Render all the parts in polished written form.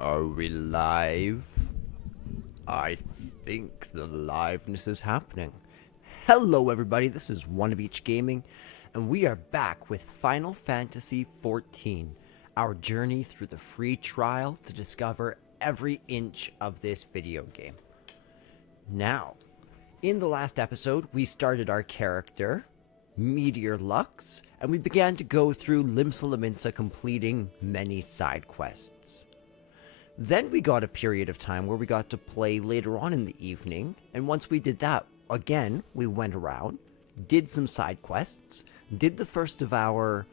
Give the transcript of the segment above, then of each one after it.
Are we live? I think the liveness is happening. Hello everybody, this is One of Each Gaming, and we are back with Final Fantasy XIV, our journey through the free trial to discover every inch of this video game. Now, in the last episode, we started our character, Meteor Lux, and we began to go through Limsa Lominsa, completing many side quests. Then we got a period of time where we got to play later on in the evening, and once we did that, again, we went around, did some side quests, did the first of our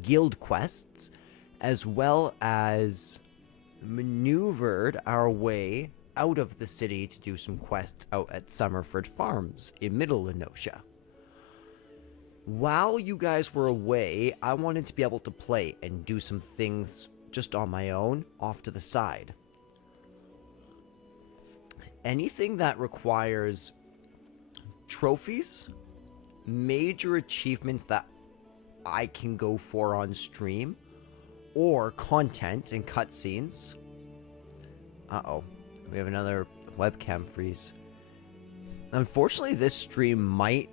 guild quests, as well as maneuvered our way out of the city to do some quests out at Summerford Farms in Middle Lenosha. While you guys were away, I wanted to be able to play and do some things just on my own, off to the side. Anything that requires trophies, major achievements that I can go for on stream, or content and cutscenes. Uh-oh, we have another webcam freeze. Unfortunately, this stream might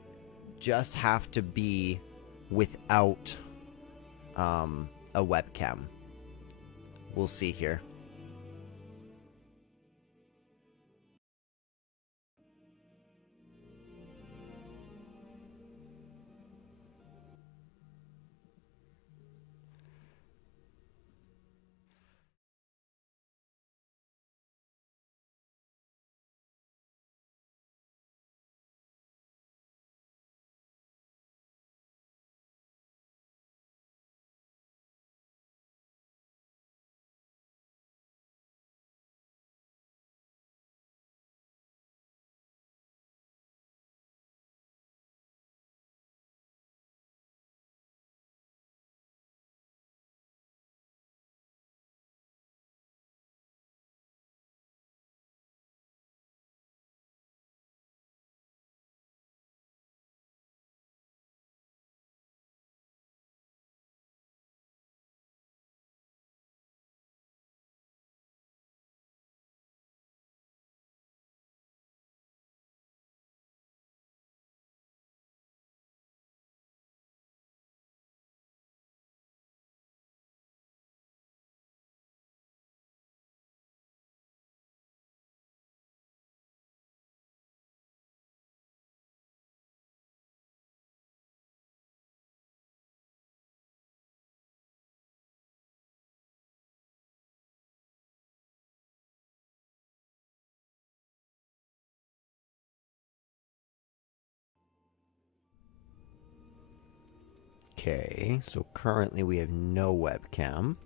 just have to be without a webcam. We'll see here. Okay, so currently we have no webcam.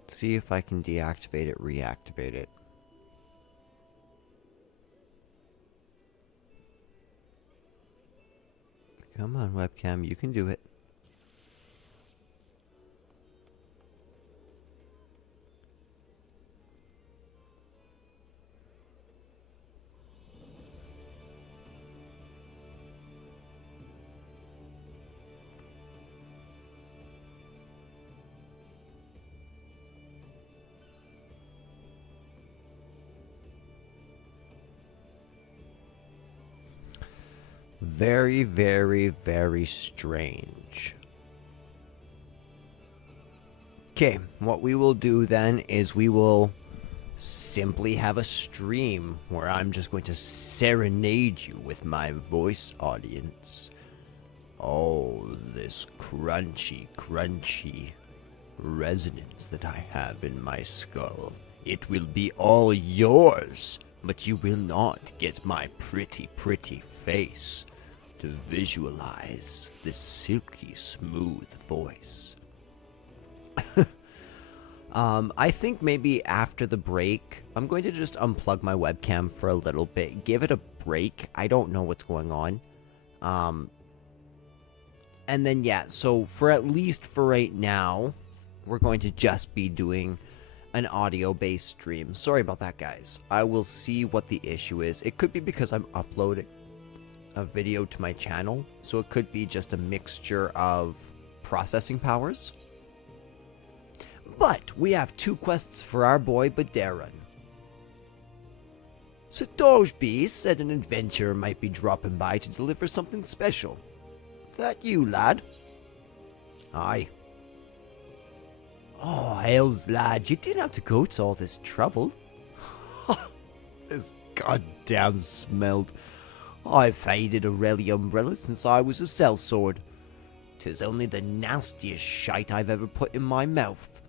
Let's see if I can deactivate it, reactivate it. Come on, webcam, you can do it. Very, very, very strange. Okay, what we will do then is we will simply have a stream where I'm just going to serenade you with my voice, audience. Oh, this crunchy, crunchy resonance that I have in my skull. It will be all yours, but you will not get my pretty, pretty face to visualize this silky smooth voice. I think maybe after the break, I'm going to just unplug my webcam for a little bit, give it a break. I don't know what's going on. And then, yeah, so for at least for right now, we're going to just be doing an audio-based stream. Sorry about that, guys. I will see what the issue is. It could be because I'm uploading a video to my channel, so it could be just a mixture of processing powers. But we have 2 quests for our boy Baderan. Satoshbi said an adventurer might be dropping by to deliver something special. That you, lad? Aye. Oh, hells, lad, you didn't have to go to all this trouble. This goddamn smelled. I've hated a Rally umbrella since I was a sellsword. 'Tis only the nastiest shite I've ever put in my mouth.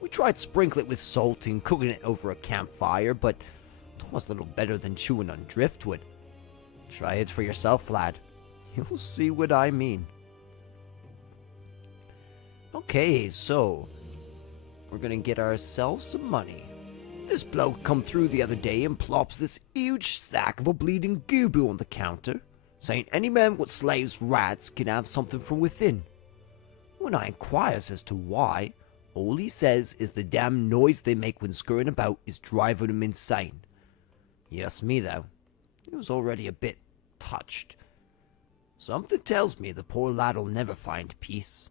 We tried sprinkling it with salt and cooking it over a campfire, but 'twas little better than chewing on driftwood. Try it for yourself, lad. You'll see what I mean. Okay, so we're gonna get ourselves some money. This bloke come through the other day and plops this huge sack of a bleeding goo-boo on the counter, saying any man what slays rats can have something from within. When I inquires as to why, all he says is the damn noise they make when scurrying about is driving him insane. Yes, me though, he was already a bit touched. Something tells me the poor lad'll never find peace.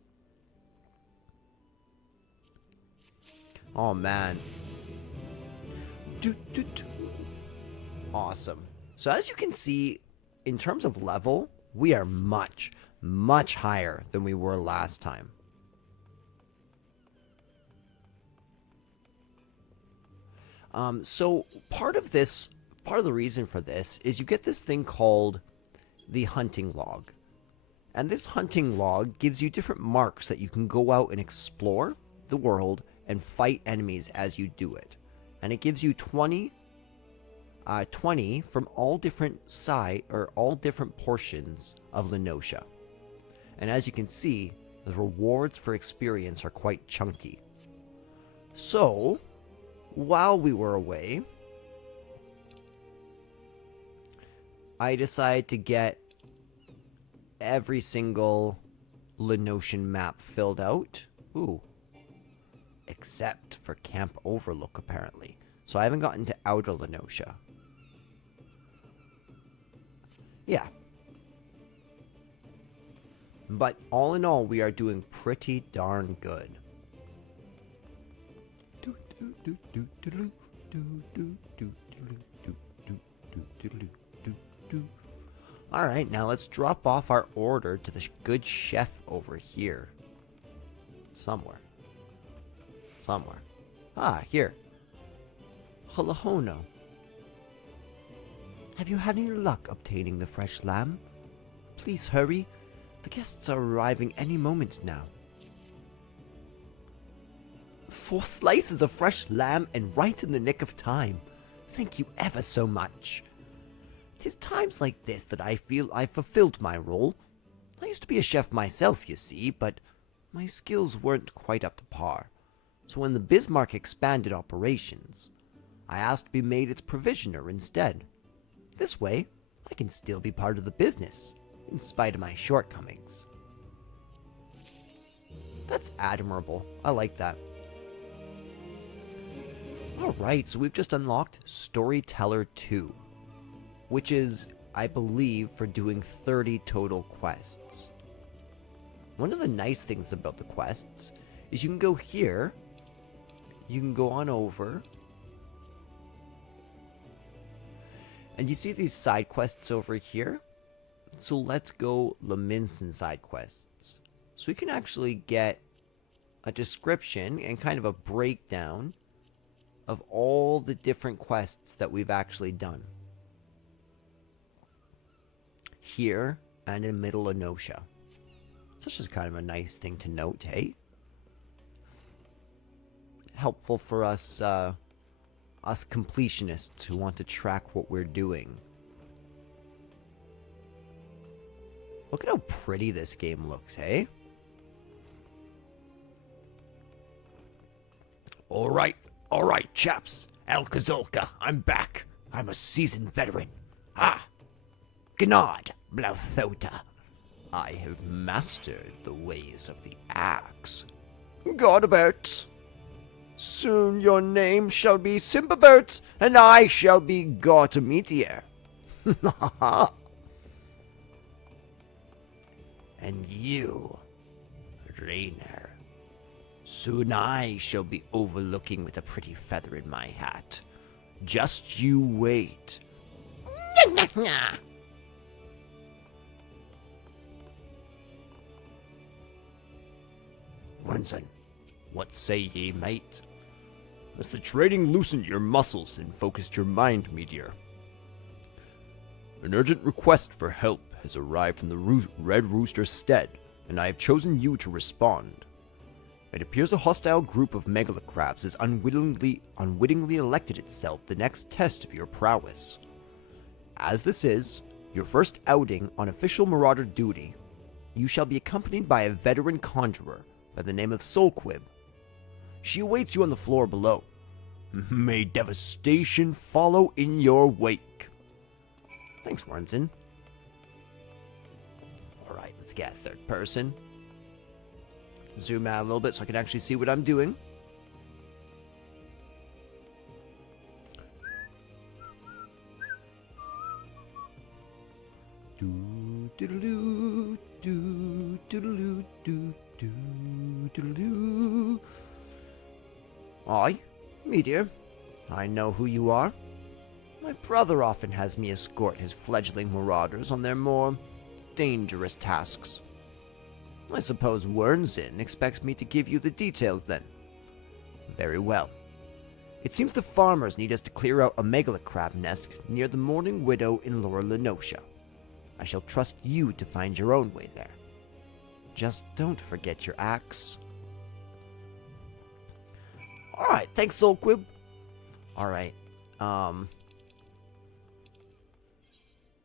Oh man. Awesome. So as you can see, in terms of level, we are much, much higher than we were last time. So part of the reason for this is you get this thing called the hunting log. And this hunting log gives you different marks that you can go out and explore the world and fight enemies as you do it. And it gives you 20 from all different all different portions of Lenosha. And as you can see, the rewards for experience are quite chunky. So, while we were away, I decided to get every single Lenoshan map filled out. Ooh. Except for Camp Overlook, apparently. So I haven't gotten to Outer Lenosha. Yeah. But all in all, we are doing pretty darn good. Alright, now let's drop off our order to the good chef over here. Somewhere. Ah, here. Halahono. Have you had any luck obtaining the fresh lamb? Please hurry. The guests are arriving any moment now. 4 slices of fresh lamb and right in the nick of time. Thank you ever so much. 'Tis times like this that I feel I've fulfilled my role. I used to be a chef myself, you see, but my skills weren't quite up to par. So when the Bismarck expanded operations, I asked to be made its provisioner instead. This way, I can still be part of the business, in spite of my shortcomings. That's admirable. I like that. Alright, so we've just unlocked Storyteller 2, which is, I believe, for doing 30 total quests. One of the nice things about the quests is you can go here, you can go on over, and you see these side quests over here. So let's go Lominsa side quests. So we can actually get a description and kind of a breakdown of all the different quests that we've actually done. Here and in Middle Lenosha. So it's just kind of a nice thing to note, hey? Helpful for us completionists who want to track what we're doing. Look at how pretty this game looks, hey? Alright, chaps. Alcazolka, I'm back. I'm a seasoned veteran. Ah, Gnod, Blauthota. I have mastered the ways of the axe. Godabert. Soon your name shall be Simbabert, and I shall be Gartemetier. And you, Rainer. Soon I shall be overlooking with a pretty feather in my hat. Just you wait. Wernson, what say ye, mate? Has the trading loosened your muscles and focused your mind, meteor? An urgent request for help has arrived from the Red Rooster's stead, and I have chosen you to respond. It appears a hostile group of megalocrabs has unwittingly elected itself the next test of your prowess. As this is your first outing on official marauder duty, you shall be accompanied by a veteran conjurer by the name of Soulquib. She awaits you on the floor below. May devastation follow in your wake. Thanks, Warrenson. Alright, let's get a third person. Zoom out a little bit so I can actually see what I'm doing. Aye, meteor. I know who you are. My brother often has me escort his fledgling marauders on their more dangerous tasks. I suppose Wernson expects me to give you the details then. Very well. It seems the farmers need us to clear out a megalocrab nest near the Mourning Widow in Lower Lenosha. I shall trust you to find your own way there. Just don't forget your axe. Alright, thanks, Soulquib. Alright,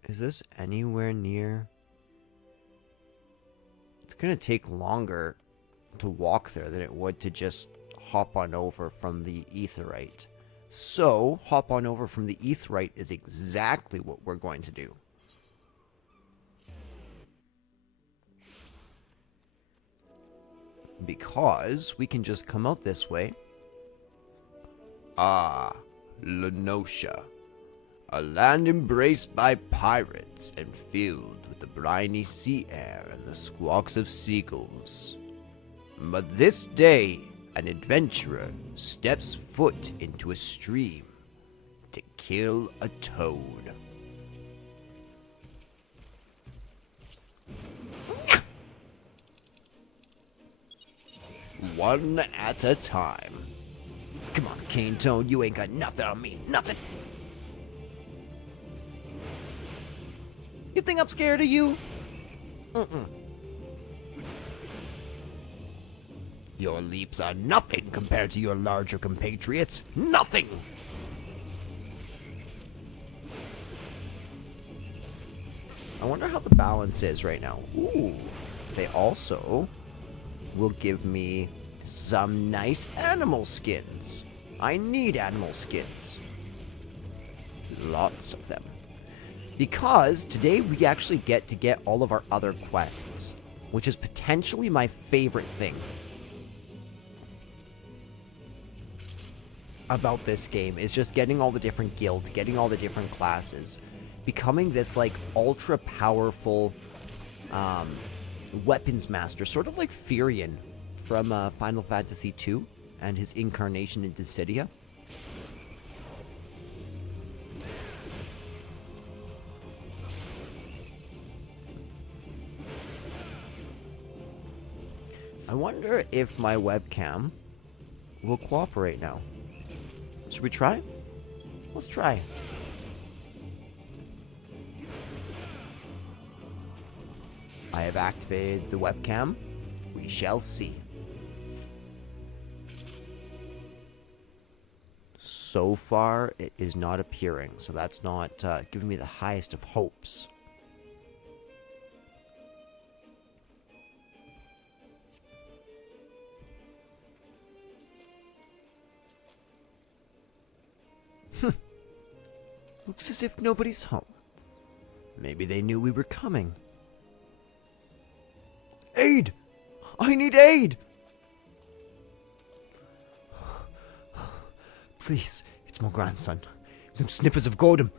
is this anywhere near? It's gonna take longer to walk there than it would to just hop on over from the Aetheryte. So, hop on over from the Aetheryte is exactly what we're going to do. Because we can just come out this way. Ah, Lenosha. A land embraced by pirates and filled with the briny sea air and the squawks of seagulls. But this day, an adventurer steps foot into a stream to kill a toad. One at a time. Come on, Cane Toad, you ain't got nothing on me. Nothing. You think I'm scared of you? Your leaps are nothing compared to your larger compatriots. Nothing! I wonder how the balance is right now. Ooh. They also will give me some nice animal skins. I need animal skins. Lots of them. Because today we actually get to get all of our other quests, which is potentially my favorite thing about this game, is just getting all the different guilds, getting all the different classes, becoming this like ultra powerful weapons master, sort of like Furion from Final Fantasy II and his incarnation in Dissidia. I wonder if my webcam will cooperate now. Should we try? Let's try. I have activated the webcam. We shall see. So far, it is not appearing, so that's not giving me the highest of hopes. Looks as if nobody's home. Maybe they knew we were coming. Aid! I need aid! Please, it's my grandson. Them snippers have got him.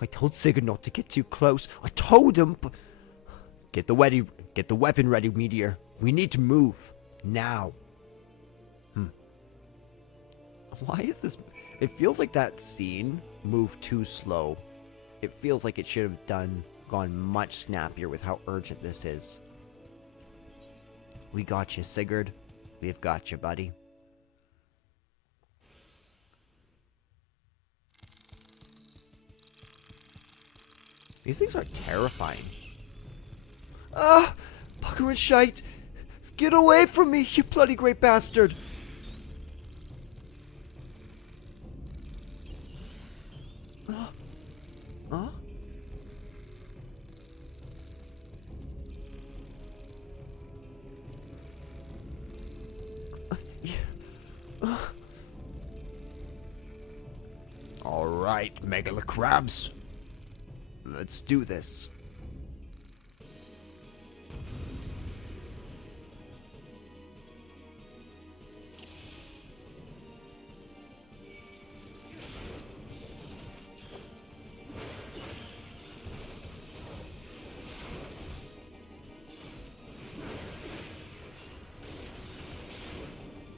I told Sigurd not to get too close. I told him, but... Get the weapon ready, Meteor. We need to move. Now. Why is this? It feels like that scene moved too slow. It feels like it should have gone much snappier with how urgent this is. We got you, Sigurd. We've got you, buddy. These things are terrifying. Ah! Bugger and shite! Get away from me, you bloody great bastard! Huh? Alright, Megala Crabs. Let's do this.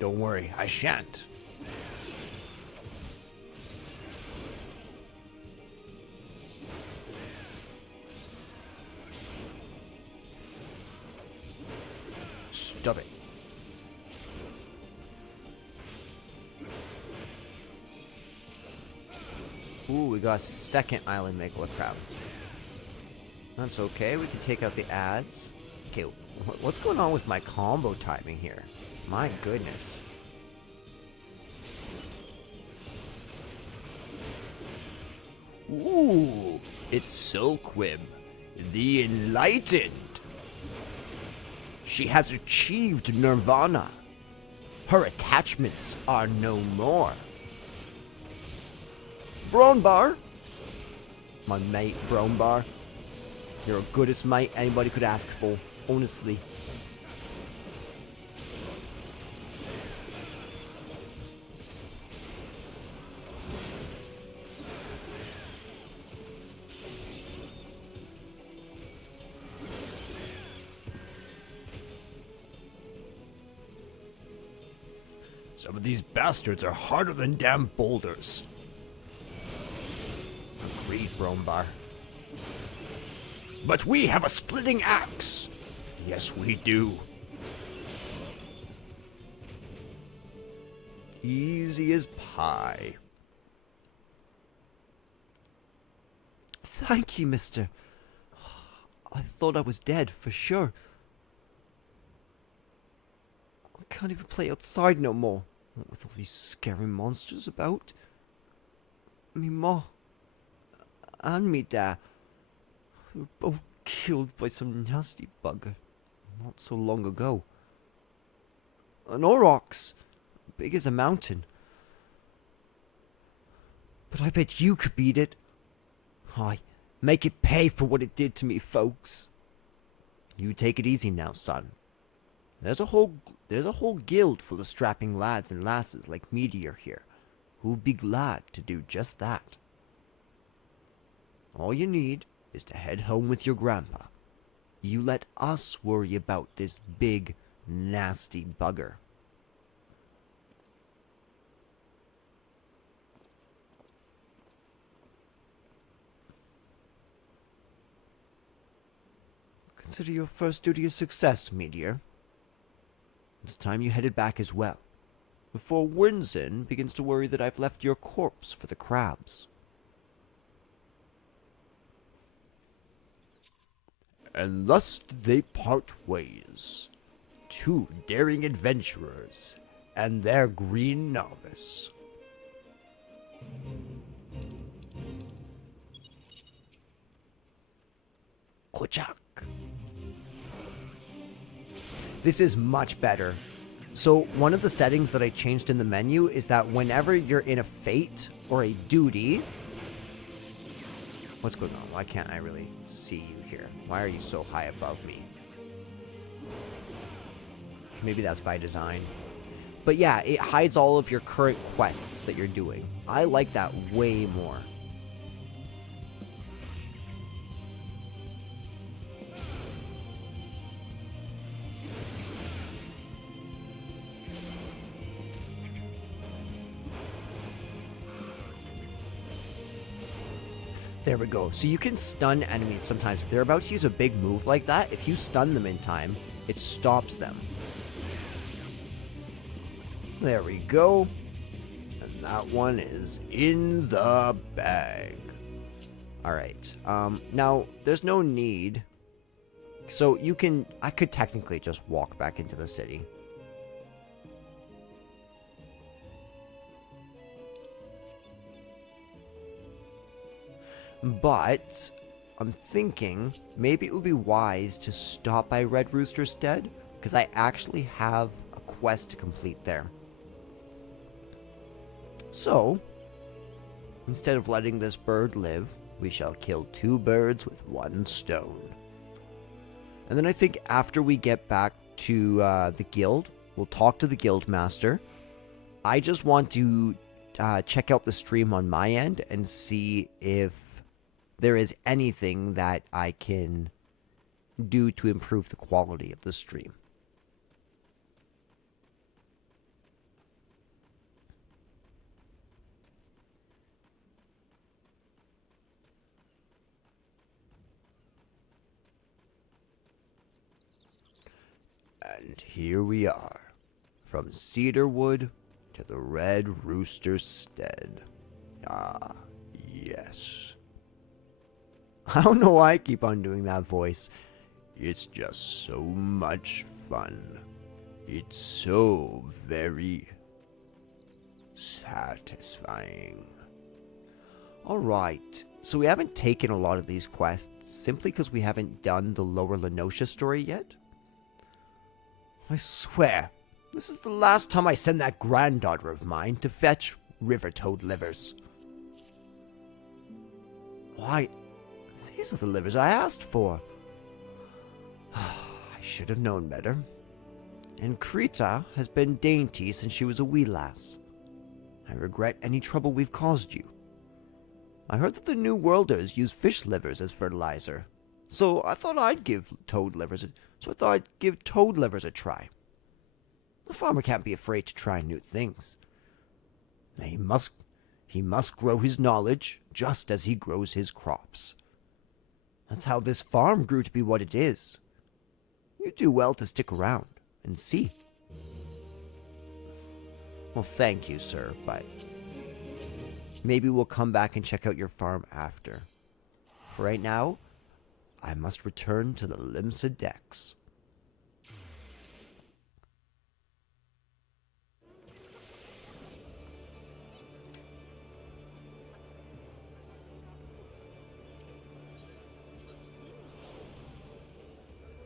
Don't worry, I shan't. Stop it. Ooh, we got a second island Megala Crab. That's okay, we can take out the ads. Okay, what's going on with my combo timing here? My goodness. Ooh, it's Silquib, the Enlightened. She has achieved nirvana. Her attachments are no more. Bronbar, my mate Bronbar, you're the goodest mate anybody could ask for, honestly. Some of these bastards are harder than damn boulders. Agreed, Brombar. But we have a splitting axe. Yes, we do. Easy as pie. Thank you, mister. I thought I was dead, for sure. I can't even play outside no more, with all these scary monsters about. Me ma and me dad were both killed by some nasty bugger not so long ago. An aurochs, big as a mountain. But I bet you could beat it. Aye, make it pay for what it did to me, folks. You take it easy now, son. There's a whole guild full of strapping lads and lasses like Meteor here, who'd be glad to do just that. All you need is to head home with your grandpa. You let us worry about this big, nasty bugger. Consider your first duty a success, Meteor. It's time you headed back as well, before Wernzen begins to worry that I've left your corpse for the crabs. And thus they part ways. Two daring adventurers and their green novice. Kuchak. This is much better. So one of the settings that I changed in the menu is that whenever you're in a fate or a duty... What's going on? Why can't I really see you here? Why are you so high above me? Maybe that's by design. But yeah, it hides all of your current quests that you're doing. I like that way more. There we go. So you can stun enemies sometimes. If they're about to use a big move like that, if you stun them in time, it stops them. There we go. And that one is in the bag. Alright. Now, there's no need. So you can... I could technically just walk back into the city. But I'm thinking maybe it would be wise to stop by Red Rooster's stead, because I actually have a quest to complete there. So, instead of letting this bird live, we shall kill 2 birds with 1 stone. And then I think after we get back to the guild, we'll talk to the guild master. I just want to check out the stream on my end and see if there is anything that I can do to improve the quality of the stream. And here we are, from Cedarwood to the Red Rooster's stead. Ah, yes. I don't know why I keep on doing that voice. It's just so much fun. It's so very satisfying. Alright, so we haven't taken a lot of these quests simply because we haven't done the Lower Lenosha story yet. I swear, this is the last time I send that granddaughter of mine to fetch river toad livers. Why? These are the livers I asked for. I should have known better. And Krita has been dainty since she was a wee lass. I regret any trouble we've caused you. I heard that the New Worlders use fish livers as fertilizer, so I thought I'd give toad livers a try. The farmer can't be afraid to try new things. He must grow his knowledge just as he grows his crops. That's how this farm grew to be what it is. You do well to stick around and see. Well, thank you, sir, but maybe we'll come back and check out your farm after. For right now, I must return to the Limsa decks.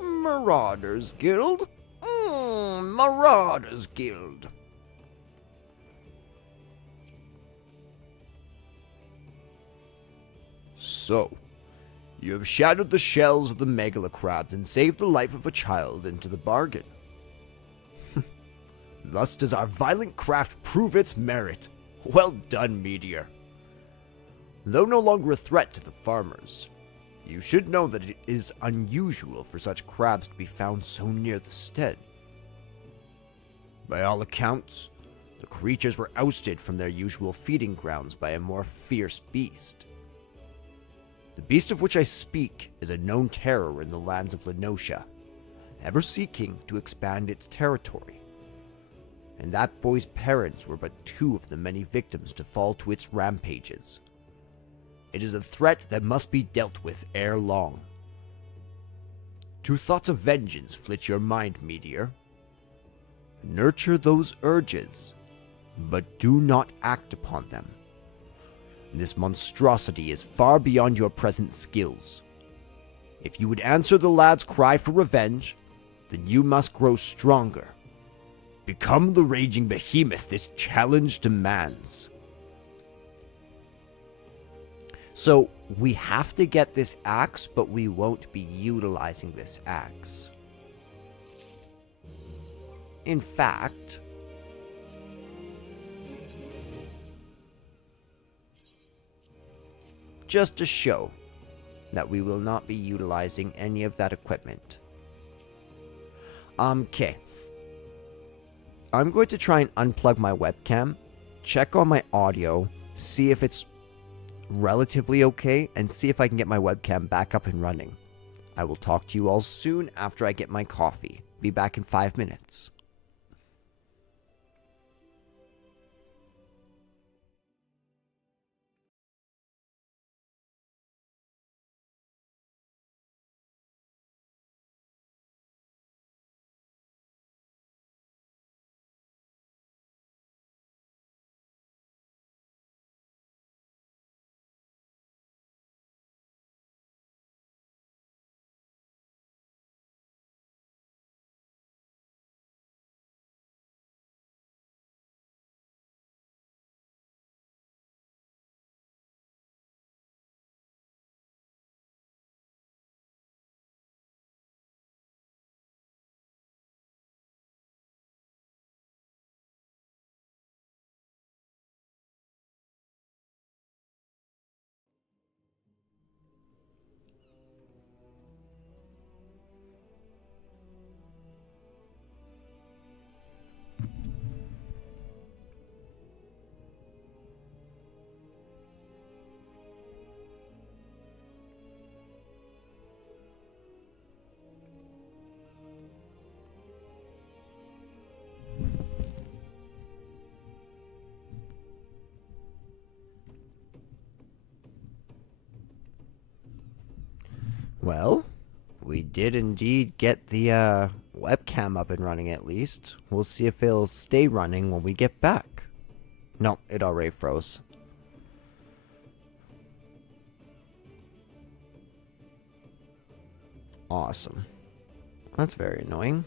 Marauders Guild? Marauders Guild. So, you have shattered the shells of the megala crabs and saved the life of a child into the bargain. Thus does our violent craft prove its merit. Well done, Meteor. Though no longer a threat to the farmers, you should know that it is unusual for such crabs to be found so near the stead. By all accounts, the creatures were ousted from their usual feeding grounds by a more fierce beast. The beast of which I speak is a known terror in the lands of Lenosha, ever seeking to expand its territory. And that boy's parents were but 2 of the many victims to fall to its rampages. It is a threat that must be dealt with ere long. 2 thoughts of vengeance flit your mind, Meteor. Nurture those urges, but do not act upon them. This monstrosity is far beyond your present skills. If you would answer the lad's cry for revenge, then you must grow stronger. Become the raging behemoth this challenge demands. So, we have to get this axe, but we won't be utilizing this axe. In fact, just to show that we will not be utilizing any of that equipment. Okay. I'm going to try and unplug my webcam, check on my audio, see if it's relatively okay and see if I can get my webcam back up and running. I will talk to you all soon after I get my coffee. Be back in 5 minutes. Well, we did indeed get the webcam up and running at least. We'll see if it'll stay running when we get back. No, it already froze. Awesome. That's very annoying.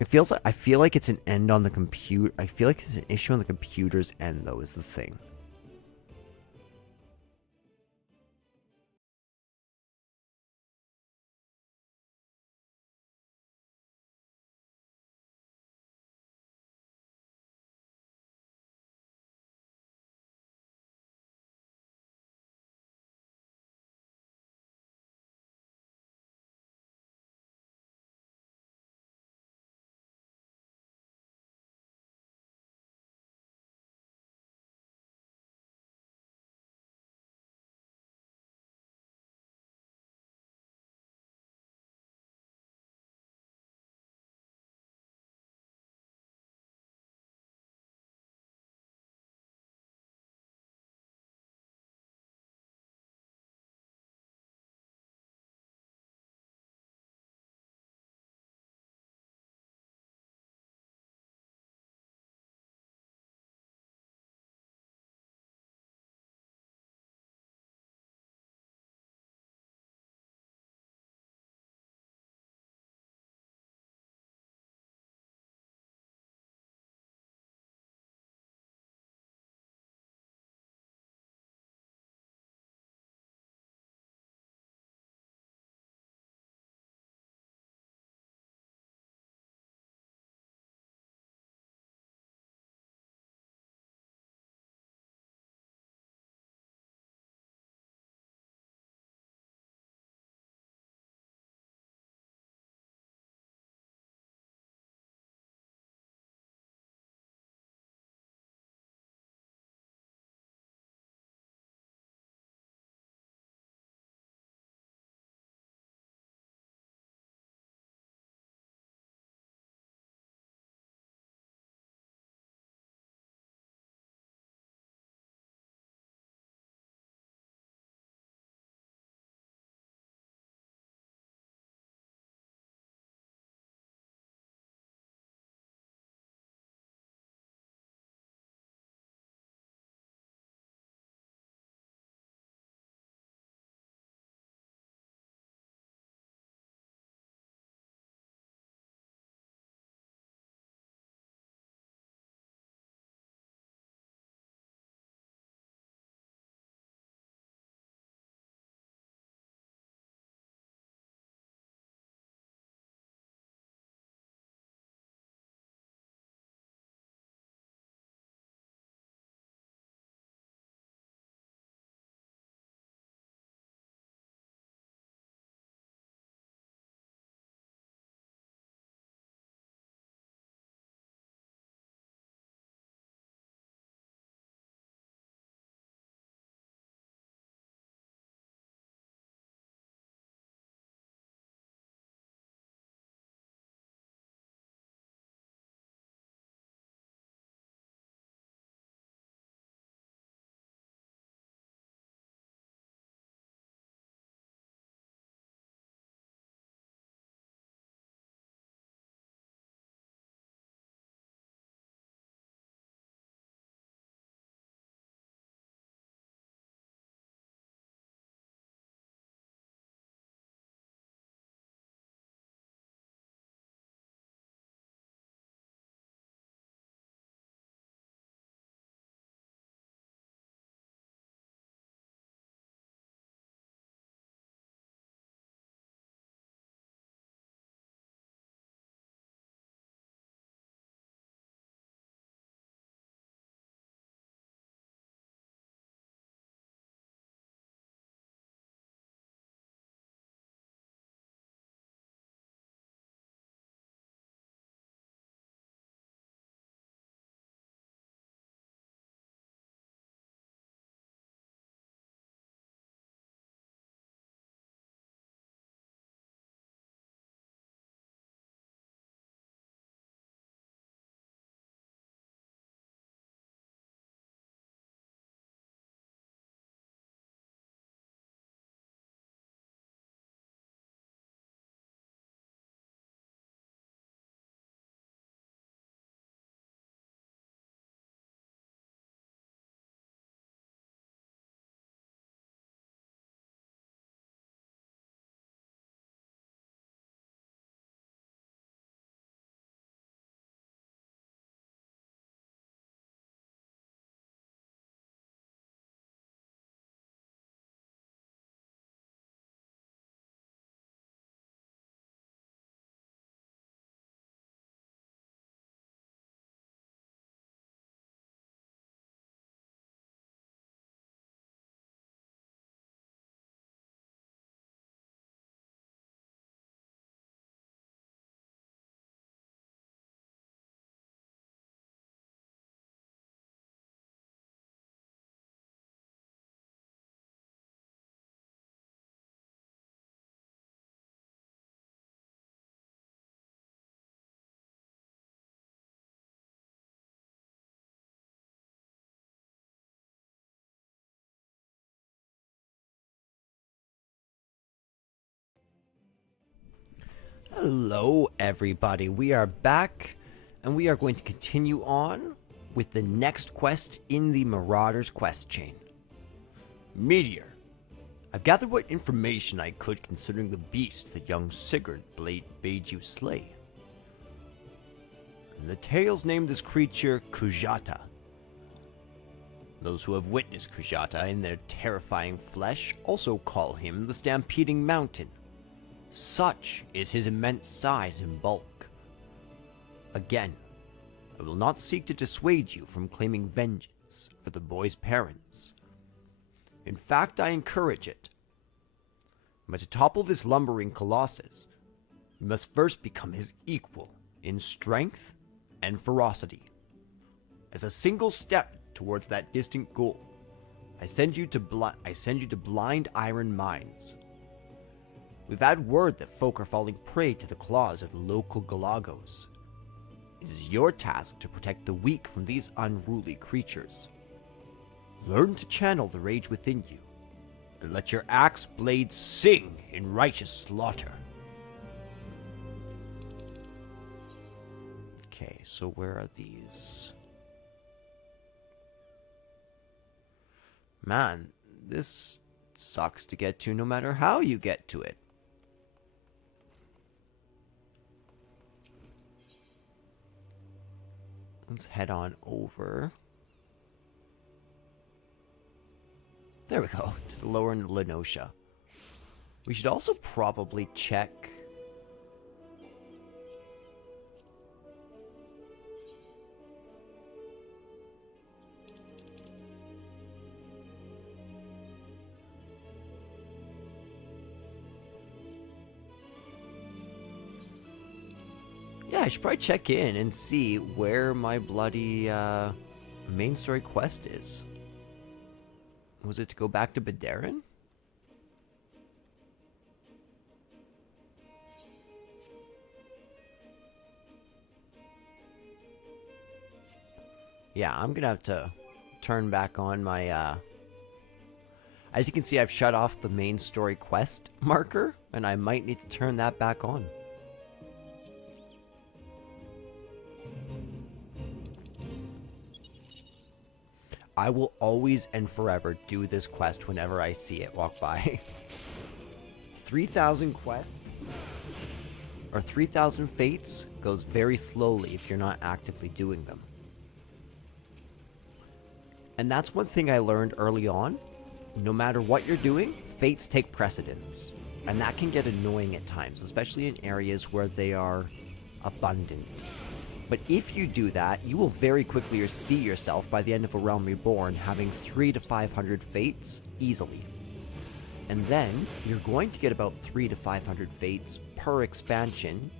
I feel like it's an end on the computer. I feel like it's an issue on the computer's end though is the thing. Hello, everybody. We are back, and we are going to continue on with the next quest in the Marauder's quest chain. Meteor. I've gathered what information I could concerning the beast the young Sigurd bade you slay. The tales name this creature Kujata. Those who have witnessed Kujata in their terrifying flesh also call him the Stampeding Mountain. Such is his immense size and bulk. Again, I will not seek to dissuade you from claiming vengeance for the boy's parents. In fact, I encourage it. But to topple this lumbering colossus, you must first become his equal in strength and ferocity. As a single step towards that distant goal, I send you to blind iron mines. We've had word that folk are falling prey to the claws of the local Galagos. It is your task to protect the weak from these unruly creatures. Learn to channel the rage within you, and let your axe blade sing in righteous slaughter. Okay, so where are these? Man, this sucks to get to no matter how you get to it. Let's head on over. There we go, to the lower end of Lenosha. We should also probably check... Yeah, I should probably check in and see where my bloody main story quest is. Was it to go back to Badarin? Yeah, I'm gonna have to turn back on my as you can see, I've shut off the main story quest marker, and I might need to turn that back on. I will always and forever do this quest whenever I see it walk by. 3,000 quests, or 3,000 fates, goes very slowly if you're not actively doing them. And that's one thing I learned early on. No matter what you're doing, fates take precedence. And that can get annoying at times, especially in areas where they are abundant. But if you do that, you will very quickly see yourself by the end of A Realm Reborn having 300 to 500 fates easily. And then you're going to get about 300 to 500 fates per expansion,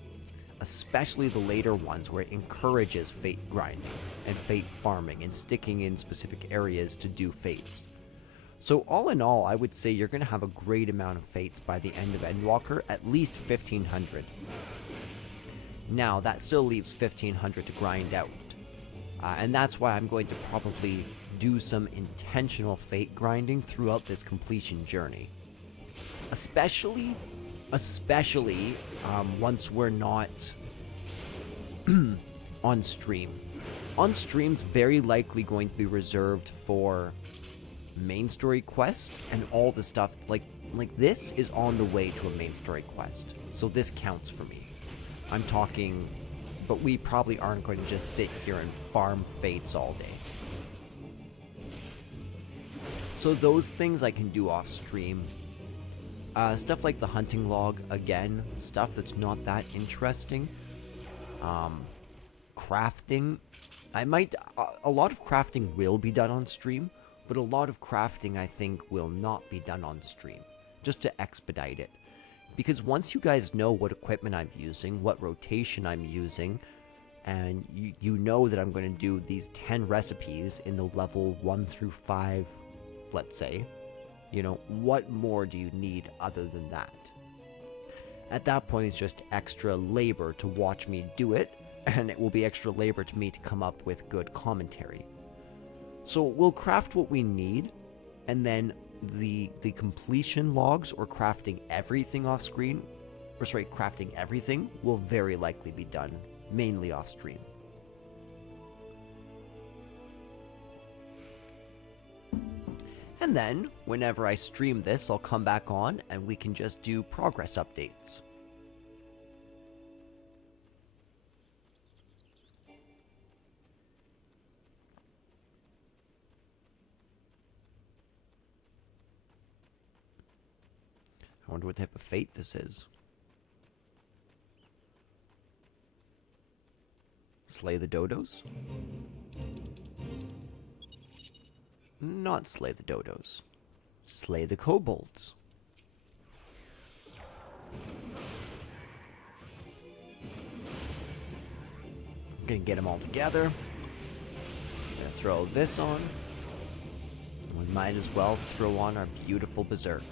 especially the later ones where it encourages fate grinding and fate farming and sticking in specific areas to do fates. So all in all, I would say you're going to have a great amount of fates by the end of Endwalker, at least 1,500. Now, that still leaves 1,500 to grind out. And that's why I'm going to probably do some intentional fate grinding throughout this completion journey. Especially once we're not on stream. On stream's very likely going to be reserved for main story quest and all the stuff. Like this is on the way to a main story quest. So this counts for me. I'm talking, but we probably aren't going to just sit here and farm fates all day. So those things I can do off stream. Stuff like the hunting log, again, stuff that's not that interesting. Crafting, a lot of crafting will be done on stream, but a lot of crafting I think will not be done on stream, just to expedite it. Because once you guys know what equipment I'm using, what rotation I'm using, and you know that I'm going to do these 10 recipes in the level 1 through 5, let's say, you know, what more do you need other than that? At that point, it's just extra labor to watch me do it, and it will be extra labor to me to come up with good commentary. So we'll craft what we need, and then the completion logs or crafting everything off screen crafting everything will very likely be done mainly off stream. And then, whenever I stream this, I'll come back on and we can just do progress updates. I wonder what type of fate this is. Slay the dodos? Not slay the dodos. Slay the kobolds. I'm gonna get them all together. I'm gonna throw this on. We might as well throw on our beautiful berserk.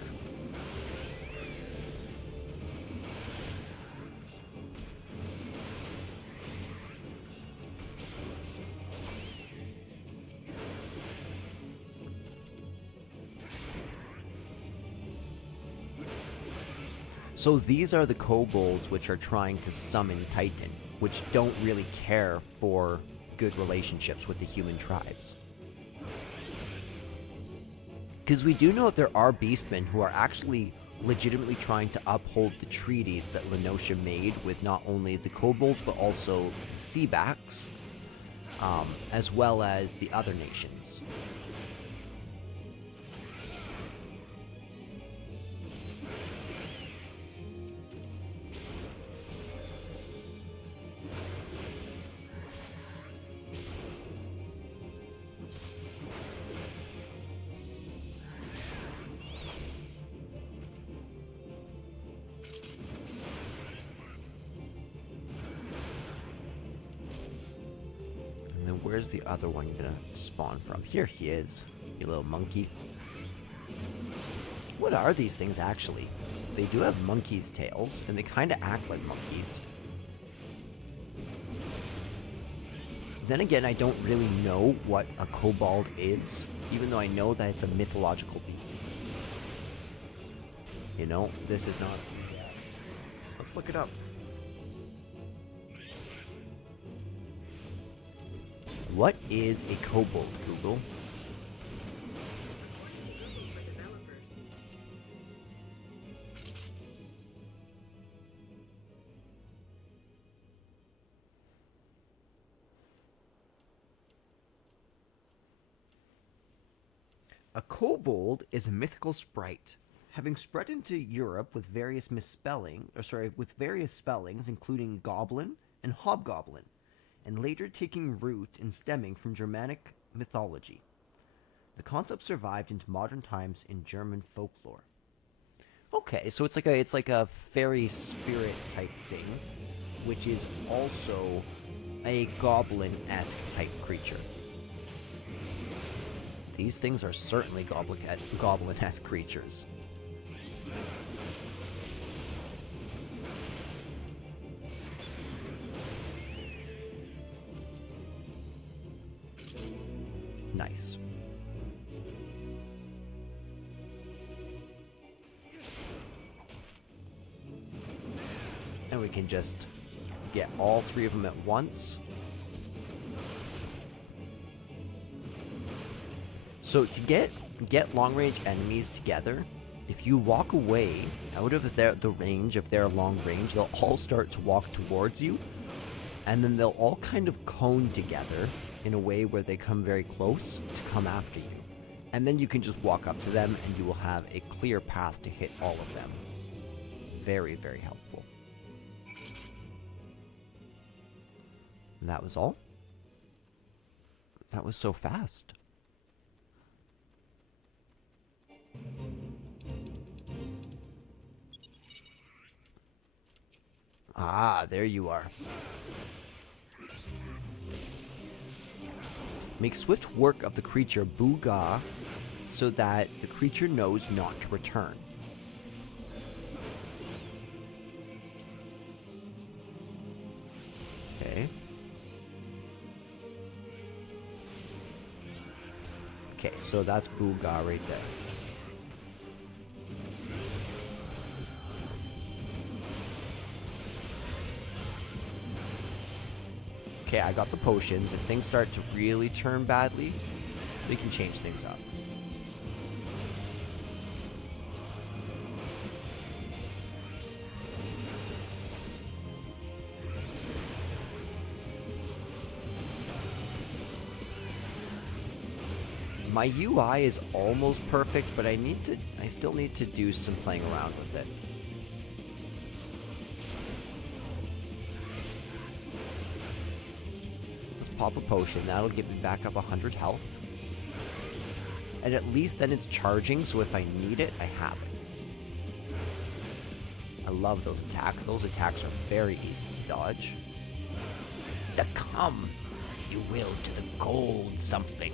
So these are the kobolds which are trying to summon Titan, which don't really care for good relationships with the human tribes. Because we do know that there are beastmen who are actually legitimately trying to uphold the treaties that Lenosha made with not only the kobolds but also the seabacks, as well as the other nations. Where's the other one gonna spawn from? Here he is, you little monkey. What are these things actually? They do have monkeys' tails, and they kind of act like monkeys. Then again, I don't really know what a kobold is, even though I know that it's a mythological beast. You know, this is not... Let's look it up. What is a kobold, Google? A kobold is a mythical sprite, having spread into Europe with various with various spellings, including goblin and hobgoblin, and later taking root and stemming from Germanic mythology. The concept survived into modern times in German folklore. Okay, so it's like a fairy spirit type thing, which is also a goblin-esque type creature. These things are certainly goblin-esque creatures. Nice. And we can just get all three of them at once. So to get long-range enemies together, if you walk away out of the range of their long range, they'll all start to walk towards you, and then they'll all kind of cone together in a way where they come very close to come after you. And then you can just walk up to them and you will have a clear path to hit all of them. Very, very helpful. And that was all? That was so fast. Ah, there you are. Make swift work of the creature Booga so that the creature knows not to return. Okay. Okay, so that's Booga right there. Okay, I got the potions. If things start to really turn badly, we can change things up. My UI is almost perfect, but I still need to do some playing around with it. Let's pop a potion. That'll get me back up 100 health. And at least then it's charging, so if I need it, I have it. I love those attacks. Those attacks are very easy to dodge. Succumb, you will, to the cold something.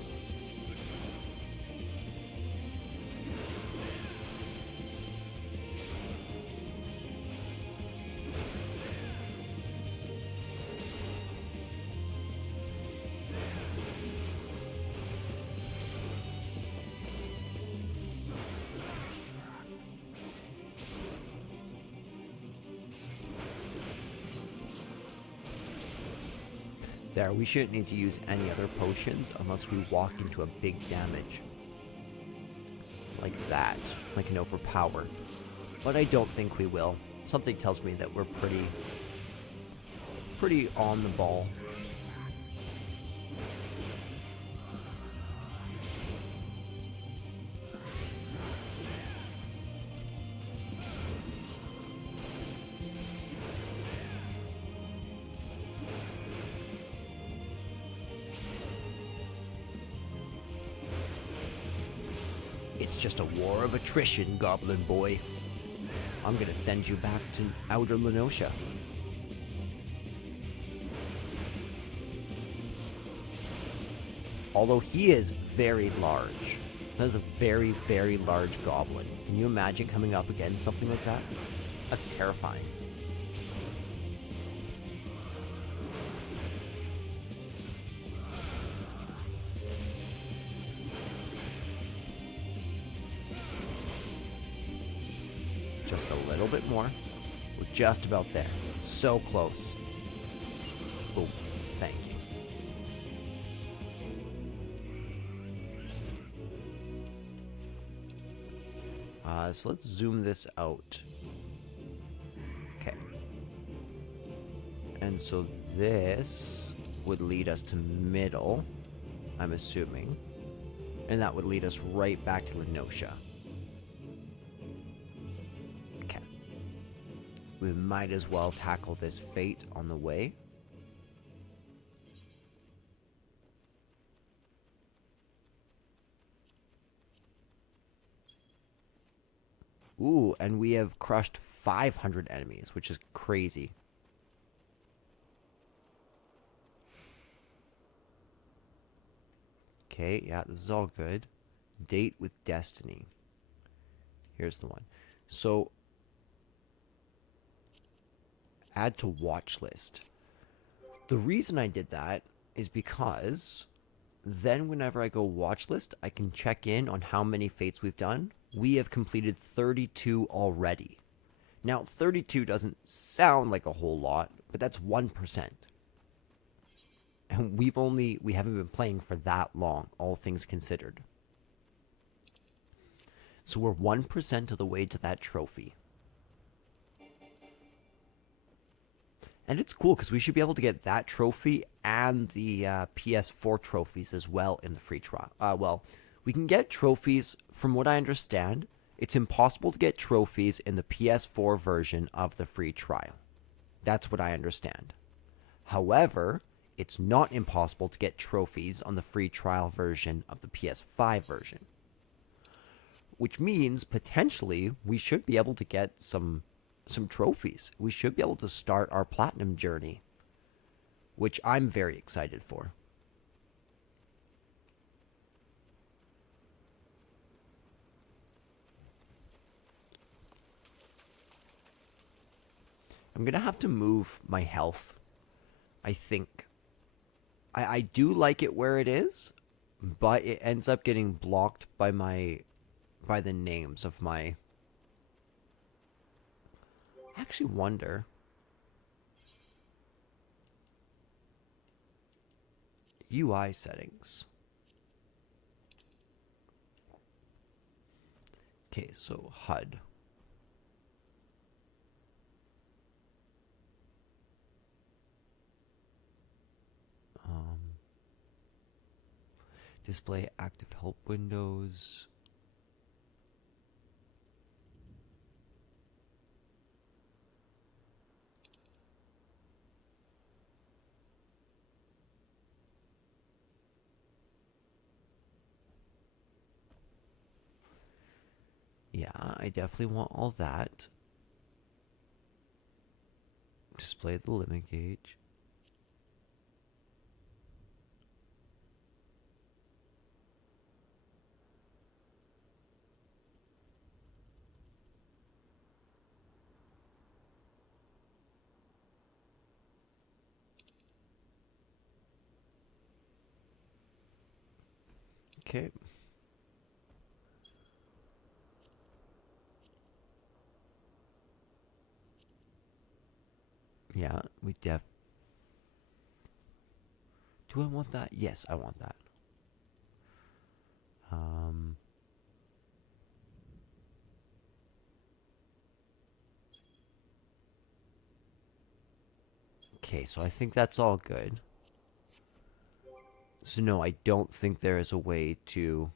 There, we shouldn't need to use any other potions unless we walk into a big damage. Like that. Like an overpower. But I don't think we will. Something tells me that we're pretty on the ball. It's just a war of attrition, Goblin Boy. I'm gonna send you back to Outer Lenosha. Although he is very large. That is a very, very large goblin. Can you imagine coming up against something like that? That's terrifying. Just a little bit more. We're just about there. So close. Boom. Thank you. So let's zoom this out. Okay. And so this would lead us to middle, I'm assuming. And that would lead us right back to Lenosha. We might as well tackle this fate on the way. Ooh, and we have crushed 500 enemies, which is crazy. Okay, yeah, this is all good. Date with Destiny. Here's the one. So, add to watch list. The reason I did that is because then whenever I go watch list, I can check in on how many fates we've done. We have completed 32 already. Now, 32 doesn't sound like a whole lot, but that's 1%. And we haven't been playing for that long, all things considered. So we're 1% of the way to that trophy. And it's cool because we should be able to get that trophy and the PS4 trophies as well in the free trial. Well, we can get trophies, from what I understand, it's impossible to get trophies in the PS4 version of the free trial. That's what I understand. However, it's not impossible to get trophies on the free trial version of the PS5 version. Which means, potentially, we should be able to get some trophies. We should be able to start our platinum journey, which I'm very excited for. I'm gonna have to move my health, I think. I do like it where it is, but it ends up getting blocked by the names of my... I actually wonder. UI settings. Okay, so HUD. Display active help windows. Yeah, I definitely want all that. Display the limit gauge. Okay. Yeah, we do I want that? Yes, I want that. Okay, so I think that's all good. So no, I don't think there is a way to...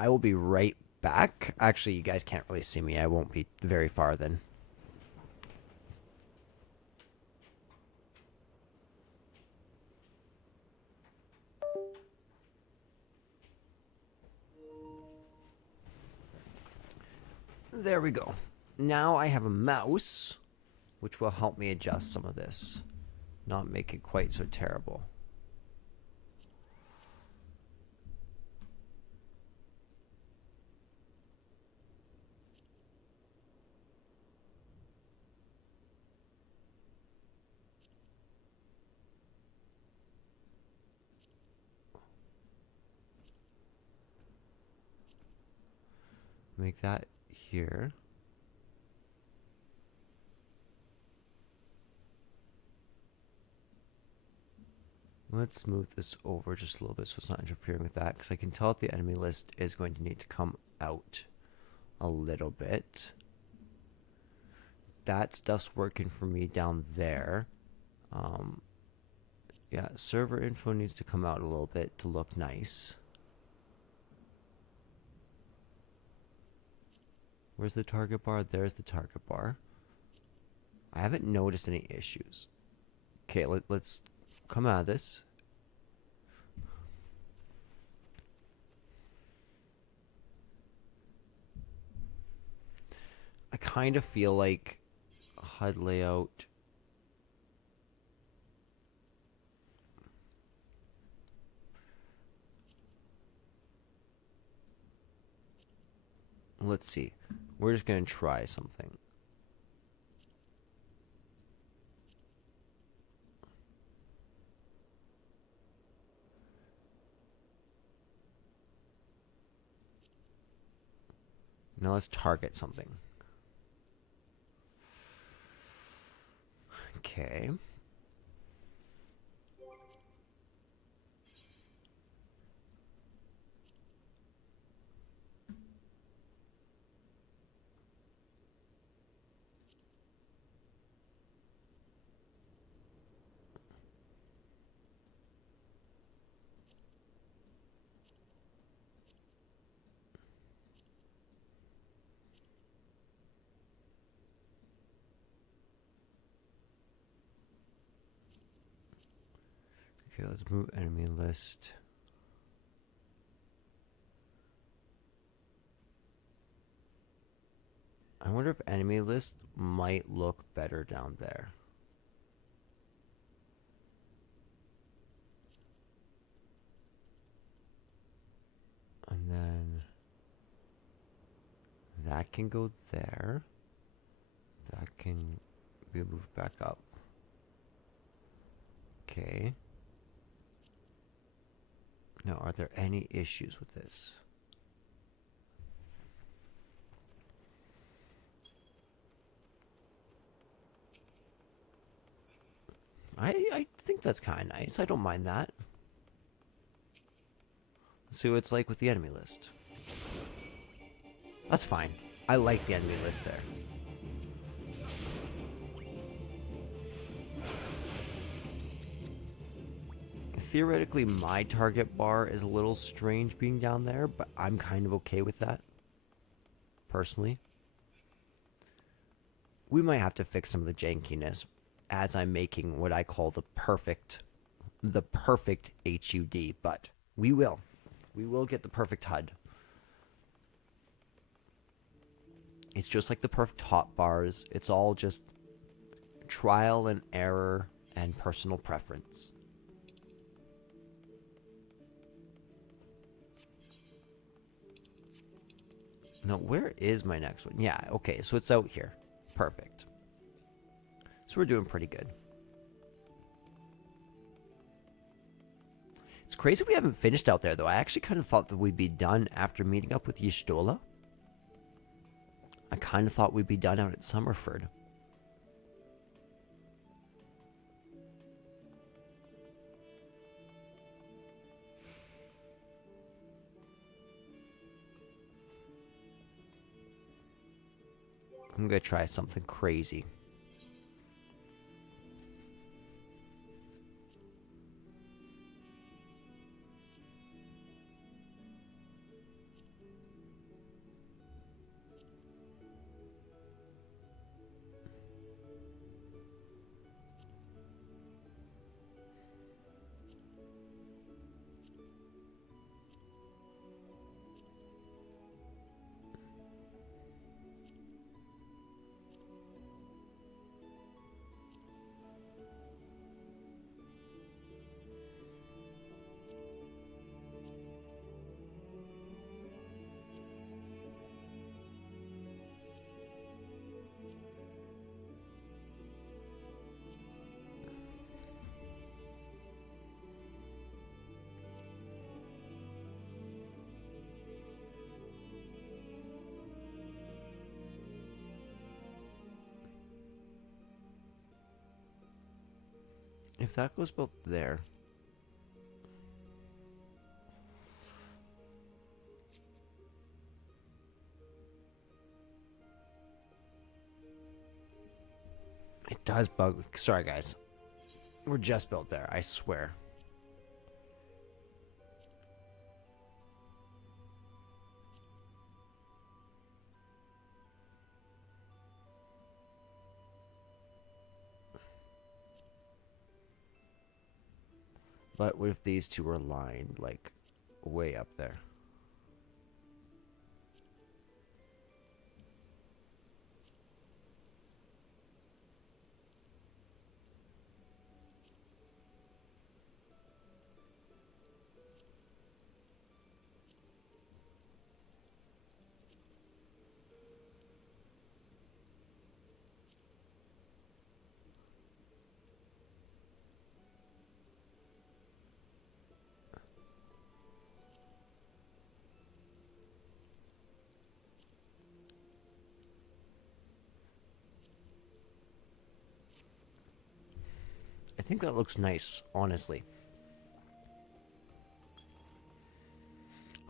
I will be right back. Actually, you guys can't really see me. I won't be very far then. There we go. Now I have a mouse, which will help me adjust some of this. Not make it quite so terrible. Make that here. Let's move this over just a little bit so it's not interfering with that, because I can tell that the enemy list is going to need to come out a little bit. That stuff's working for me down there. Yeah, server info needs to come out a little bit to look nice. Where's the target bar? There's the target bar. I haven't noticed any issues. Okay, let's come out of this. I kind of feel like HUD layout. Let's see. We're just going to try something. Now let's target something. Okay. Okay, let's move enemy list. I wonder if enemy list might look better down there. And then that can go there. That can be moved back up. Okay. Now, are there any issues with this? I think that's kind of nice. I don't mind that. Let's see what it's like with the enemy list. That's fine. I like the enemy list there. Theoretically, my target bar is a little strange being down there, but I'm kind of okay with that. Personally. We might have to fix some of the jankiness as I'm making what I call the perfect HUD, but we will. We will get the perfect HUD. It's just like the perfect hotbars. It's all just trial and error and personal preference. Now, where is my next one? Yeah, okay, so it's out here. Perfect. So we're doing pretty good. It's crazy we haven't finished out there, though. I actually kind of thought that we'd be done after meeting up with Y'shtola. I kind of thought we'd be done out at Summerford. I'm going to try something crazy. If that goes built there... It does bug... Sorry, guys. We're just built there, I swear. But what if these two are aligned, like, way up there? I think that looks nice, honestly.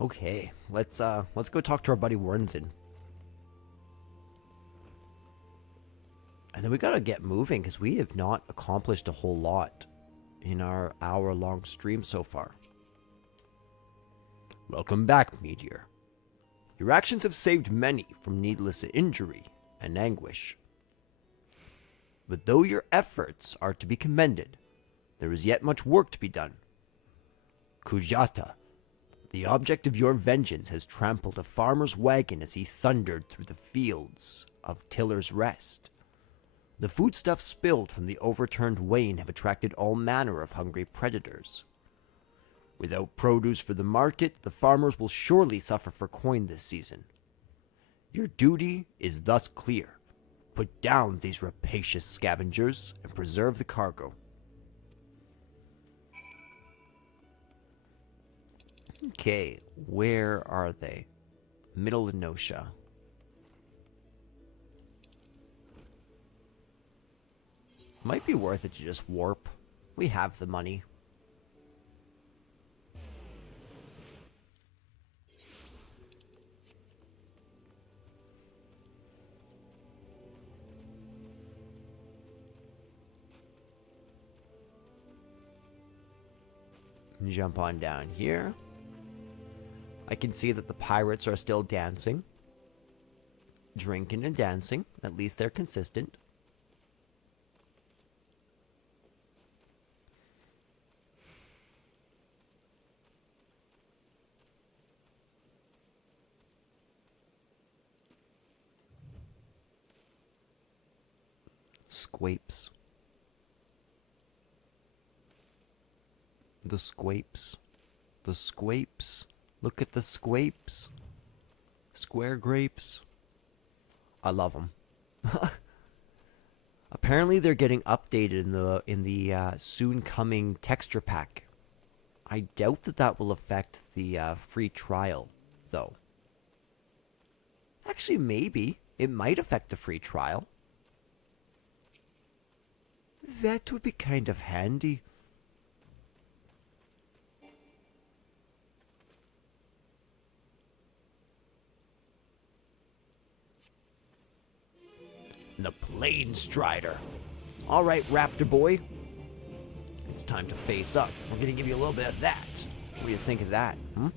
Okay, let's go talk to our buddy Warrenson. And then we gotta get moving, because we have not accomplished a whole lot in our hour-long stream so far. Welcome back, Meteor. Your actions have saved many from needless injury and anguish. But though your efforts are to be commended, there is yet much work to be done. Kujata, the object of your vengeance, has trampled a farmer's wagon as he thundered through the fields of Tiller's Rest. The foodstuffs spilled from the overturned wain have attracted all manner of hungry predators. Without produce for the market, the farmers will surely suffer for coin this season. Your duty is thus clear. Put down these rapacious scavengers and preserve the cargo. Okay, where are they? Middle Enosia. Might be worth it to just warp We have the money. Jump on down here. I can see that the pirates are still dancing. Drinking and dancing. At least they're consistent. Squapes. The squapes. The squapes. Look at the squapes. Square grapes. I love them. Apparently they're getting updated in the soon coming texture pack. I doubt that will affect the free trial, though. Actually, maybe. It might affect the free trial. That would be kind of handy. The Plane Strider. All right, Raptor Boy. It's time to face up. We're going to give you a little bit of that. What do you think of that, hmm?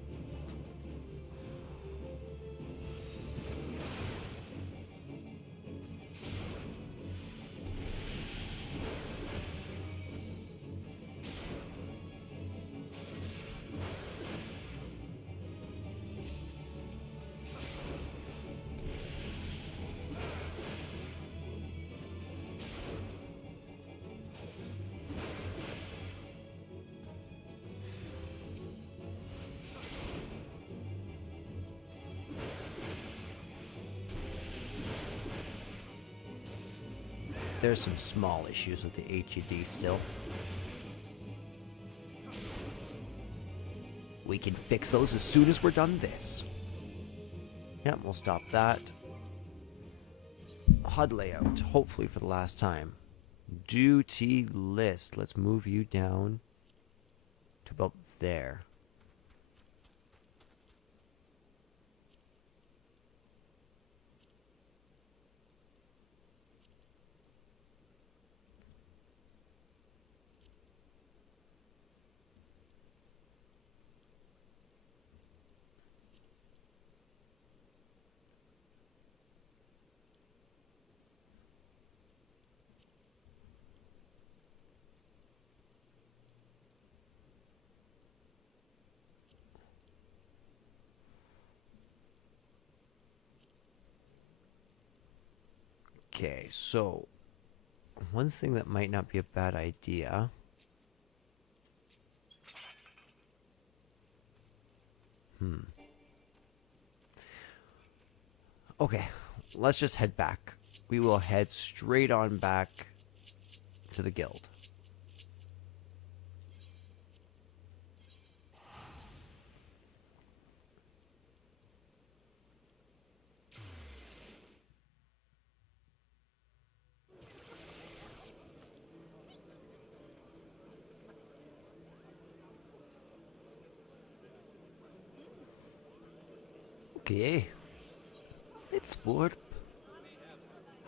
There's some small issues with the HUD still. We can fix those as soon as we're done this. Yep, we'll stop that. HUD layout, hopefully for the last time. Duty list. Let's move you down to about there. Okay, so one thing that might not be a bad idea. Okay, let's just head back. We will head straight on back to the guild. Okay. It's warp.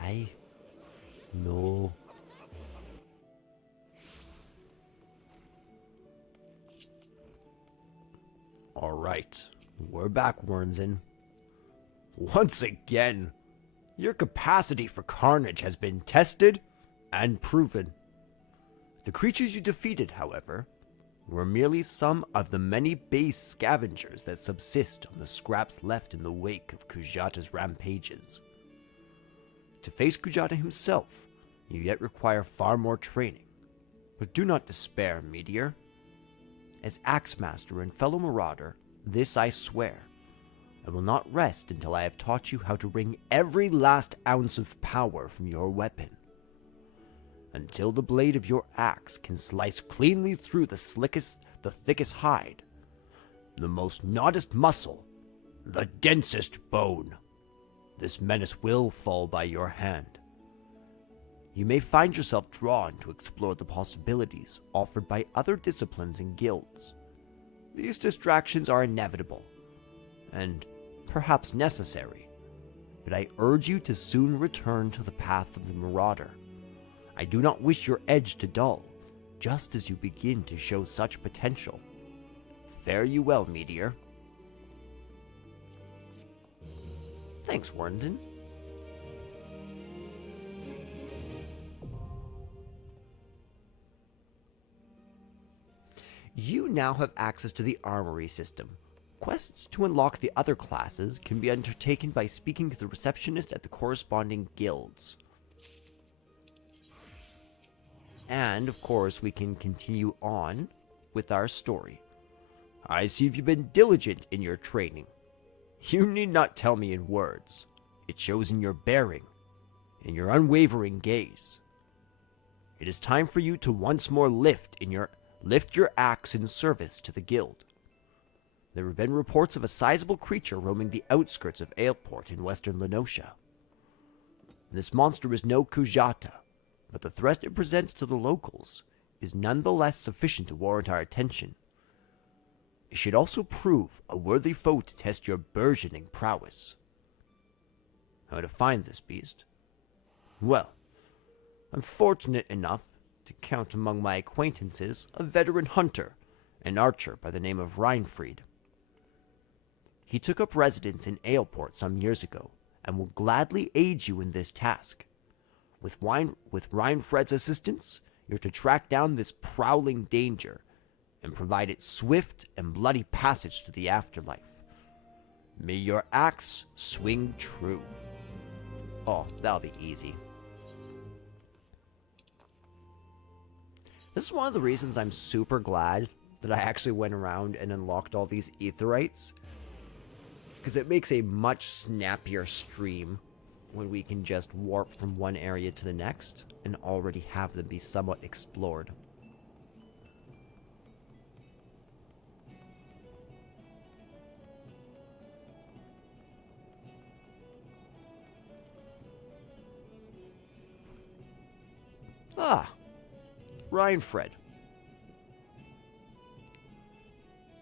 I know. Alright. We're back, Wernzen. Once again, your capacity for carnage has been tested and proven. The creatures you defeated, however, were merely some of the many base scavengers that subsist on the scraps left in the wake of Kujata's rampages. To face Kujata himself, you yet require far more training. But do not despair, Meteor. As Axemaster and fellow Marauder, this I swear, I will not rest until I have taught you how to wring every last ounce of power from your weapon. Until the blade of your axe can slice cleanly through the thickest hide, the most knottest muscle, the densest bone. This menace will fall by your hand. you may find yourself drawn to explore the possibilities offered by other disciplines and guilds. These distractions are inevitable, and perhaps necessary, but I urge you to soon return to the path of the Marauder. I do not wish your edge to dull, just as you begin to show such potential. Fare you well, Meteor. Thanks, Warrenton. You now have access to the armory system. Quests to unlock the other classes can be undertaken by speaking to the receptionist at the corresponding guilds. And, of course, we can continue on with our story. I see you've been diligent in your training. You need not tell me in words. It shows in your bearing, in your unwavering gaze. It is time for you to once more lift your axe in service to the guild. There have been reports of a sizable creature roaming the outskirts of Aleport in western Lenosha. This monster is no Kujata, but the threat it presents to the locals is nonetheless sufficient to warrant our attention. It should also prove a worthy foe to test your burgeoning prowess. How to find this beast? Well, I'm fortunate enough to count among my acquaintances a veteran hunter, an archer by the name of Reinfried. He took up residence in Aleport some years ago, and will gladly aid you in this task. With Reinfried's assistance, you're to track down this prowling danger, and provide it swift and bloody passage to the afterlife. May your axe swing true. Oh, that'll be easy. This is one of the reasons I'm super glad that I actually went around and unlocked all these aetherites, because it makes a much snappier stream when we can just warp from one area to the next and already have them be somewhat explored. Ah, Reinfried.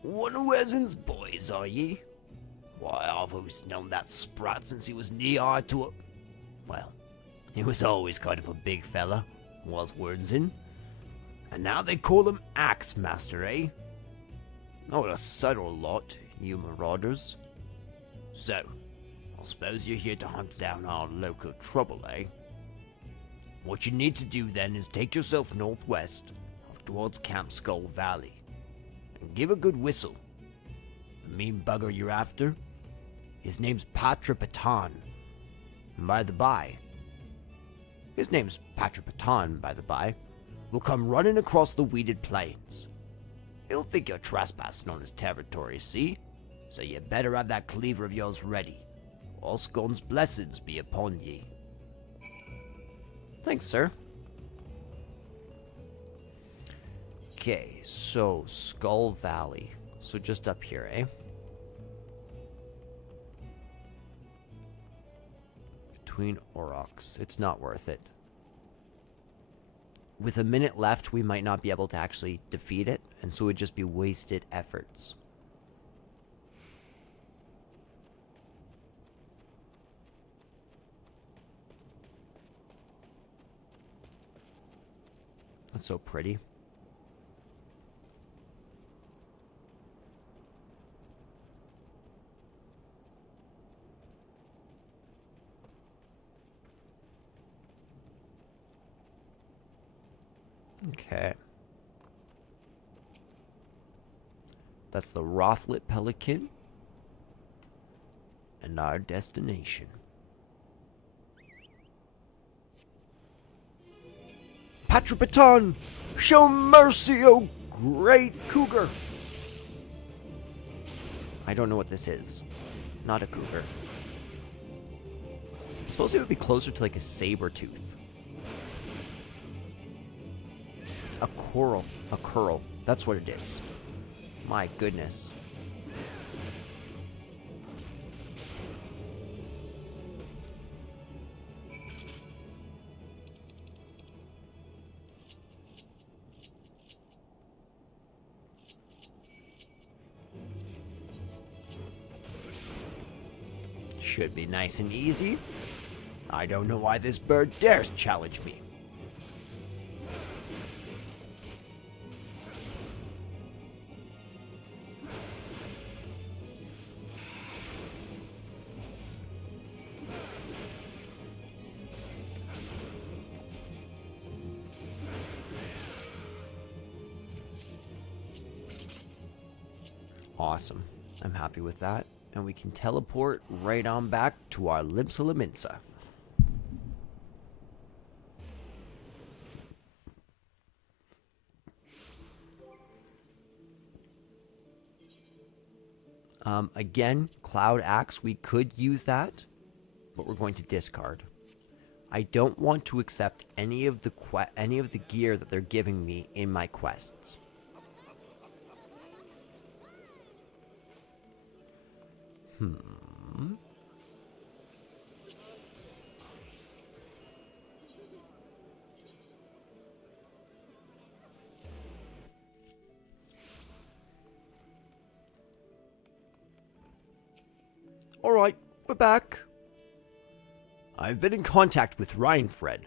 One of Wesen's boys, are ye? Why, I've always known that sprat since he was knee-high to a... Well, he was always kind of a big fella, was Wernsin. And now they call him Axe Master, eh? Not a subtle lot, you marauders. So, I suppose you're here to hunt down our local trouble, eh? What you need to do then is take yourself northwest, up towards Camp Skull Valley, and give a good whistle. The mean bugger you're after, his name's Patripatan. By the by, will come running across the weeded plains. He'll think you're trespassing on his territory, see? So you better have that cleaver of yours ready. Osgon's blessings be upon ye. Thanks, sir. Okay, so Skull Valley. So just up here, eh? Between Aurochs. It's not worth it. With a minute left, we might not be able to actually defeat it, and so it would just be wasted efforts. That's so pretty. Okay. That's the Rothlit Pelican. And our destination. Patripatan! Show mercy, oh great cougar! I don't know what this is. Not a cougar. I suppose it would be closer to like a saber tooth. A coral. A curl. That's what it is. My goodness. Should be nice and easy. I don't know why this bird dares challenge me. Awesome. I'm happy with that. And we can teleport right on back to our Limsa Lominsa. Again, Cloud Axe, we could use that, but we're going to discard. I don't want to accept any of the gear that they're giving me in my quests. Alright, we're back. I've been in contact with Rhinefred,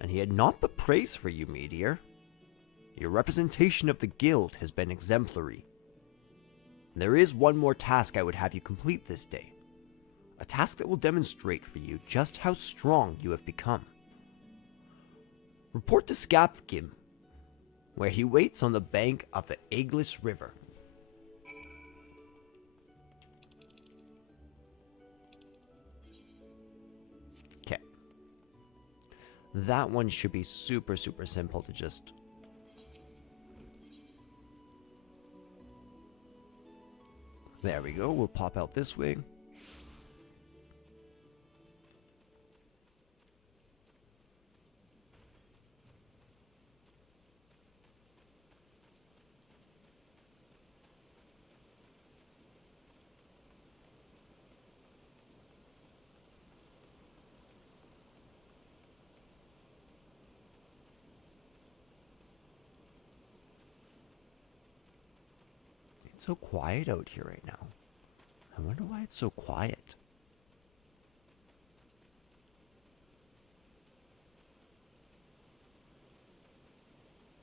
and he had naught but praise for you, Meteor. Your representation of the guild has been exemplary. There is one more task I would have you complete this day. A task that will demonstrate for you just how strong you have become. Report to Skapgim, where he waits on the bank of the Eggless River. Okay. That one should be super simple to just... There we go, we'll pop out this way. It's so quiet out here right now. I wonder why it's so quiet.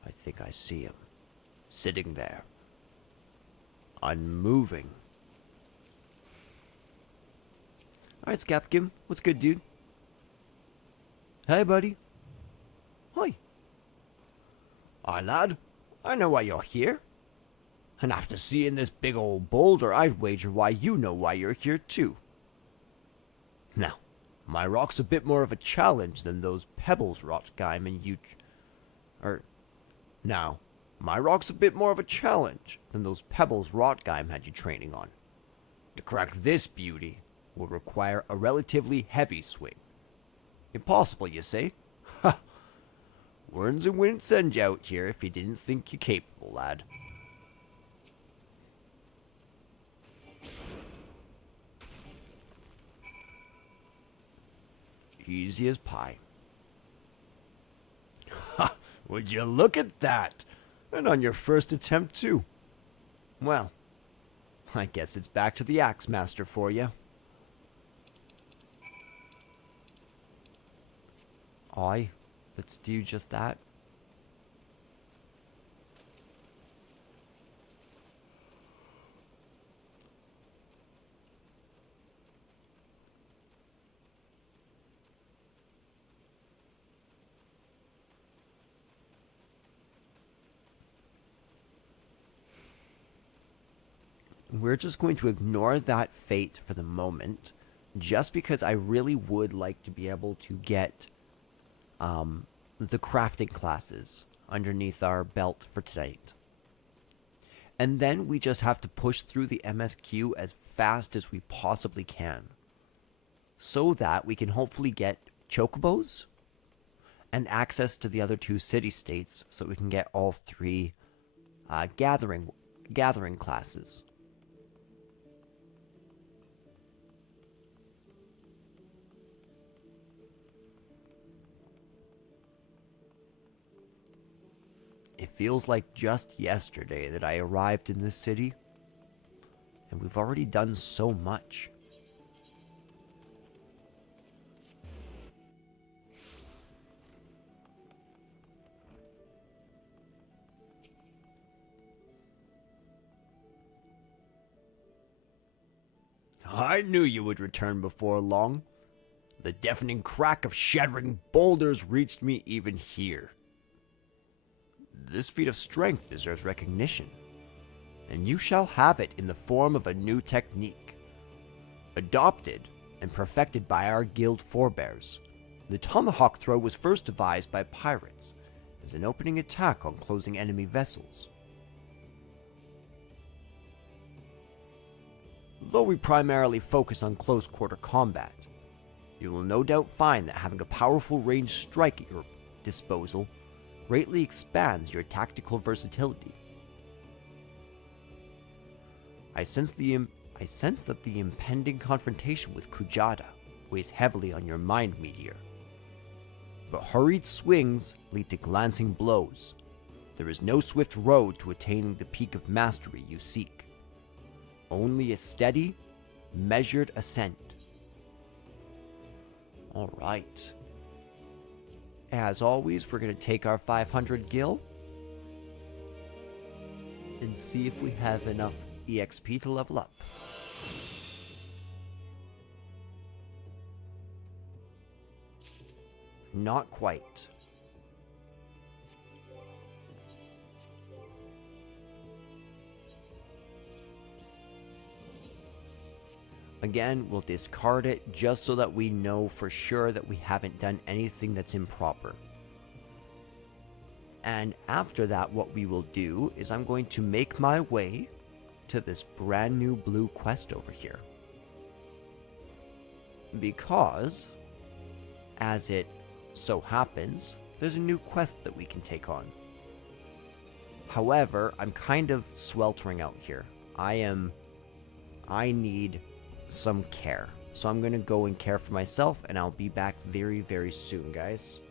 I think I see him. Sitting there. Unmoving. Alright, Skapgim. What's good, dude? Hey, buddy. Hi. Aye, lad. I know why you're here. And after seeing this big old boulder, I'd wager why you know why you're here too. Now, my rock's a bit more of a challenge than those pebbles Rotgeim and you... Now, my rock's a bit more of a challenge than those pebbles Rotgeim had you training on. To crack this beauty will require a relatively heavy swing. Impossible, you say? Ha! Worms and wouldn't send you out here if you didn't think you capable, lad. Easy as pie. Ha! Would you look at that? And on your first attempt, too. Well, I guess it's back to the Axe Master for you. Aye, let's do just that. We're just going to ignore that fate for the moment, just because I really would like to be able to get the crafting classes underneath our belt for tonight. And then we just have to push through the MSQ as fast as we possibly can, so that we can hopefully get chocobos and access to the other two city-states, so we can get all three gathering classes. It feels like just yesterday that I arrived in this city, and we've already done so much. I knew you would return before long. The deafening crack of shattering boulders reached me even here. This feat of strength deserves recognition, and you shall have it in the form of a new technique. Adopted and perfected by our guild forebears, the tomahawk throw was first devised by pirates as an opening attack on closing enemy vessels. Though we primarily focus on close-quarter combat, you will no doubt find that having a powerful ranged strike at your disposal greatly expands your tactical versatility. I sense that the impending confrontation with Kujata weighs heavily on your mind, Meteor. But hurried swings lead to glancing blows. There is no swift road to attaining the peak of mastery you seek. Only a steady, measured ascent. Alright. As always, we're going to take our 500 gil and see if we have enough EXP to level up. Not quite. Again, we'll discard it just so that we know for sure that we haven't done anything that's improper. And after that, what we will do is I'm going to make my way to this brand new blue quest over here. Because, as it so happens, there's a new quest that we can take on. However, I'm kind of sweltering out here. I need some care. So I'm going to go and care for myself, and I'll be back very, very soon, guys.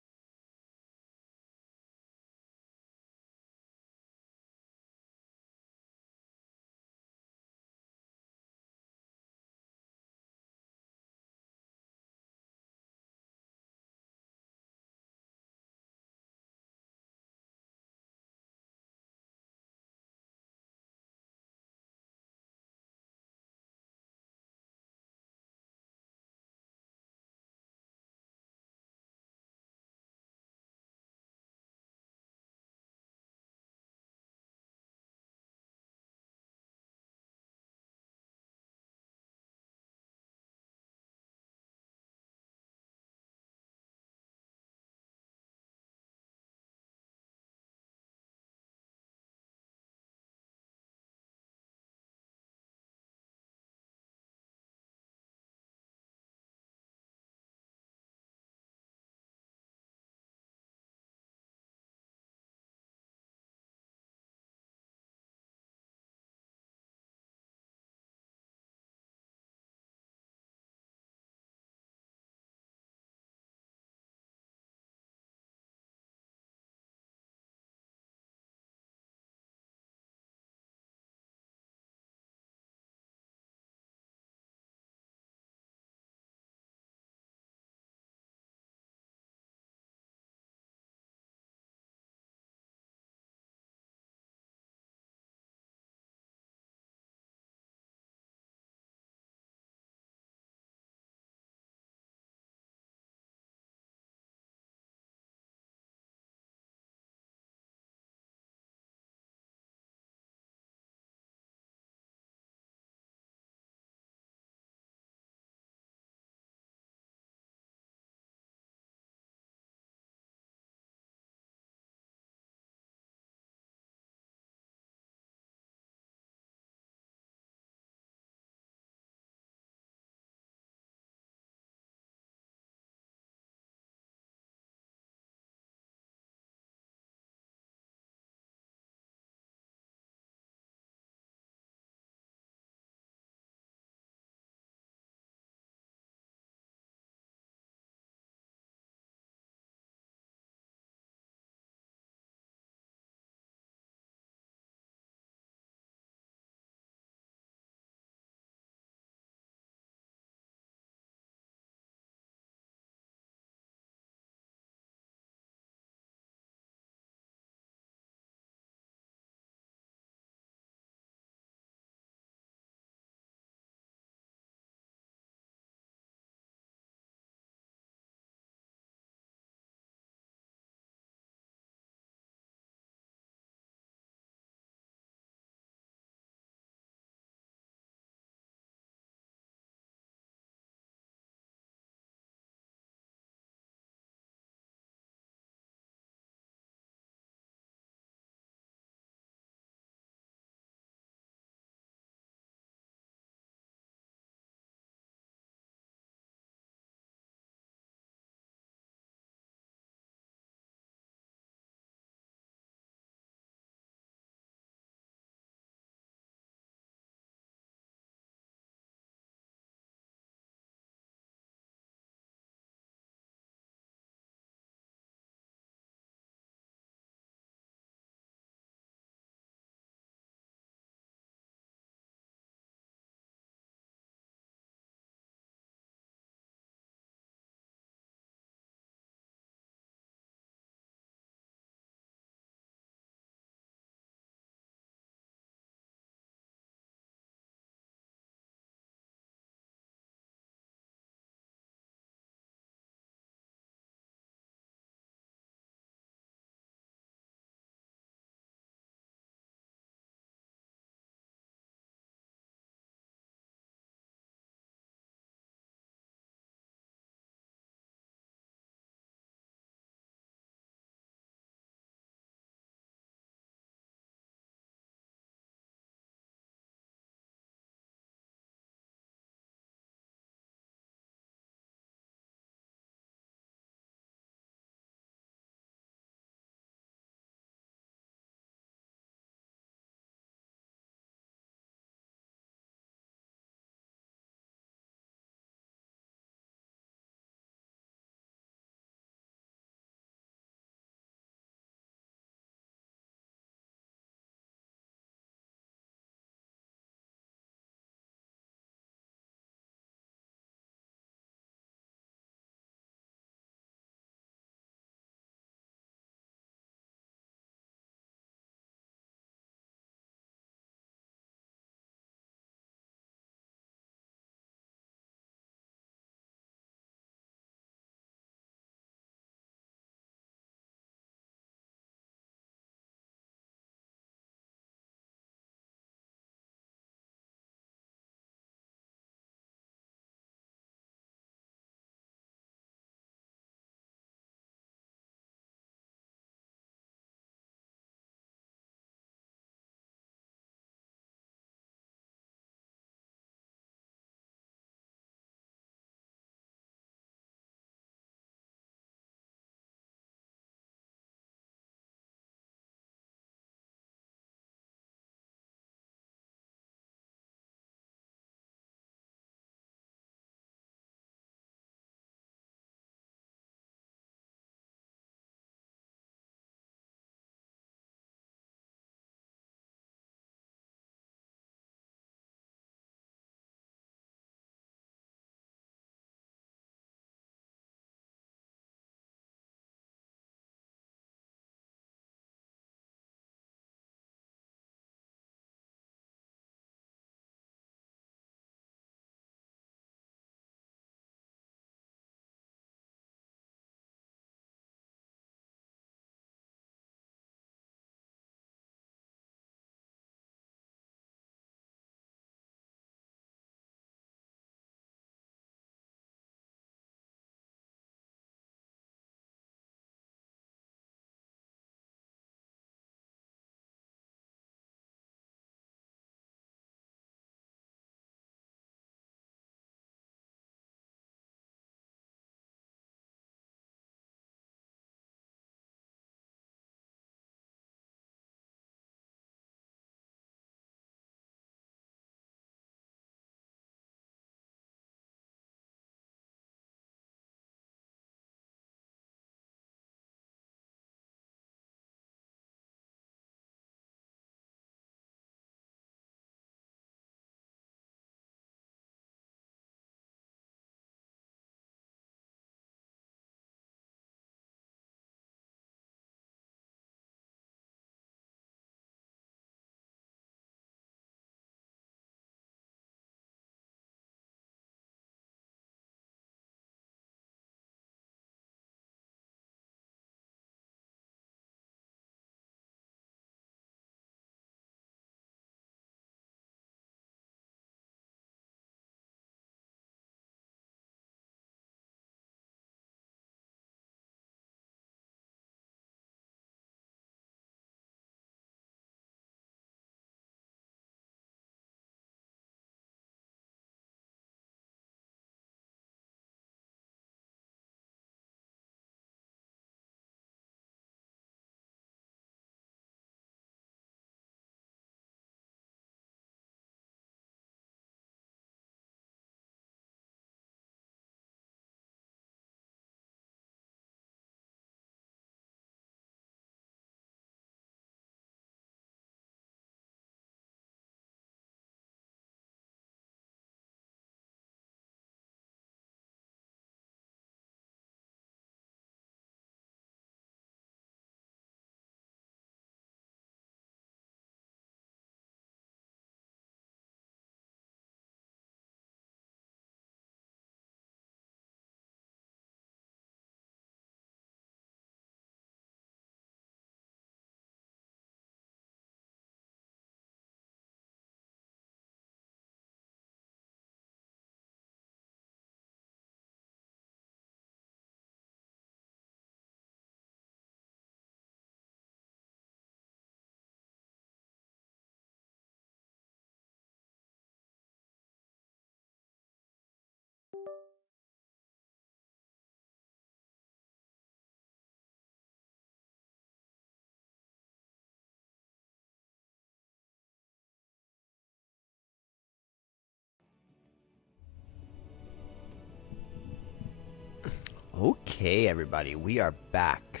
Okay, everybody, we are back.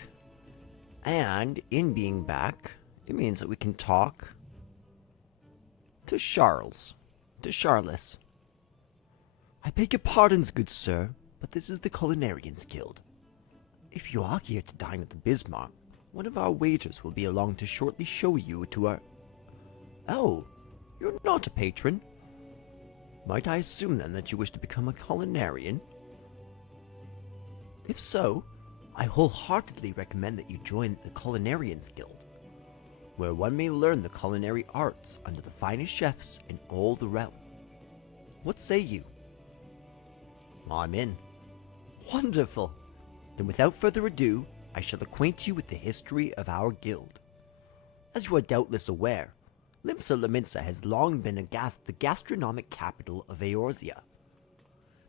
And in being back, it means that we can talk to Charles. To Charles. I beg your pardons, good sir, but this is the Culinarians Guild. If you are here to dine at the Bismarck, one of our waiters will be along to shortly show you to our... Oh, you're not a patron? Might I assume then that you wish to become a culinarian? If so, I wholeheartedly recommend that you join the Culinarians Guild, where one may learn the culinary arts under the finest chefs in all the realm. What say you? I'm in. Wonderful! Then without further ado, I shall acquaint you with the history of our guild. As you are doubtless aware, Limsa Lominsa has long been the gastronomic capital of Eorzea.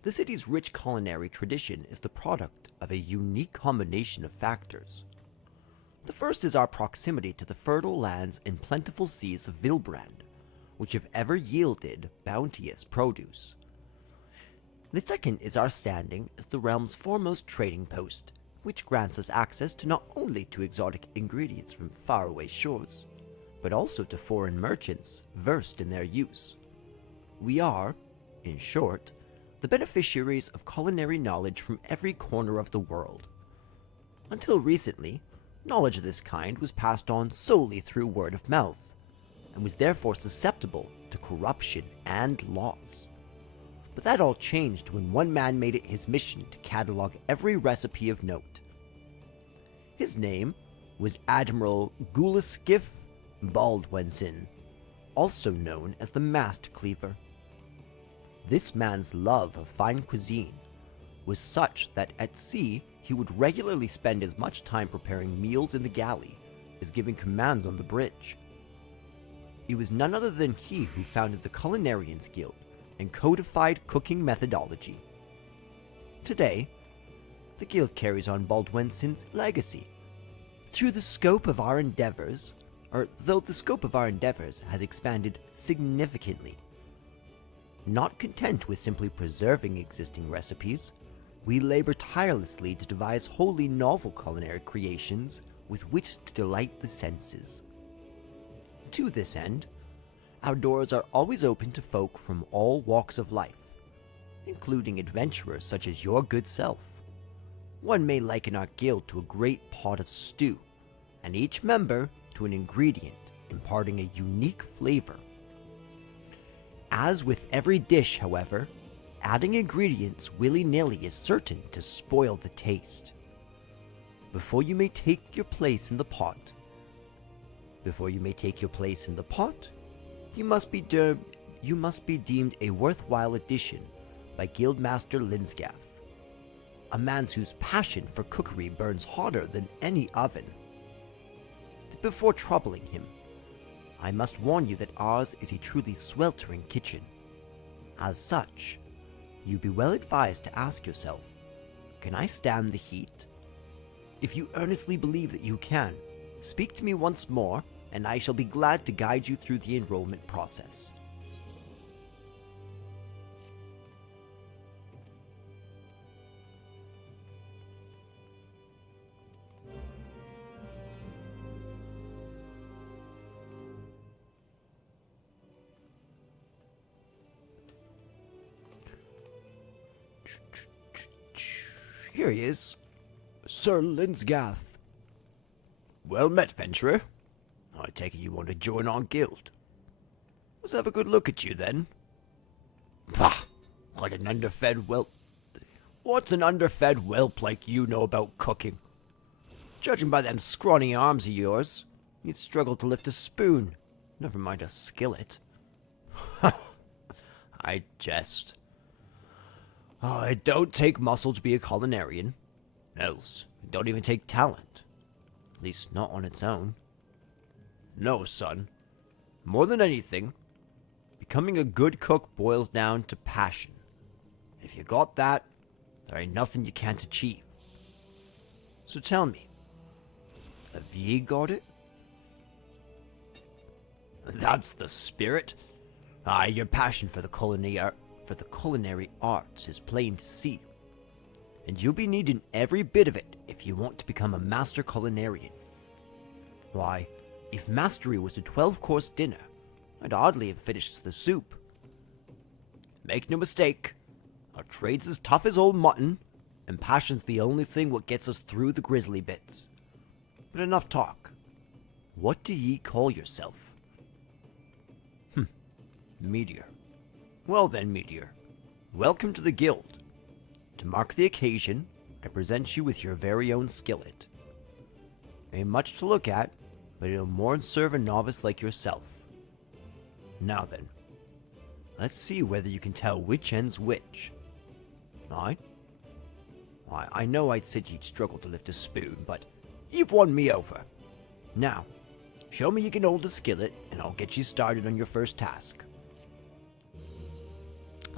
The city's rich culinary tradition is the product of a unique combination of factors. The first is our proximity to the fertile lands and plentiful seas of Vilbrand, which have ever yielded bounteous produce. The second is our standing as the realm's foremost trading post, which grants us access to not only to exotic ingredients from faraway shores, but also to foreign merchants versed in their use. We are, in short, the beneficiaries of culinary knowledge from every corner of the world. Until recently, knowledge of this kind was passed on solely through word of mouth, and was therefore susceptible to corruption and loss. But that all changed when one man made it his mission to catalog every recipe of note. His name was Admiral Gulaskif Baldwenson, also known as the Mast Cleaver. This man's love of fine cuisine was such that at sea he would regularly spend as much time preparing meals in the galley as giving commands on the bridge. It was none other than he who founded the Culinarians Guild and codified cooking methodology. Today, the guild carries on Baldwinson's legacy. Though the scope of our endeavors has expanded significantly. Not content with simply preserving existing recipes, we labor tirelessly to devise wholly novel culinary creations with which to delight the senses. To this end, our doors are always open to folk from all walks of life, including adventurers such as your good self. One may liken our guild to a great pot of stew, and each member to an ingredient imparting a unique flavor. As with every dish, however, adding ingredients willy-nilly is certain to spoil the taste. Before you may take your place in the pot, you must be deemed a worthwhile addition by Guildmaster Linsgath, a man whose passion for cookery burns hotter than any oven. Before troubling him, I must warn you that ours is a truly sweltering kitchen. As such, you'd be well advised to ask yourself, can I stand the heat? If you earnestly believe that you can, speak to me once more, and I shall be glad to guide you through the enrollment process. Here he is, Sir Linsgath. Well met, venturer. I take it you want to join our guild. Let's have a good look at you, then. Bah! What's an underfed whelp like you know about cooking? Judging by them scrawny arms of yours, you'd struggle to lift a spoon, never mind a skillet. I jest. Oh, it don't take muscle to be a culinarian. Else, it don't even take talent. At least not on its own. No, son. More than anything, becoming a good cook boils down to passion. If you got that, there ain't nothing you can't achieve. So tell me, have ye got it? That's the spirit. Aye, your passion for the culinary arts is plain to see. and you'll be needing every bit of it if you want to become a master culinarian. Why, if mastery was a 12-course dinner, I'd hardly have finished the soup. Make no mistake, our trade's as tough as old mutton, and passion's the only thing what gets us through the grisly bits. But enough talk. What do ye call yourself? Meteor. Well then, Meteor, welcome to the guild. To mark the occasion, I present you with your very own skillet. Ain't much to look at, but it'll more serve a novice like yourself. Now then, let's see whether you can tell which end's which. Aye? Why, I know I'd said you'd struggle to lift a spoon, but you've won me over. Now, show me you can hold a skillet, and I'll get you started on your first task.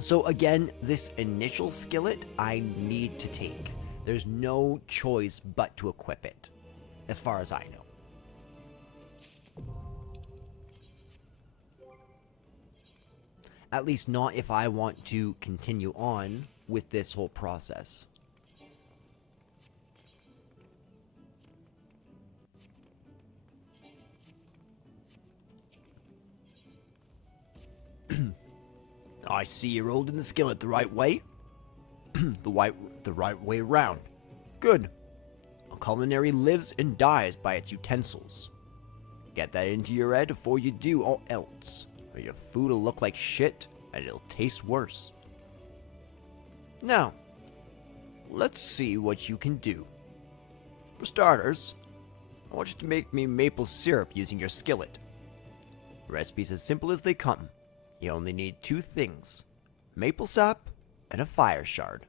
So again, this initial skillet I need to take. There's no choice but to equip it, as far as I know. At least not if I want to continue on with this whole process. I see you're holding the skillet the right way. the right way round. Good. A culinary lives and dies by its utensils. Get that into your head before you do all else, or your food will look like shit and it'll taste worse. Now, let's see what you can do. For starters, I want you to make me maple syrup using your skillet. The recipe's as simple as they come. You only need two things, maple sap and a fire shard.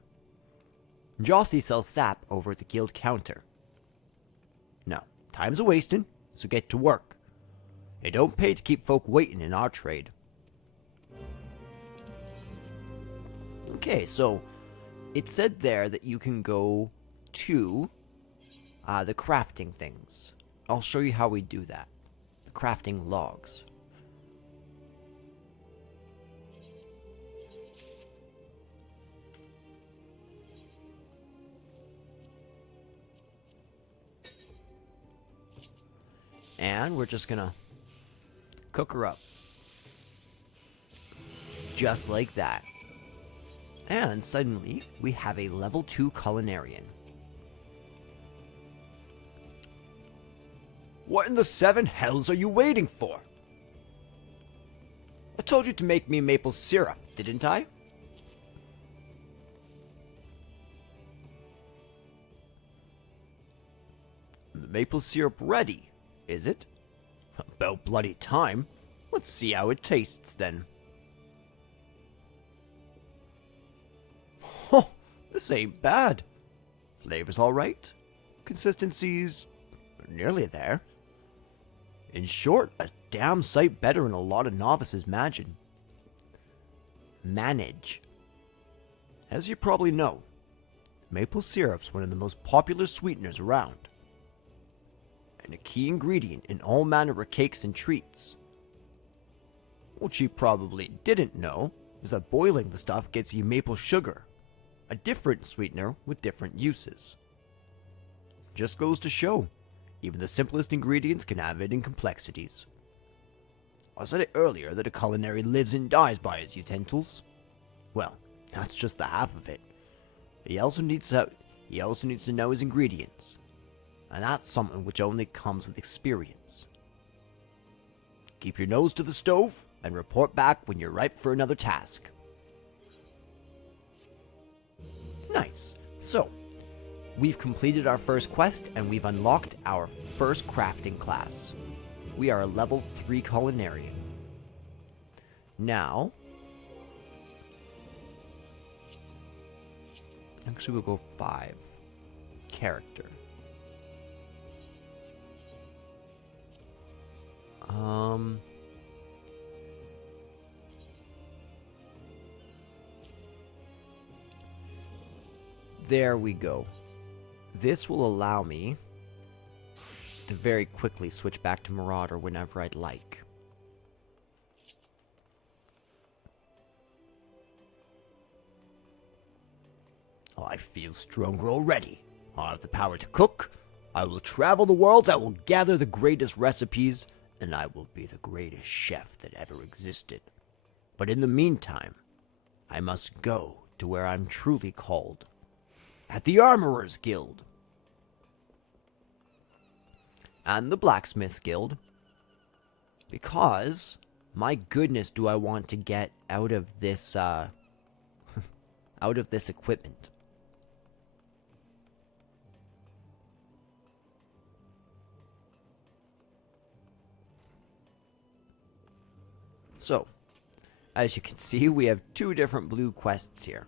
Jossie sells sap over at the guild counter. Now, time's a-wasting, so get to work. It don't pay to keep folk waiting in our trade. Okay, so it said there that you can go to the crafting things. I'll show you how we do that. The crafting logs. And we're just gonna cook her up. Just like that. And suddenly, we have a level 2 culinarian. What in the 7 hells are you waiting for? I told you to make me maple syrup, didn't I? The maple syrup ready, is it? About bloody time. Let's see how it tastes then. Oh, this ain't bad. Flavor's alright. Consistency's nearly there. In short, a damn sight better than a lot of novices manage. As you probably know, maple syrup's one of the most popular sweeteners around, and a key ingredient in all manner of cakes and treats. What you probably didn't know is that boiling the stuff gets you maple sugar, a different sweetener with different uses. Just goes to show, even the simplest ingredients can have hidden complexities. I said it earlier that a culinary lives and dies by his utensils. Well, that's just the half of it. He also needs to know his ingredients, and that's something which only comes with experience. Keep your nose to the stove and report back when you're ripe for another task. Nice. So, we've completed our first quest and we've unlocked our first crafting class. We are a level 3 culinarian. Now, actually we'll go 5. Character. There we go. This will allow me to very quickly switch back to Marauder whenever I'd like. I feel stronger already. I have the power to cook. I will travel the world. I will gather the greatest recipes, and I will be the greatest chef that ever existed. But in the meantime, I must go to where I'm truly called. At the Armorers Guild. And the Blacksmiths Guild. Because, my goodness, do I want to get out of this, out of this equipment. So, as you can see, we have 2 different blue quests here.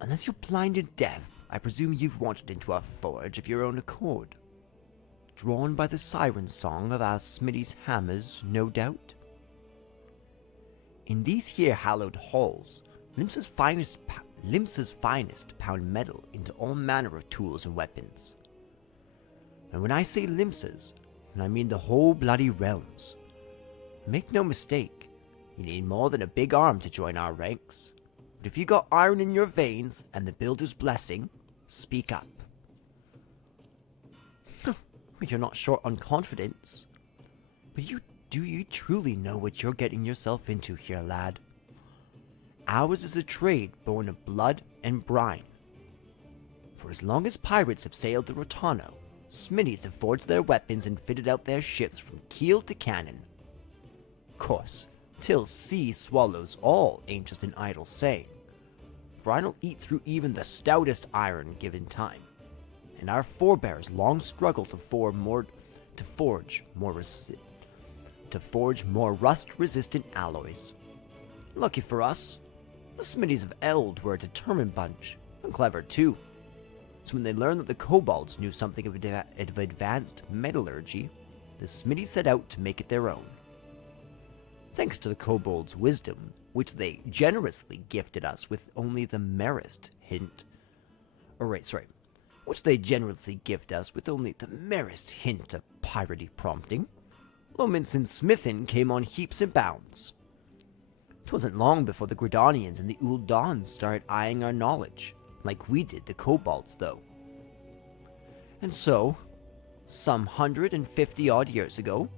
Unless you're blind and deaf, I presume you've wandered into a forge of your own accord. Drawn by the siren song of our Smitty's hammers, no doubt. In these here hallowed halls, Limsa's finest pound metal into all manner of tools and weapons. And when I say Limsa's, I mean the whole bloody realms. Make no mistake, you need more than a big arm to join our ranks. But if you got iron in your veins and the builder's blessing, speak up. You're not short on confidence. But do you truly know what you're getting yourself into here, lad? Ours is a trade born of blood and brine. For as long as pirates have sailed the Rotano, Smitties have forged their weapons and fitted out their ships from keel to cannon. Course, till sea swallows all, ain't just an idle saying. For I don't eat through even the stoutest iron given time. And our forebears long struggled to forge more rust-resistant alloys. Lucky for us, the Smitties of Eld were a determined bunch, and clever too. So when they learned that the kobolds knew something of advanced metallurgy, the Smitties set out to make it their own. Thanks to the kobolds' wisdom, which they generously gifted us with only the merest hint of piratey prompting, Lominsa Smithin came on heaps and bounds. 'Twasn't long before the Gridanians and the Uldans started eyeing our knowledge, like we did the kobolds, though. And so, some 150-odd years ago,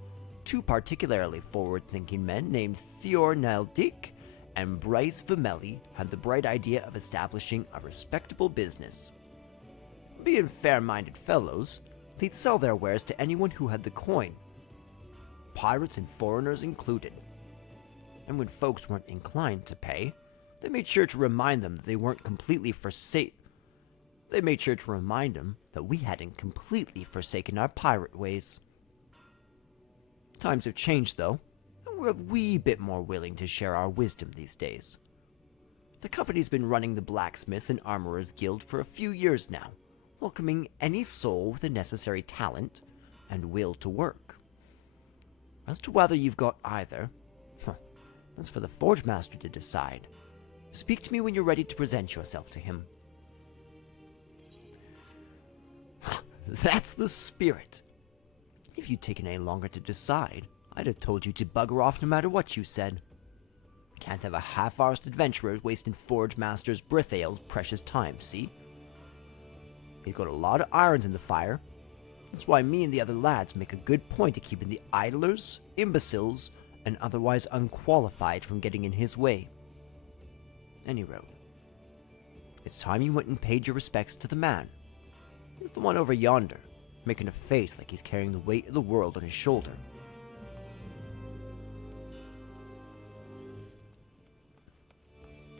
2 particularly forward-thinking men named Theor Naldik and Bryce Vermelli had the bright idea of establishing a respectable business. Being fair-minded fellows, they'd sell their wares to anyone who had the coin, pirates and foreigners included. And when folks weren't inclined to pay, they made sure to remind them that we hadn't completely forsaken our pirate ways. Times have changed, though, and we're a wee bit more willing to share our wisdom these days. The company's been running the Blacksmith and Armorers Guild for a few years now, welcoming any soul with the necessary talent and will to work. As to whether you've got either, that's for the Forge Master to decide. Speak to me when you're ready to present yourself to him. That's the spirit. If you'd taken any longer to decide, I'd have told you to bugger off no matter what you said. Can't have a half-arsed adventurer wasting Forge Master's Brithale's precious time, see? He's got a lot of irons in the fire. That's why me and the other lads make a good point of keeping the idlers, imbeciles, and otherwise unqualified from getting in his way. Anyway, it's time you went and paid your respects to the man. He's the one over yonder, making a face like he's carrying the weight of the world on his shoulder.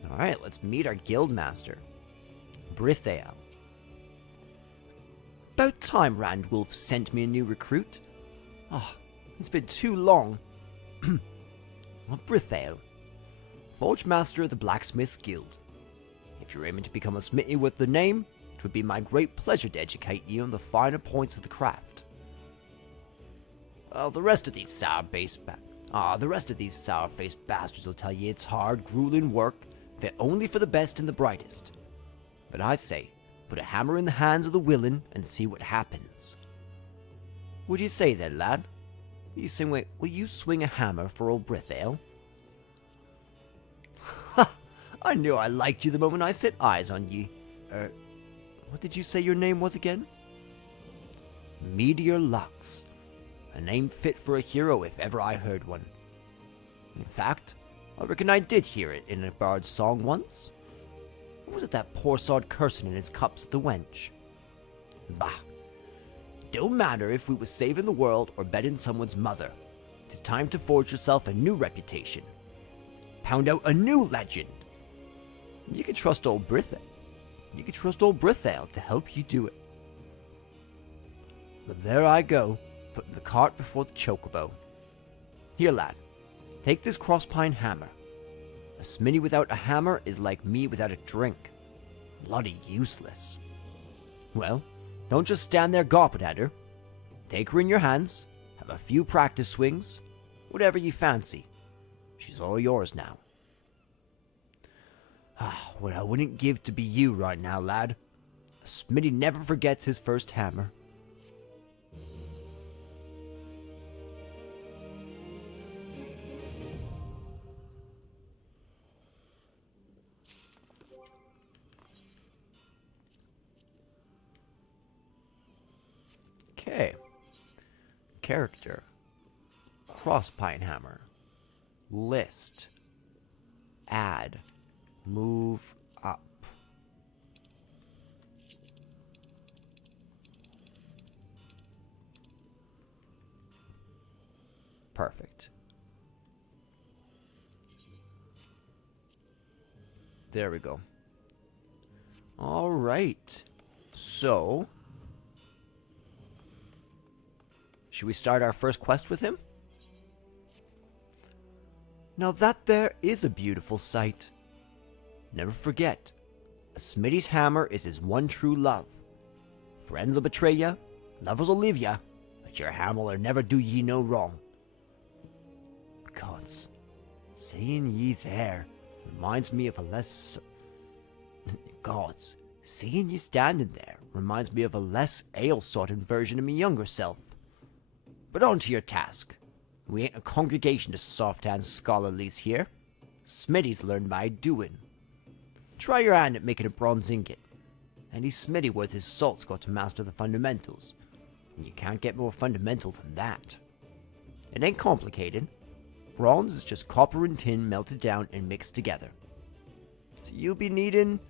Alright, let's meet our guild master, Brithale. About time Randwolf sent me a new recruit. It's been too long. Brithale, Forge Master of the Blacksmiths Guild. If you're aiming to become a smithy with the name, it would be my great pleasure to educate you on the finer points of the craft. The rest of these sour-faced bastards will tell you it's hard, grueling work, fit only for the best and the brightest. But I say, put a hammer in the hands of the willing and see what happens. What'd you say then, lad? Will you swing a hammer for old Brithale? Ha! I knew I liked you the moment I set eyes on you. What did you say your name was again? Meteor Lux. A name fit for a hero if ever I heard one. In fact, I reckon I did hear it in a bard's song once. Or was it that poor sod cursing in his cups at the wench? Bah. Don't matter if we was saving the world or bedding someone's mother. It's time to forge yourself a new reputation. Pound out a new legend. You can trust old Brithael. You can trust old Brithael to help you do it. But there I go, putting the cart before the chocobo. Here, lad, take this crosspine hammer. A smithy without a hammer is like me without a drink. Bloody useless. Well, don't just stand there gawping at her. Take her in your hands, have a few practice swings, whatever you fancy. She's all yours now. What I wouldn't give to be you right now, lad. A smithy never forgets his first hammer. Okay. Character. Crosspine hammer. List. Add. Move up. Perfect. There we go. All right. So, should we start our first quest with him? Now that there is a beautiful sight. Never forget, a smithy's hammer is his one true love. Friends will betray ya, lovers will leave ya, but your hammer will never do ye no wrong. Gods, seeing ye there reminds me of a less... Gods, seeing ye standing there reminds me of a less ale-sorted version of me younger self. But on to your task. We ain't a congregation of soft-hand scholarlies here. Smithies learn by doing. Try your hand at making a bronze ingot. Any smithy worth his salt's got to master the fundamentals. And you can't get more fundamental than that. It ain't complicated. Bronze is just copper and tin melted down and mixed together. So you'll be needing...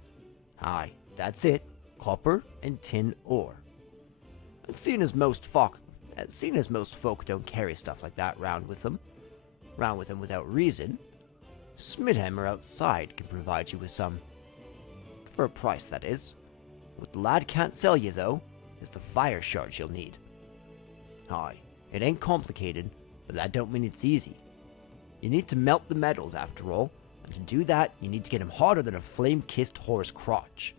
Aye, that's it. Copper and tin ore. And seeing as most folk don't carry stuff like that round with them without reason, Smithhammer outside can provide you with some. For a price, that is. What the lad can't sell you, though, is the fire shards you'll need. Aye, it ain't complicated, but that don't mean it's easy. You need to melt the metals, after all, and to do that, you need to get 'em hotter than a flame-kissed horse crotch.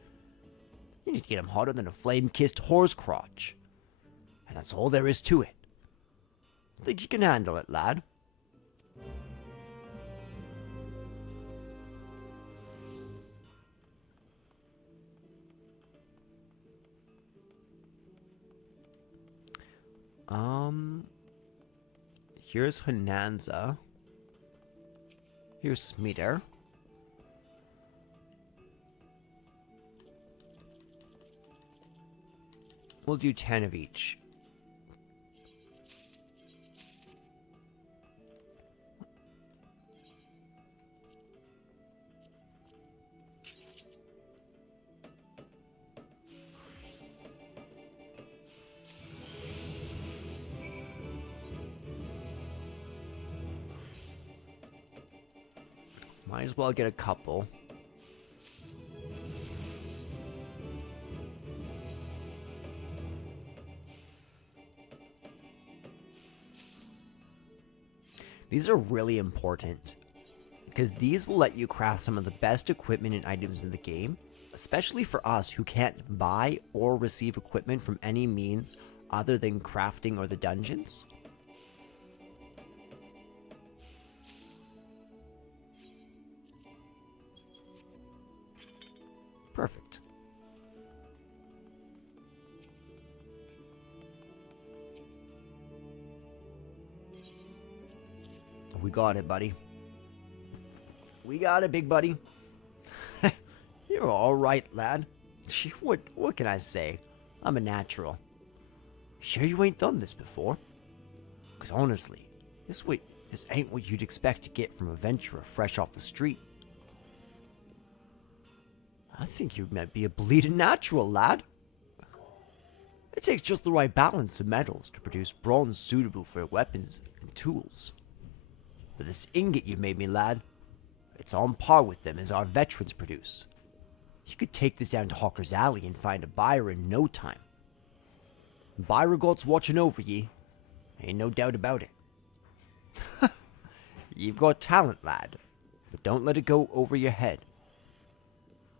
And that's all there is to it. Think you can handle it, lad? Here's Hananza. Here's Smeeder. We'll do 10 of each. Might as well get a couple. These are really important, because these will let you craft some of the best equipment and items in the game, especially for us who can't buy or receive equipment from any means other than crafting or the dungeons. Perfect. We got it, buddy. We got it, big buddy. You're alright, lad. What can I say? I'm a natural. Sure you ain't done this before? Because honestly, this ain't what you'd expect to get from a venturer fresh off the street. I think you might be a bleeding natural, lad. It takes just the right balance of metals to produce bronze suitable for weapons and tools. But this ingot you made me, lad, it's on par with them as our veterans produce. You could take this down to Hawker's Alley and find a buyer in no time. Beauregard's watching over ye. Ain't no doubt about it. You've got talent, lad, but don't let it go over your head.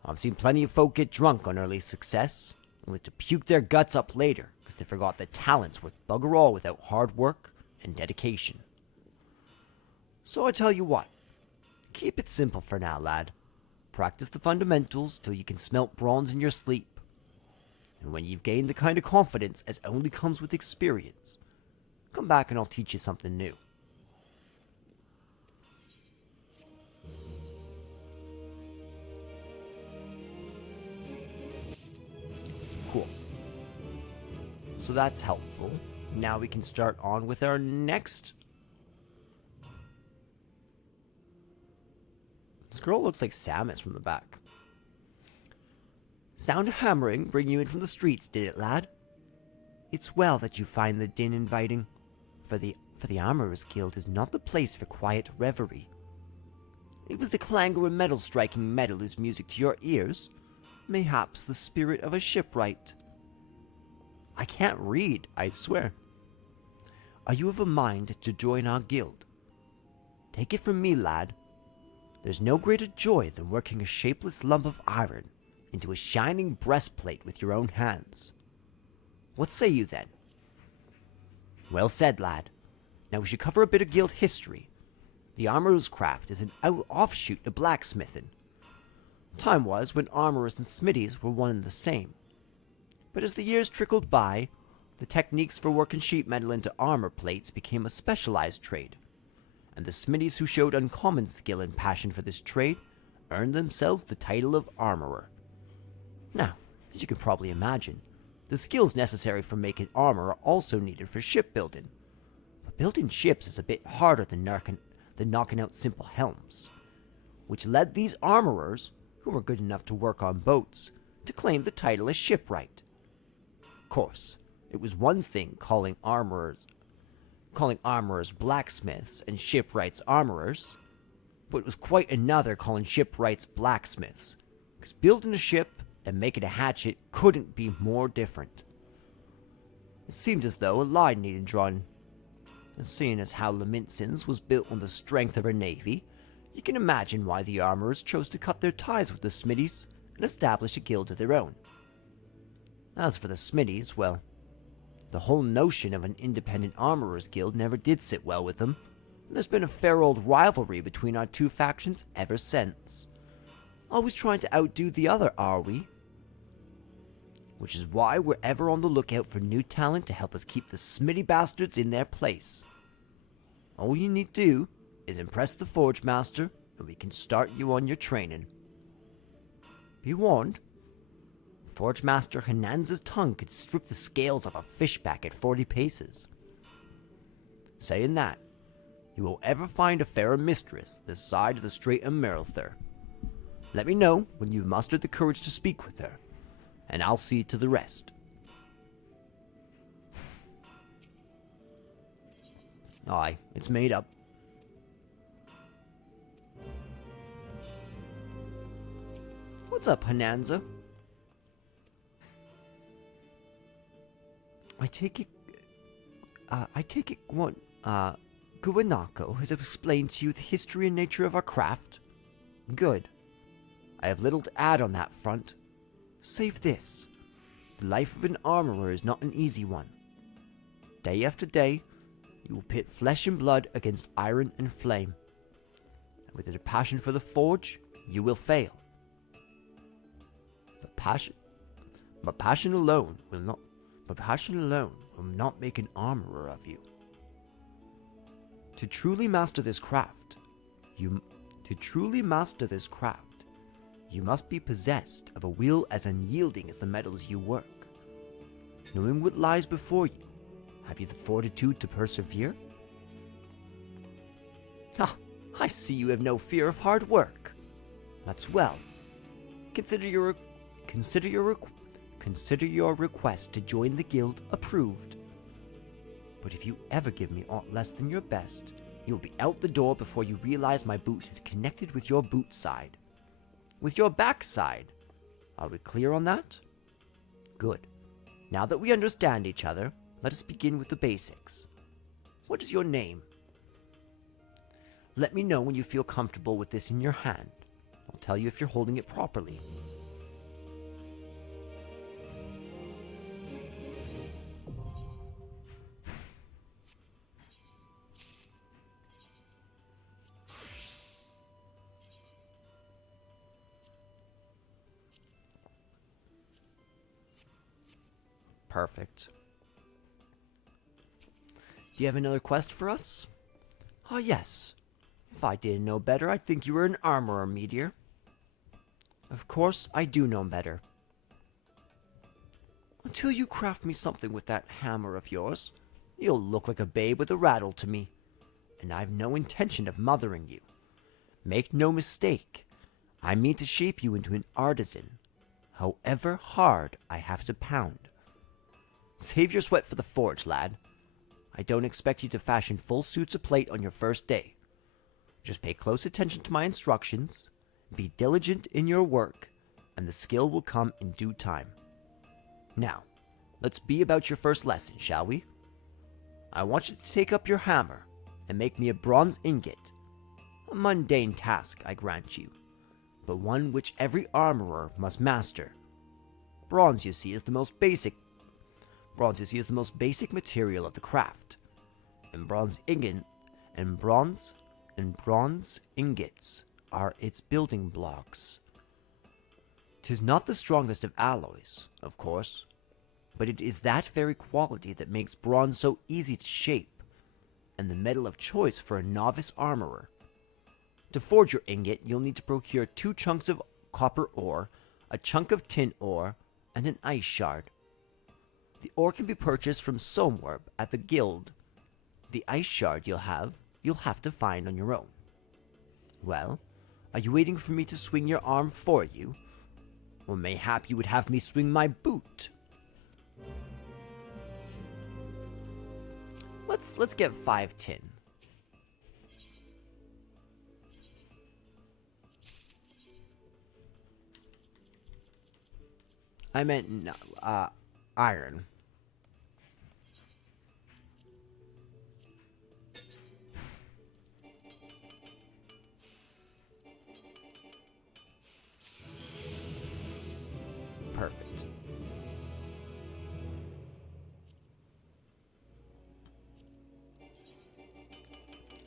I've seen plenty of folk get drunk on early success, only to puke their guts up later because they forgot that talent's worth bugger all without hard work and dedication. So I tell you what, keep it simple for now, lad. Practice the fundamentals till you can smelt bronze in your sleep. And when you've gained the kind of confidence as only comes with experience, come back and I'll teach you something new. Cool. So that's helpful. Now we can start on with our next. This girl looks like Samus from the back. Sound of hammering bring you in from the streets, did it, lad? It's well that you find the din inviting, for the Armorer's Guild is not the place for quiet reverie. It was the clangor of metal striking metal is music to your ears, mayhaps the spirit of a shipwright. I can't read, I swear. Are you of a mind to join our guild? Take it from me, lad. There's no greater joy than working a shapeless lump of iron into a shining breastplate with your own hands. What say you then? Well said, lad. Now we should cover a bit of guild history. The armorer's craft is an offshoot of blacksmithing. Time was when armorers and smithies were one and the same. But as the years trickled by, the techniques for working sheet metal into armor plates became a specialized trade, and the smithies who showed uncommon skill and passion for this trade earned themselves the title of armorer. Now, as you can probably imagine, the skills necessary for making armor are also needed for shipbuilding. But building ships is a bit harder than knocking out simple helms, which led these armorers, who were good enough to work on boats, to claim the title as shipwright. Of course, it was one thing calling armorers blacksmiths and shipwrights armorers, but it was quite another calling shipwrights blacksmiths, because building a ship and making a hatchet couldn't be more different. It seemed as though a line needed drawn, and seeing as how Lominsans was built on the strength of her navy, you can imagine why the armorers chose to cut their ties with the smithies and establish a guild of their own. As for the smithies, well, the whole notion of an independent armorers guild never did sit well with them. There's been a fair old rivalry between our two factions ever since. Always trying to outdo the other, are we? Which is why we're ever on the lookout for new talent to help us keep the smithy bastards in their place. All you need to do is impress the Forge Master, and we can start you on your training. Be warned, Forge Master Hananza's tongue could strip the scales off a fishback at 40 paces. Saying that, you will ever find a fairer mistress this side of the Strait of Merelther. Let me know when you've mustered the courage to speak with her, and I'll see to the rest. Aye, it's made up. What's up, Hananza? I take it Guanako has explained to you the history and nature of our craft? Good. I have little to add on that front. Save this. The life of an armorer is not an easy one. Day after day, you will pit flesh and blood against iron and flame. And with a passion for the forge, you will fail. But passion alone will not make an armorer of you. To truly master this craft, You must be possessed of a will as unyielding as the metals you work. Knowing what lies before you, have you the fortitude to persevere? Ah, I see you have no fear of hard work. That's well. Consider your request to join the guild approved. But if you ever give me aught less than your best, you'll be out the door before you realize my boot is connected with your boot side. With your backside. Are we clear on that? Good. Now that we understand each other, let us begin with the basics. What is your name? Let me know when you feel comfortable with this in your hand. I'll tell you if you're holding it properly. Perfect. Do you have another quest for us? Ah, yes. If I didn't know better, I'd think you were an armorer, meteor. Of course, I do know better. Until you craft me something with that hammer of yours, you'll look like a babe with a rattle to me, and I've no intention of mothering you. Make no mistake, I mean to shape you into an artisan, however hard I have to pound. Save your sweat for the forge, lad. I don't expect you to fashion full suits of plate on your first day. Just pay close attention to my instructions, be diligent in your work, and the skill will come in due time. Now, let's be about your first lesson, shall we? I want you to take up your hammer and make me a bronze ingot. A mundane task, I grant you, but one which every armorer must master. Bronze, you see, is the most basic material of the craft, and bronze ingots are its building blocks. 'Tis not the strongest of alloys, of course, but it is that very quality that makes bronze so easy to shape, and the metal of choice for a novice armorer. To forge your ingot, you'll need to procure 2 chunks of copper ore, a chunk of tin ore, and an ice shard. The ore can be purchased from Somewhere at the guild. The ice shard you'll have to find on your own. Well, are you waiting for me to swing your arm for you? Or mayhap you would have me swing my boot? Let's get 5 tin. I meant iron. Perfect.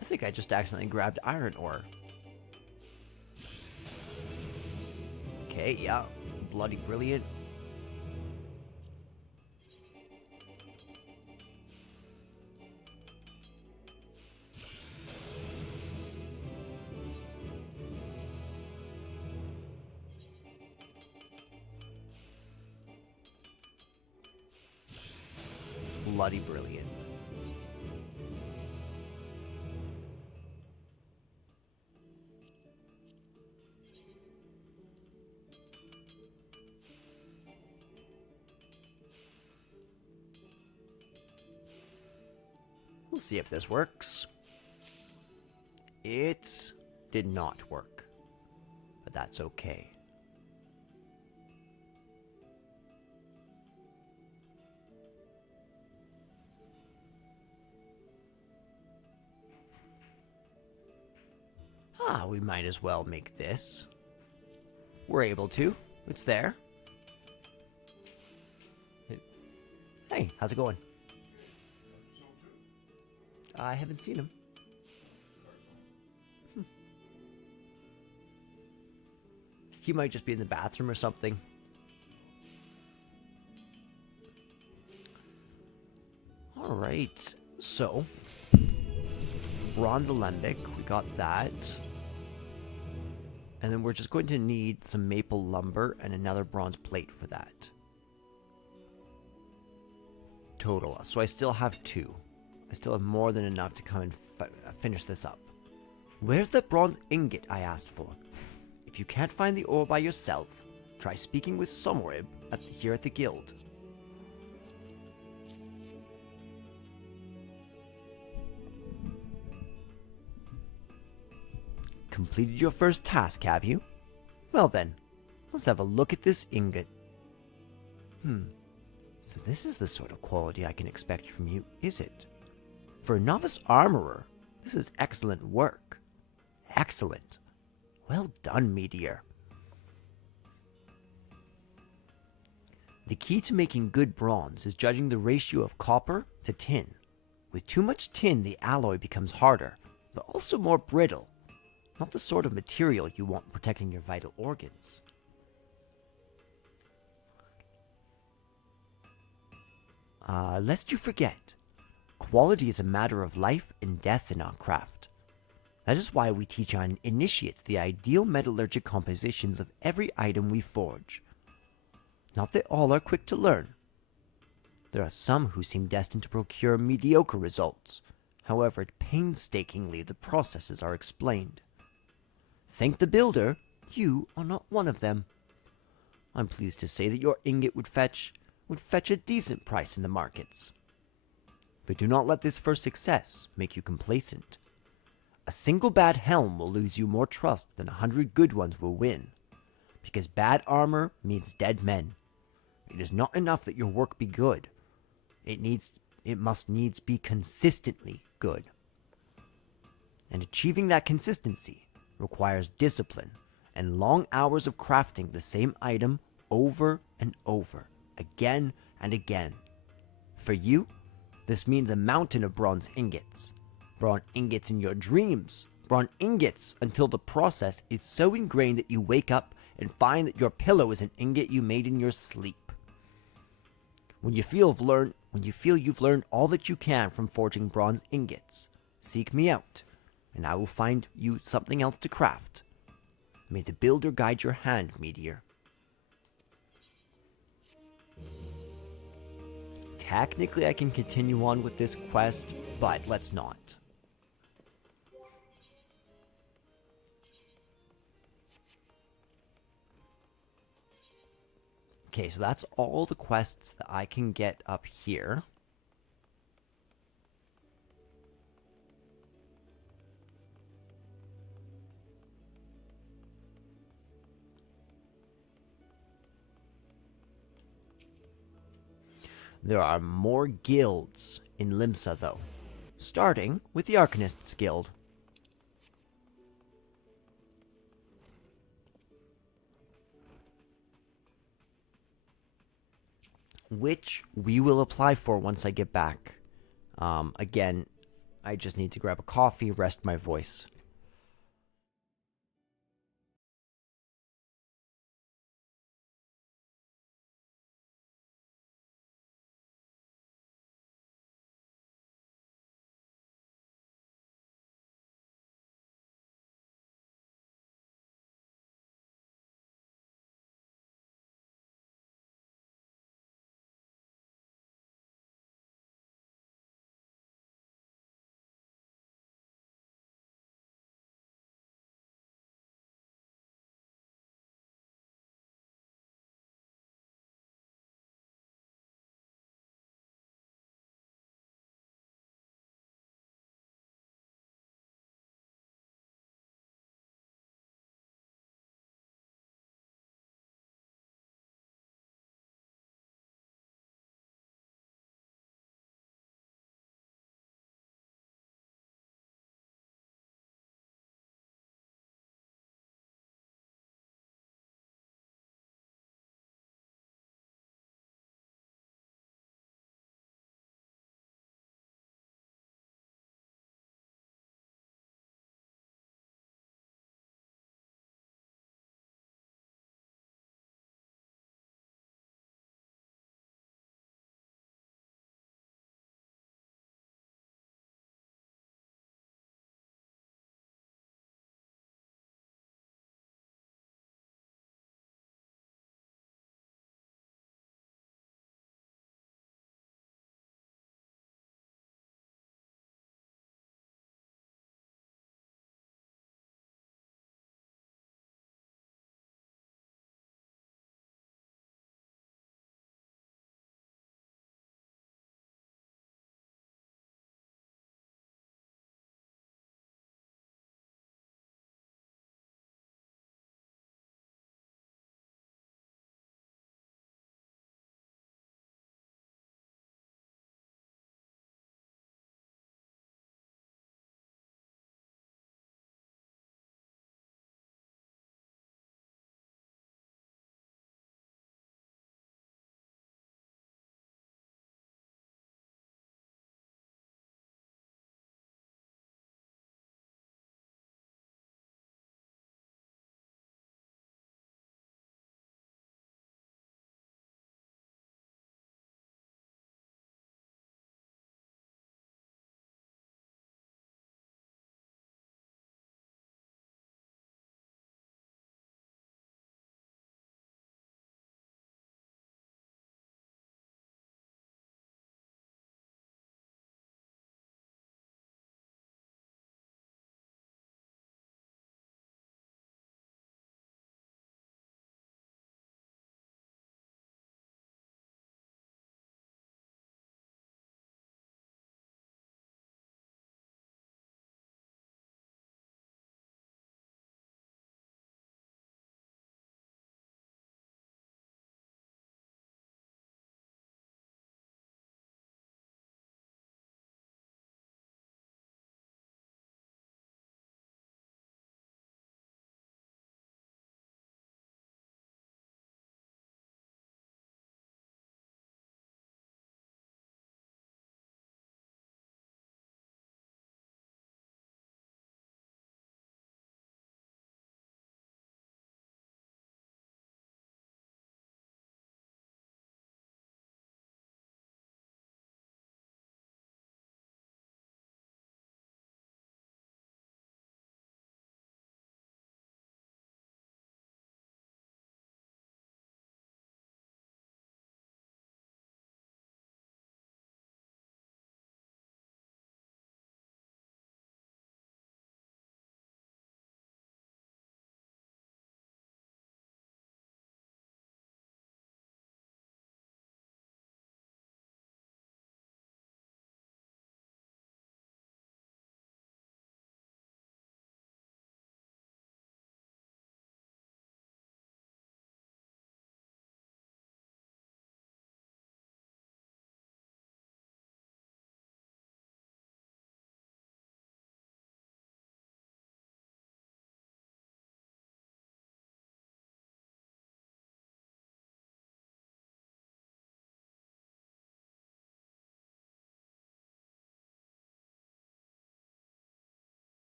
I think I just accidentally grabbed iron ore. Okay, yeah. Bloody brilliant. Bloody brilliant. We'll see if this works. It did not work, but that's okay. We might as well make this. We're able to. It's there. Hey, how's it going? I haven't seen him. He might just be in the bathroom or something. Alright, so bronze alembic, we got that. And then we're just going to need some maple lumber and another bronze plate for that. Total. So I still have 2. I still have more than enough to come and finish this up. Where's that bronze ingot I asked for? If you can't find the ore by yourself, try speaking with Somrib here at the guild. Completed your first task, have you? Well then, let's have a look at this ingot. So this is the sort of quality I can expect from you, is it? For a novice armorer, this is excellent work. Excellent. Well done, Meteor. The key to making good bronze is judging the ratio of copper to tin. With too much tin, the alloy becomes harder, but also more brittle. Not the sort of material you want protecting your vital organs. Lest you forget, quality is a matter of life and death in our craft. That is why we teach our initiates the ideal metallurgic compositions of every item we forge. Not that all are quick to learn. There are some who seem destined to procure mediocre results. However, painstakingly the processes are explained. Thank the builder, you are not one of them. I'm pleased to say that your ingot would fetch a decent price in the markets. But do not let this first success make you complacent. A single bad helm will lose you more trust than 100 good ones will win. Because bad armor means dead men. It is not enough that your work be good. It must needs be consistently good. And achieving that consistency requires discipline and long hours of crafting the same item over and over, again and again. For you, this means a mountain of bronze ingots. Bronze ingots in your dreams. Bronze ingots until the process is so ingrained that you wake up and find that your pillow is an ingot you made in your sleep. When you feel you've learned all that you can from forging bronze ingots, seek me out, and I will find you something else to craft. May the builder guide your hand, Meteor. Technically, I can continue on with this quest, but let's not. Okay, so that's all the quests that I can get up here. There are more guilds in Limsa, though. Starting with the Arcanists Guild. Which we will apply for once I get back. Again, I just need to grab a coffee, rest my voice.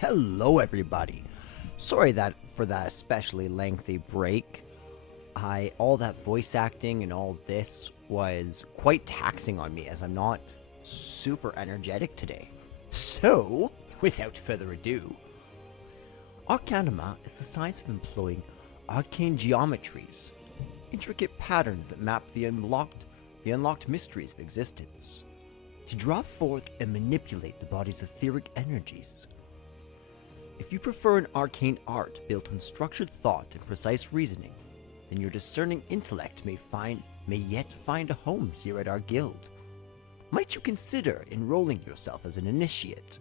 Hello, everybody. Sorry for that especially lengthy break. All that voice acting and all this was quite taxing on me as I'm not super energetic today. So, without further ado, Arcanima is the science of employing arcane geometries, intricate patterns that map the unlocked mysteries of existence, to draw forth and manipulate the body's etheric energies. If you prefer an arcane art built on structured thought and precise reasoning, then your discerning intellect may yet find a home here at our guild. Might you consider enrolling yourself as an initiate?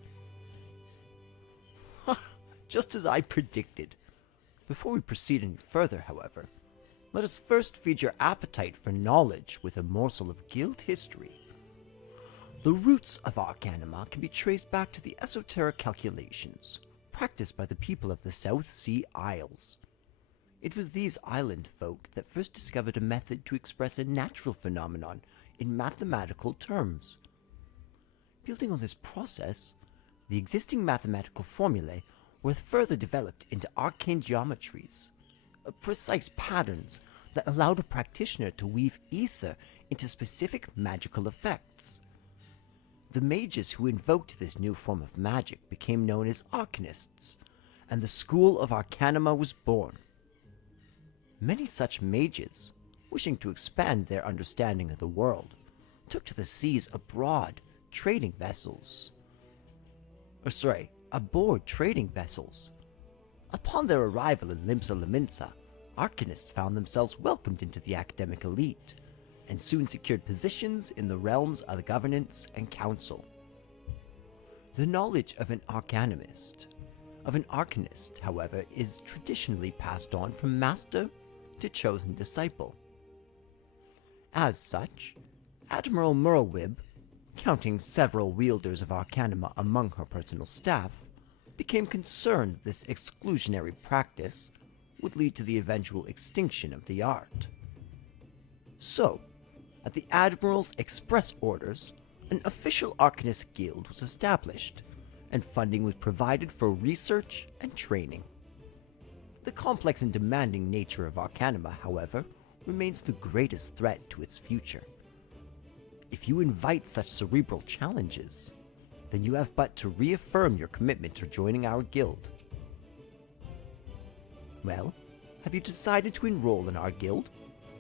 Just as I predicted. Before we proceed any further, however, let us first feed your appetite for knowledge with a morsel of guild history. The roots of Arcanima can be traced back to the esoteric calculations practiced by the people of the South Sea Isles. It was these island folk that first discovered a method to express a natural phenomenon in mathematical terms. Building on this process, the existing mathematical formulae were further developed into arcane geometries, precise patterns that allowed a practitioner to weave ether into specific magical effects. The mages who invoked this new form of magic became known as Arcanists, and the school of Arcanima was born. Many such mages, wishing to expand their understanding of the world, took to the seas aboard trading vessels. Upon their arrival in Limsa Lominsa, Arcanists found themselves welcomed into the academic elite, and soon secured positions in the realms of the governance and council. The knowledge of an arcanist, however, is traditionally passed on from master to chosen disciple. As such, Admiral Merlwib, counting several wielders of Arcanima among her personal staff, became concerned that this exclusionary practice would lead to the eventual extinction of the art. So, at the Admiral's express orders, an official Arcanist guild was established, and funding was provided for research and training. The complex and demanding nature of Arcanima, however, remains the greatest threat to its future. If you invite such cerebral challenges, then you have but to reaffirm your commitment to joining our guild. Well, have you decided to enroll in our guild?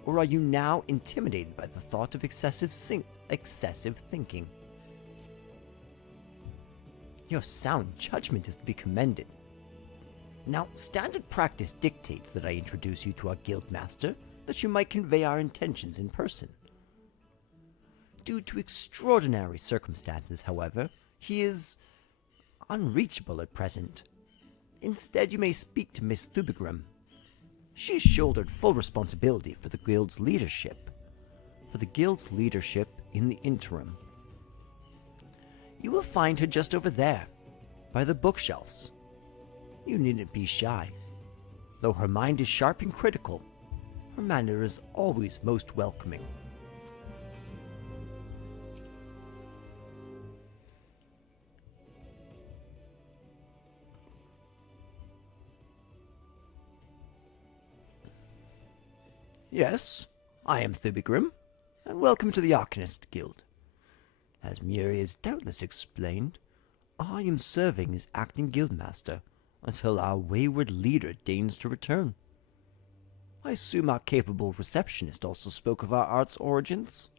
Or are you now intimidated by the thought of excessive thinking? Your sound judgment is to be commended. Now, standard practice dictates that I introduce you to our guild master, that you might convey our intentions in person. Due to extraordinary circumstances, however, he is unreachable at present. Instead, you may speak to Miss Thubigram. She shouldered full responsibility for the guild's leadership in the interim. You will find her just over there, by the bookshelves. You needn't be shy. Though her mind is sharp and critical, her manner is always most welcoming. Yes, I am Thubigrim, and welcome to the Arcanist Guild. As Muri has doubtless explained, I am serving as acting guildmaster until our wayward leader deigns to return. I assume our capable receptionist also spoke of our art's origins.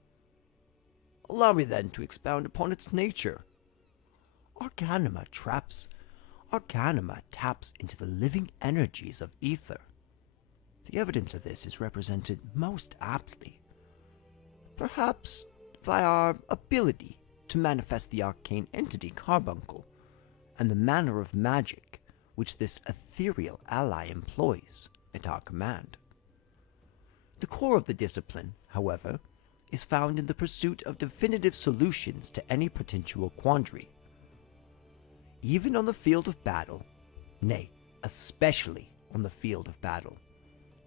Allow me then to expound upon its nature. Arcanima taps into the living energies of ether. The evidence of this is represented most aptly, perhaps by our ability to manifest the arcane entity Carbuncle, and the manner of magic which this ethereal ally employs at our command. The core of the discipline, however, is found in the pursuit of definitive solutions to any potential quandary. Even on the field of battle, nay, especially on the field of battle,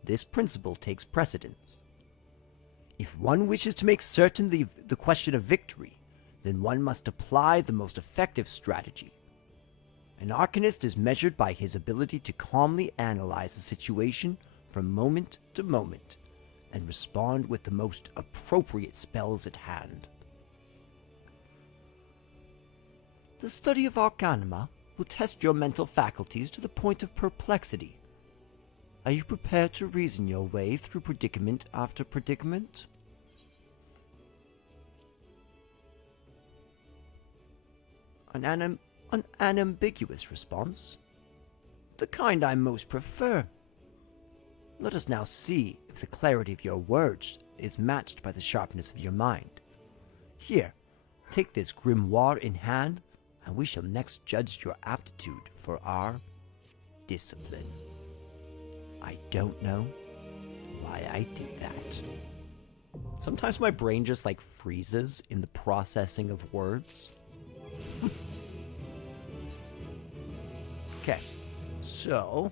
this principle takes precedence. If one wishes to make certain the question of victory, then one must apply the most effective strategy. An Arcanist is measured by his ability to calmly analyze a situation from moment to moment and respond with the most appropriate spells at hand. The study of Arcanima will test your mental faculties to the point of perplexity. Are you prepared to reason your way through predicament after predicament? An unambiguous response. The kind I most prefer. Let us now see if the clarity of your words is matched by the sharpness of your mind. Here, take this grimoire in hand, and we shall next judge your aptitude for our discipline. I don't know why I did that. Sometimes my brain just like freezes in the processing of words. Okay, so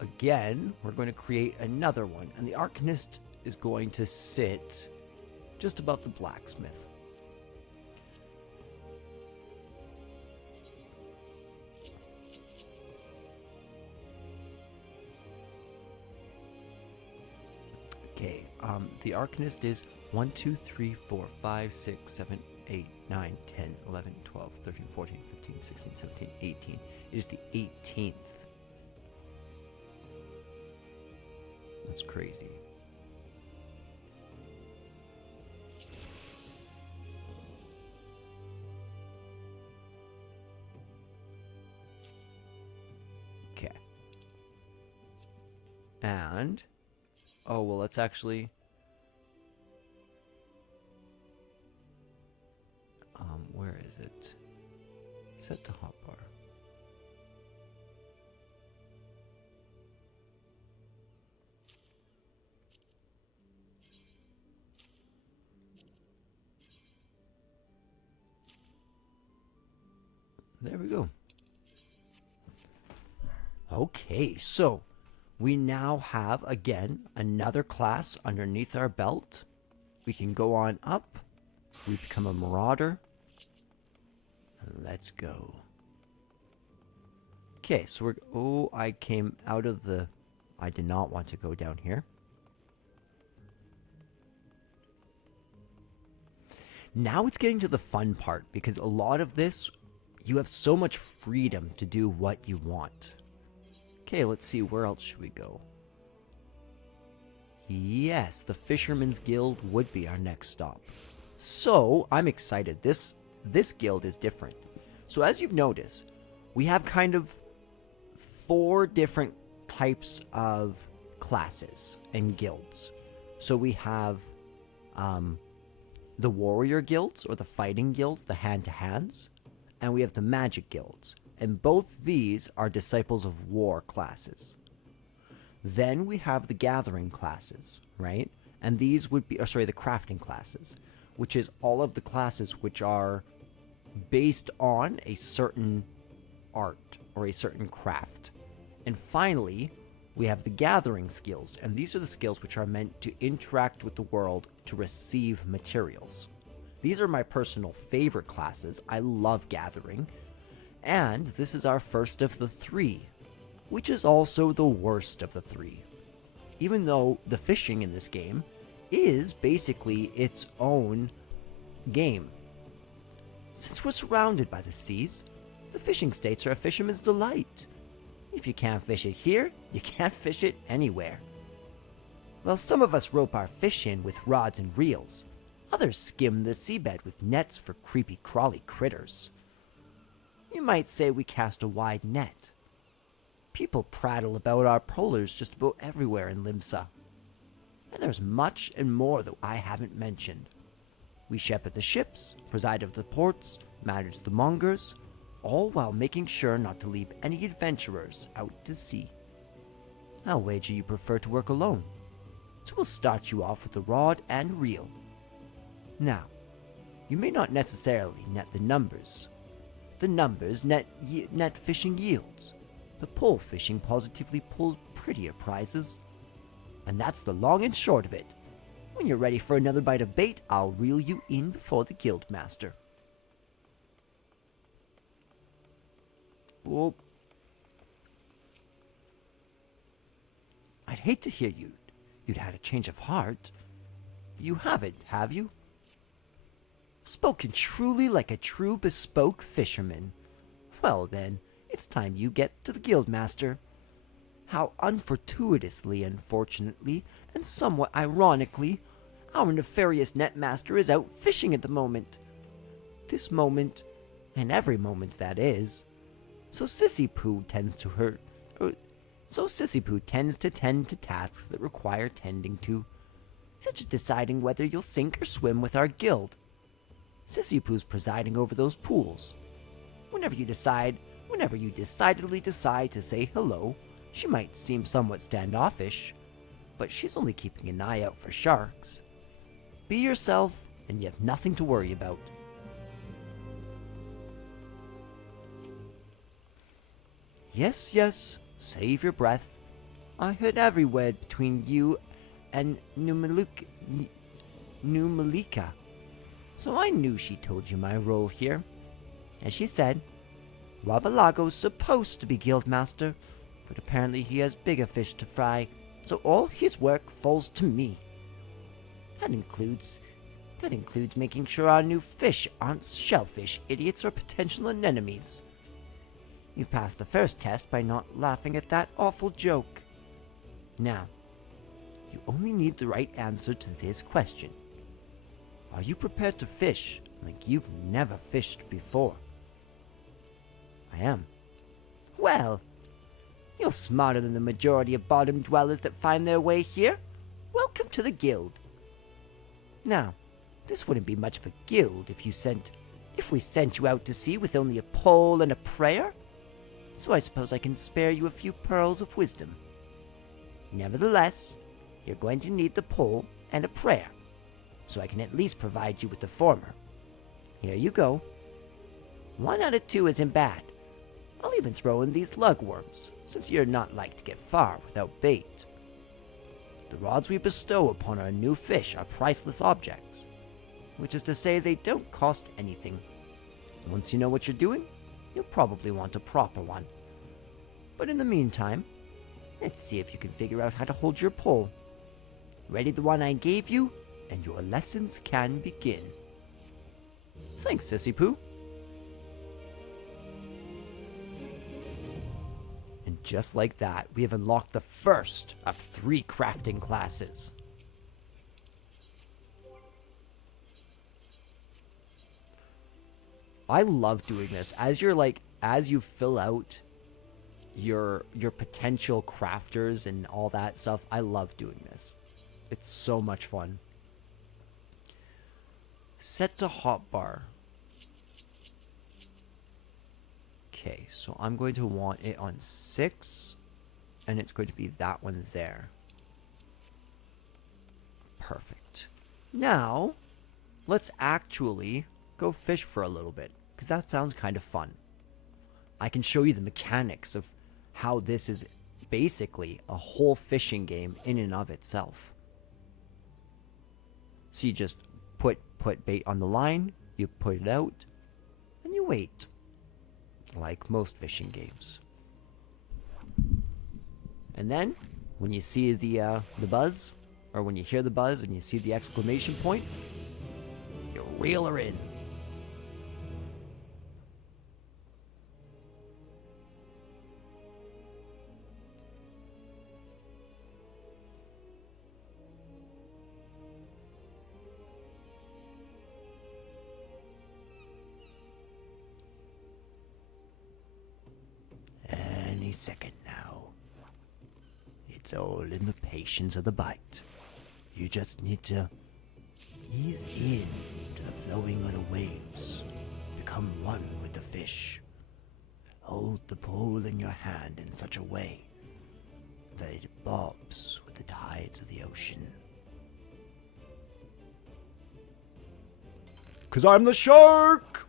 again, we're going to create another one, and the Arcanist is going to sit just above the blacksmith. Okay, the Arcanist is 1, 2, 3, 4, 5, 6, 7, 8, 9, 10, 11, 12, 13, 14, 15, 16, 17, 18. It is the 18th. That's crazy. Okay. And oh, well, let's actually where is it? Set to hotbar. There we go. Okay, so we now have, again, another class underneath our belt. We can go on up. We become a marauder. Let's go. Okay, so we're... Oh, I came out of the... I did not want to go down here. Now it's getting to the fun part, because a lot of this, you have so much freedom to do what you want. Okay, let's see, where else should we go? Yes, the Fisherman's Guild would be our next stop. So, I'm excited. This guild is different. So as you've noticed, we have kind of 4 different types of classes and guilds. So we have the warrior guilds, or the fighting guilds, the hand-to-hands, and we have the magic guilds. And both these are disciples of war classes. Then we have the gathering classes, right? And these would be, the crafting classes, which is all of the classes which are based on a certain art or a certain craft. And finally, we have the gathering skills, and these are the skills which are meant to interact with the world to receive materials. These are my personal favorite classes. I love gathering. And this is our first of the 3, which is also the worst of the 3. Even though the fishing in this game is basically its own game. Since we're surrounded by the seas, the fishing states are a fisherman's delight. If you can't fish it here, you can't fish it anywhere. While some of us rope our fish in with rods and reels, others skim the seabed with nets for creepy crawly critters. You might say we cast a wide net. People prattle about our polars just about everywhere in Limsa. And there's much and more that I haven't mentioned. We shepherd the ships, preside over the ports, manage the mongers, all while making sure not to leave any adventurers out to sea. I'll wager you prefer to work alone, so we'll start you off with the rod and reel. Now, you may not necessarily net the numbers. The numbers net fishing yields, but pole fishing positively pulls prettier prizes. And that's the long and short of it. When you're ready for another bite of bait, I'll reel you in before the guildmaster. Oh. I'd hate to hear you'd had a change of heart. You haven't, have you? Spoken truly like a true bespoke fisherman. Well then, it's time you get to the guildmaster. How unfortuitously, unfortunately, and somewhat ironically, our nefarious netmaster is out fishing at the moment. This moment, and every moment that is. So Sissy Pooh tends to tend to tasks that require tending to, such as deciding whether you'll sink or swim with our guild. Sissy Pooh's presiding over those pools. Whenever you decidedly decide to say hello, she might seem somewhat standoffish, but she's only keeping an eye out for sharks. Be yourself, and you have nothing to worry about. Yes, yes, save your breath. I heard every word between you and Numalika, so I knew she told you my role here. As she said, Rabalago's supposed to be guildmaster, but apparently he has bigger fish to fry, so all his work falls to me. That includes making sure our new fish aren't shellfish idiots or potential anemones. You passed the first test by not laughing at that awful joke. Now, you only need the right answer to this question. Are you prepared to fish like you've never fished before? I am. Well, you're smarter than the majority of bottom dwellers that find their way here. Welcome to the guild. Now, this wouldn't be much of a guild if we sent you out to sea with only a pole and a prayer. So I suppose I can spare you a few pearls of wisdom. Nevertheless, you're going to need the pole and a prayer, so I can at least provide you with the former. Here you go. 1 out of 2 isn't bad. I'll even throw in these lugworms, since you're not like to get far without bait. The rods we bestow upon our new fish are priceless objects, which is to say they don't cost anything. Once you know what you're doing, you'll probably want a proper one. But in the meantime, let's see if you can figure out how to hold your pole. Ready the one I gave you, and your lessons can begin. Thanks, Sissy Pooh. And just like that, we have unlocked the first of 3 crafting classes. I love doing this. As you fill out your potential crafters and all that stuff, I love doing this. It's so much fun. Set to hotbar. Okay, so I'm going to want it on 6, and it's going to be that one there. Perfect. Now, let's actually go fish for a little bit, because that sounds kind of fun. I can show you the mechanics of how this is basically a whole fishing game in and of itself. So you just put bait on the line, you put it out, and you wait. Like most fishing games. And then, when you see the buzz, or when you hear the buzz and you see the exclamation point, you reel her in. Any second now. It's all in the patience of the bite. You just need to ease in to the flowing of the waves. Become one with the fish. Hold the pole in your hand in such a way that it bobs with the tides of the ocean. 'Cause I'm the shark!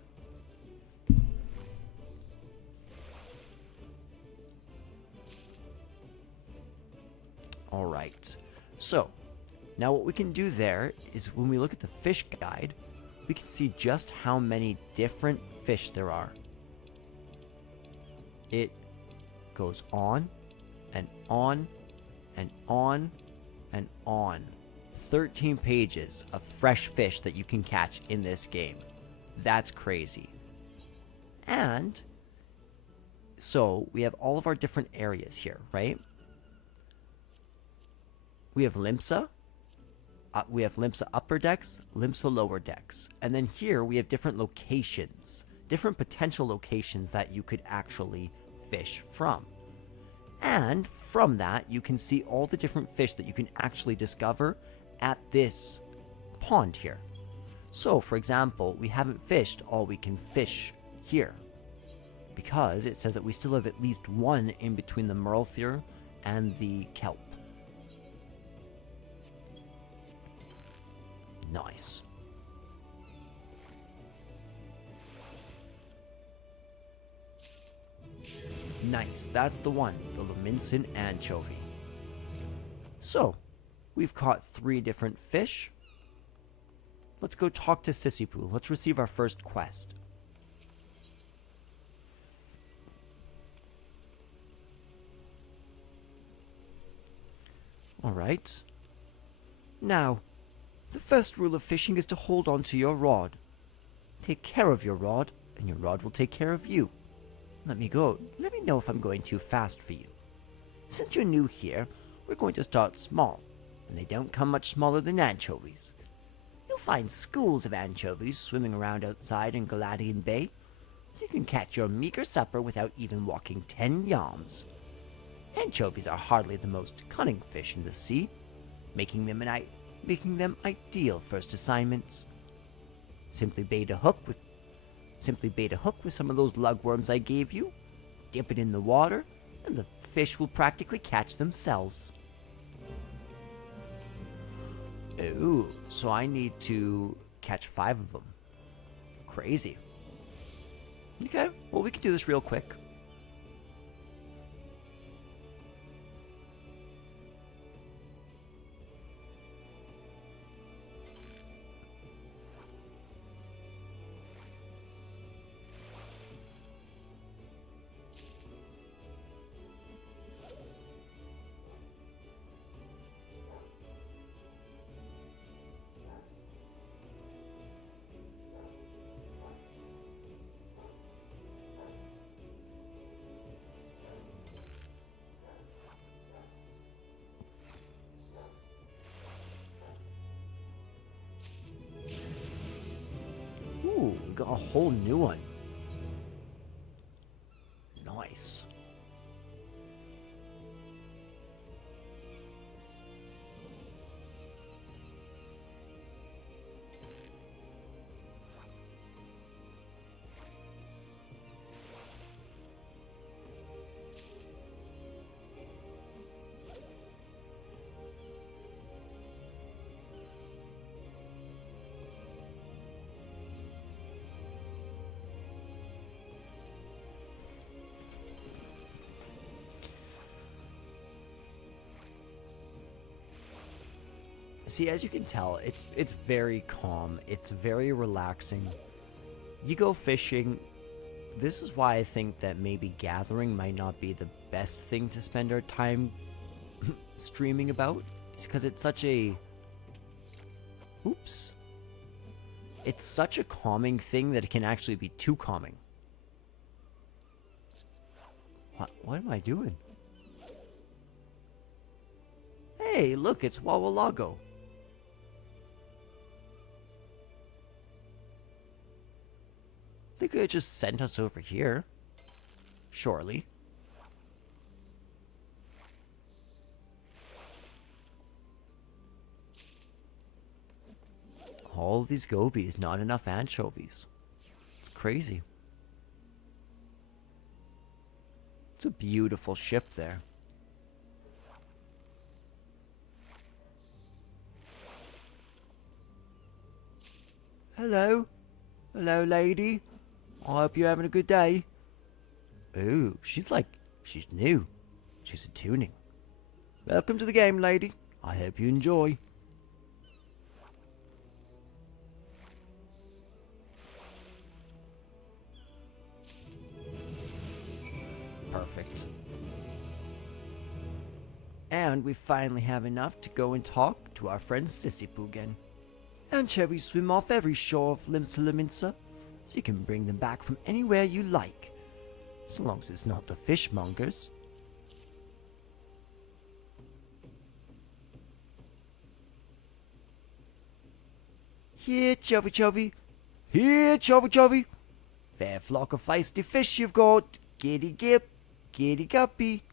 Alright, so now what we can do there is when we look at the fish guide, we can see just how many different fish there are. It goes on and on and on and on. 13 pages of fresh fish that you can catch in this game. That's crazy. And so we have all of our different areas here, right? We have Limsa. We have Limsa upper decks, Limsa lower decks. And then here we have different locations, different potential locations that you could actually fish from. And from that, you can see all the different fish that you can actually discover at this pond here. So, for example, we haven't fished all we can fish here, because it says that we still have at least one in between the Merlthier and the kelp. Nice. Nice, that's the one, the Lominsa anchovy. So, we've caught 3 different fish. Let's go talk to Sissipoo. Let's receive our first quest. Alright. Now, the first rule of fishing is to hold on to your rod. Take care of your rod, and your rod will take care of you. Let me go. Let me know if I'm going too fast for you. Since you're new here, we're going to start small, and they don't come much smaller than anchovies. You'll find schools of anchovies swimming around outside in Galadian Bay, so you can catch your meager supper without even walking 10 yams. Anchovies are hardly the most cunning fish in the sea, making them ideal first assignments. Simply bait a hook with some of those lugworms I gave you, dip it in the water, and the fish will practically catch themselves. Ooh, so I need to catch 5 of them. Crazy. Okay, well, we can do this real quick. Ooh, we got a whole new one. Nice. See, as you can tell, it's very calm. It's very relaxing. You go fishing. This is why I think that maybe gathering might not be the best thing to spend our time streaming about. It's because it's such a... Oops. It's such a calming thing that it can actually be too calming. What am I doing? Hey, look, it's Wawalago. They could have just sent us over here. Surely. All these gobies, not enough anchovies. It's crazy. It's a beautiful ship there. Hello? Hello, lady? I hope you're having a good day. Ooh, she's new. She's a tuning. Welcome to the game, lady. I hope you enjoy. Perfect. And we finally have enough to go and talk to our friend Sissy again. And shall we swim off every shore of Limsa Lominsa, so you can bring them back from anywhere you like, so long as it's not the fishmongers. Here, Chovy Chovy. Here, Chovy Chovy. Fair flock of feisty fish you've got. Giddy gip, giddy guppy.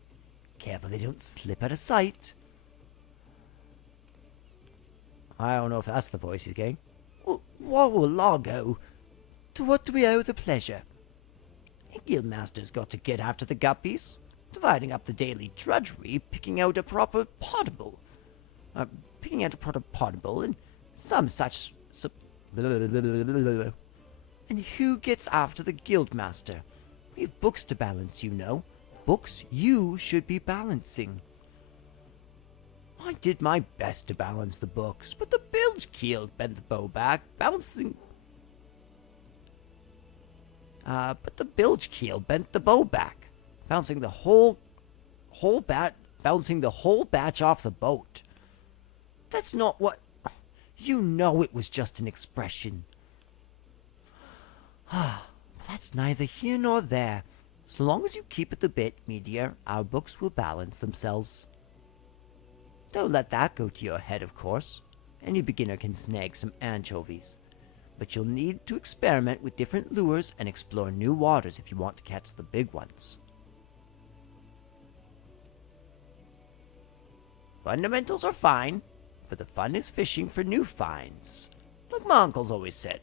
Careful they don't slip out of sight. I don't know if that's the voice he's getting. What will law go? To what do we owe the pleasure? The guildmaster's got to get after the guppies, dividing up the daily drudgery, picking out a proper potable, and some such. And who gets after the guildmaster? We have books to balance, you know. Books you should be balancing. I did my best to balance the books, but the bilge keel bent the bow back, balancing the whole batch off the boat. That's not what. You know it was just an expression. But that's neither here nor there. So long as you keep at the bit, me dear, our books will balance themselves. Don't let that go to your head, of course. Any beginner can snag some anchovies. But you'll need to experiment with different lures and explore new waters if you want to catch the big ones. Fundamentals are fine, but the fun is fishing for new finds. Like my uncle's always said,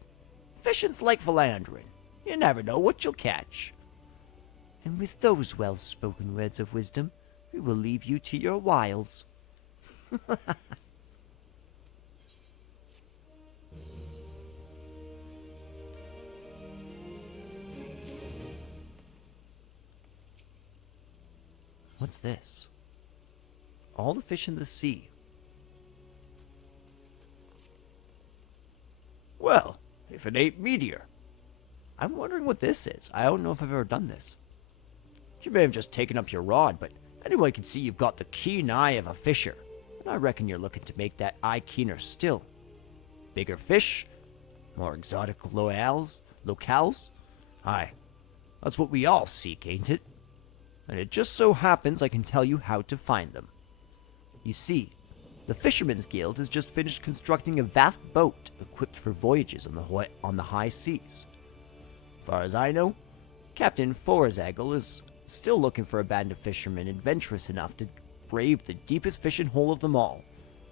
fishing's like philandering. You never know what you'll catch. And with those well-spoken words of wisdom, we will leave you to your wiles. What's this? All the fish in the sea. Well, if it ain't meteor. I'm wondering what this is. I don't know if I've ever done this. You may have just taken up your rod, but anyone can see you've got the keen eye of a fisher. And I reckon you're looking to make that eye keener still. Bigger fish? More exotic locales? Aye, that's what we all seek, ain't it? And it just so happens I can tell you how to find them. You see, the Fishermen's Guild has just finished constructing a vast boat equipped for voyages on the high seas. Far as I know, Captain Forzagel is still looking for a band of fishermen adventurous enough to brave the deepest fishing hole of them all.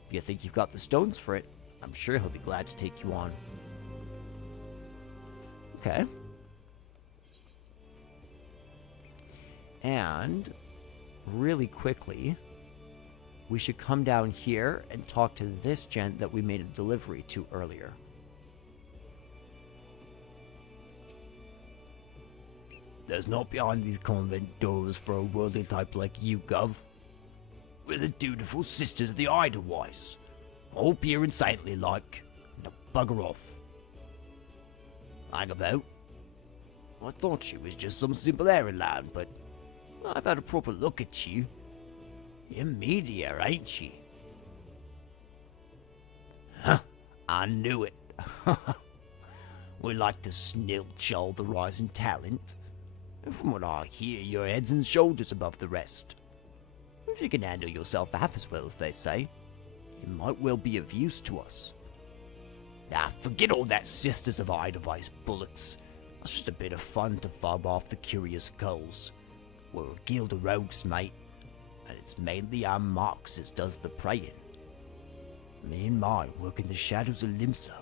If you think you've got the stones for it, I'm sure he'll be glad to take you on. Okay. And really quickly, we should come down here and talk to this gent that we made a delivery to earlier. There's not behind these convent doors for a worldly type like you, Gov. We're the dutiful sisters of the Idlewise. All pure and saintly like. Now bugger off. Hang about. I thought she was just some simple errand line, but I've had a proper look at you. You're media, ain't she? Huh, I knew it. We like to snilch all the rising talent. And from what I hear, you're heads and shoulders above the rest. If you can handle yourself half as well as they say, you might well be of use to us. Ah, forget all that Sisters of Edelweiss bullets. That's just a bit of fun to fob off the curious gulls. We're a guild of rogues, mate, and it's mainly our marks as does the praying. Me and mine work in the shadows of Limsa,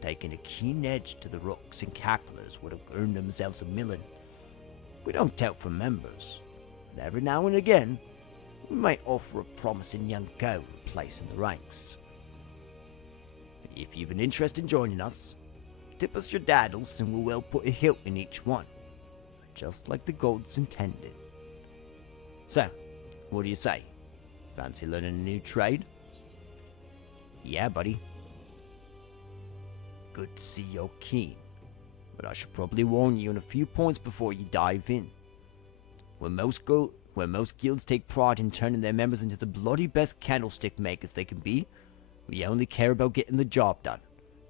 taking a keen edge to the rooks and cacklers would have earned themselves a million. We don't tout for members, but every now and again, we might offer a promising young girl a place in the ranks. If you've an interest in joining us, tip us your daddles and we'll well put a hilt in each one, just like the gods intended. So, what do you say? Fancy learning a new trade? Yeah, buddy. Good to see you're keen, but I should probably warn you on a few points before you dive in. Where most guilds take pride in turning their members into the bloody best candlestick makers they can be, we only care about getting the job done.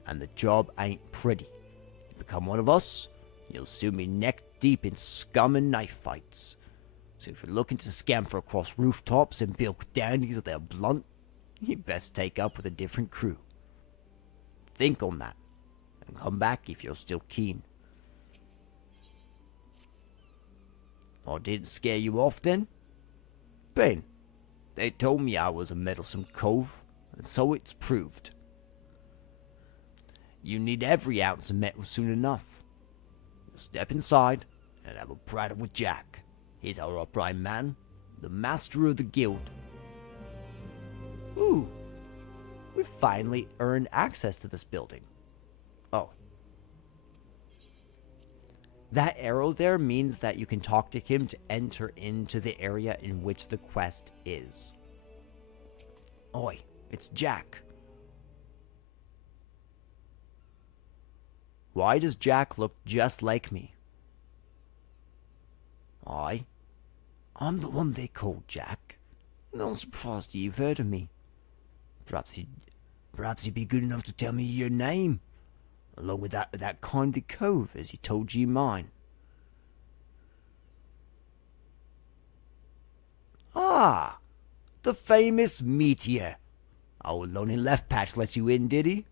And the job ain't pretty. You become one of us, you'll soon be neck deep in scum and knife fights. So if you're looking to scamper across rooftops and bilk dandies with their blunt, you best take up with a different crew. Think on that, and come back if you're still keen. I didn't scare you off then? Ben, they told me I was a meddlesome cove, and so it's proved. You need every ounce of metal soon enough. Step inside and have a prattle with Jack. He's our upright man, the master of the guild. Ooh, we finally earned access to this building. Oh. That arrow there means that you can talk to him to enter into the area in which the quest is. Oi, it's Jack. Why does Jack look just like me? I'm the one they called Jack. No surprise you've heard of me. Perhaps he'd be good enough to tell me your name, along with that kindly cove as he told you mine. Ah, the famous Meteor. Old lonely left patch let you in, did he?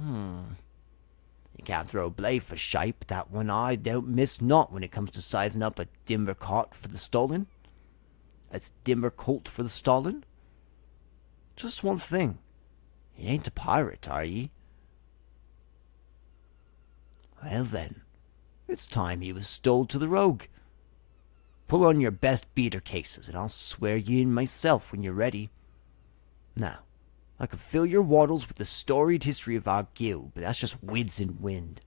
You can't throw a blade for shape, that one eye don't miss not when it comes to sizing up a dimmer cart for the stolen. It's dimmer colt for the stolen. Just one thing, you ain't a pirate, are ye? Well then, it's time he was stole to the rogue. Pull on your best beater cases, and I'll swear ye in myself when you're ready. Now, I could fill your waddles with the storied history of our guild, but that's just whids and wind.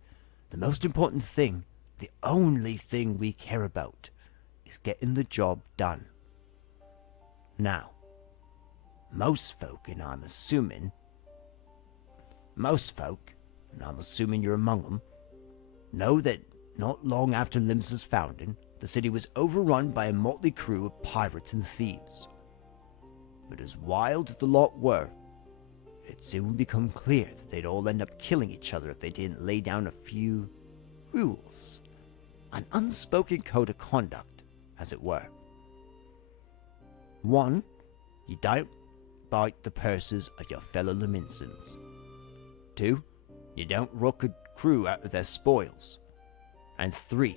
The most important thing, the only thing we care about, is getting the job done. Now, most folk, and I'm assuming you're among them, know that not long after Limsa's founding, the city was overrun by a motley crew of pirates and thieves. But as wild as the lot were, it soon would become clear that they'd all end up killing each other if they didn't lay down a few rules. An unspoken code of conduct, as it were. 1. You don't bite the purses of your fellow Lominsans. 2. You don't rook a crew out of their spoils. And 3.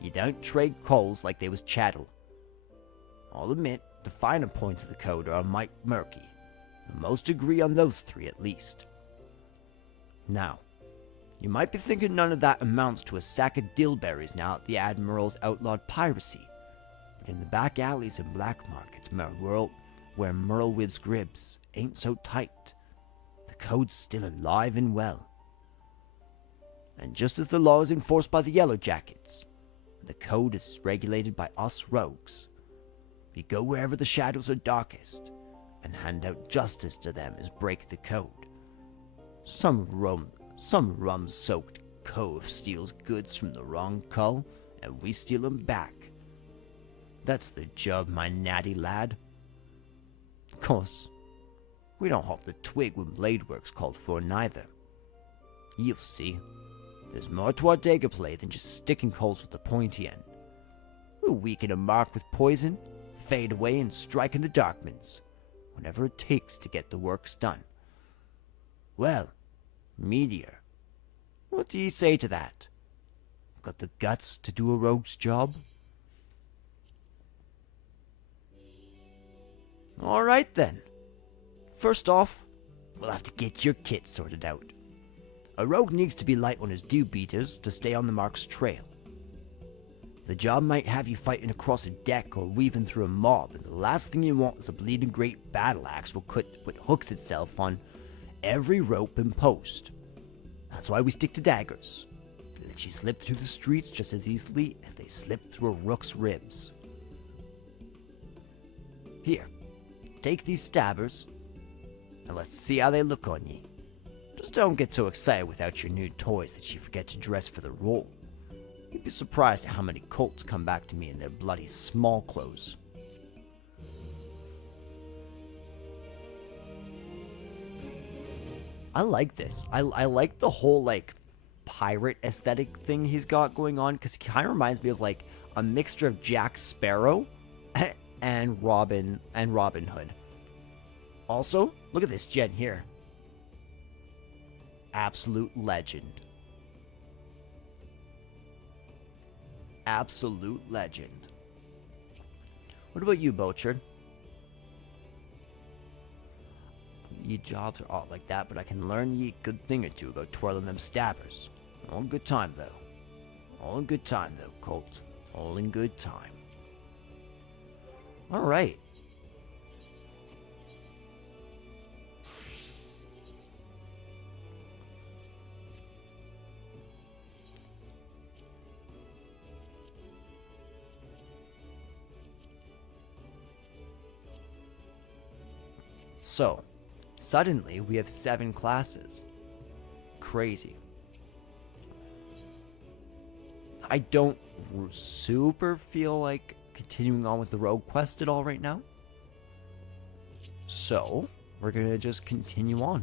You don't trade coals like they was chattel. I'll admit, the finer points of the code are a mite murky. but most agree on those 3 at least. Now, you might be thinking none of that amounts to a sack of dillberries now that the Admiral's outlawed piracy, but in the back alleys and black markets where Merlwyd's gribs ain't so tight, the code's still alive and well. And just as the law is enforced by the Yellow Jackets, the code is regulated by us rogues. We go wherever the shadows are darkest, and hand out justice to them as break the code. Some rum-soaked cove steals goods from the wrong cull, and we steal 'em back. That's the job, my natty lad. Of course, we don't hop the twig when blade work's called for neither. You'll see. There's more to our dagger play than just sticking coals with the pointy end. We'll weaken a mark with poison, fade away and strike in the darkments, whatever it takes to get the works done. Well, Meteor, what do you say to that? Got the guts to do a rogue's job? Alright then. First off, we'll have to get your kit sorted out. A rogue needs to be light on his dew beaters to stay on the mark's trail. The job might have you fighting across a deck or weaving through a mob, and the last thing you want is a bleeding great battle axe which hooks itself on every rope and post. That's why we stick to daggers. They let you slip through the streets just as easily as they slip through a rook's ribs. Here, take these stabbers, and let's see how they look on ye. Just don't get so excited without your new toys that you forget to dress for the role. You'd be surprised at how many colts come back to me in their bloody small clothes. I like this. I like the whole, like, pirate aesthetic thing he's got going on, because he kind of reminds me of, like, a mixture of Jack Sparrow and Robin Hood. Also, look at this gen here. Absolute legend. Absolute legend. What about you, Bochard? Ye jobs are all like that, but I can learn ye a good thing or two about twirling them stabbers. All in good time, though. All in good time, though, Colt. All in good time. Alright. So, suddenly we have 7 classes. Crazy. I don't super feel like continuing on with the rogue quest at all right now. So, we're gonna just continue on.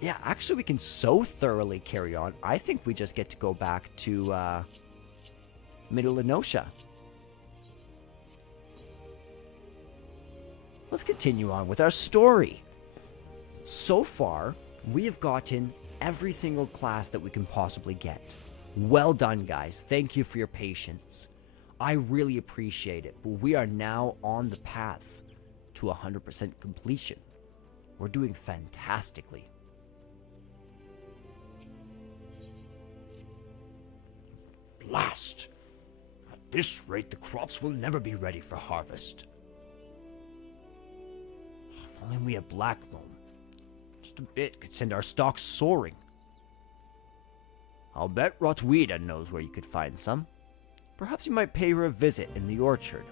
Yeah, actually we can so thoroughly carry on. I think we just get to go back to Middle Enosia. Let's continue on with our story. So far, we have gotten every single class that we can possibly get. Well done, guys. Thank you for your patience. I really appreciate it, but we are now on the path to 100% completion. We're doing fantastically. Blast! At this rate, the crops will never be ready for harvest. If only we had black loam. Just a bit could send our stocks soaring. I'll bet Rotweeda knows where you could find some. Perhaps you might pay her a visit in the orchard.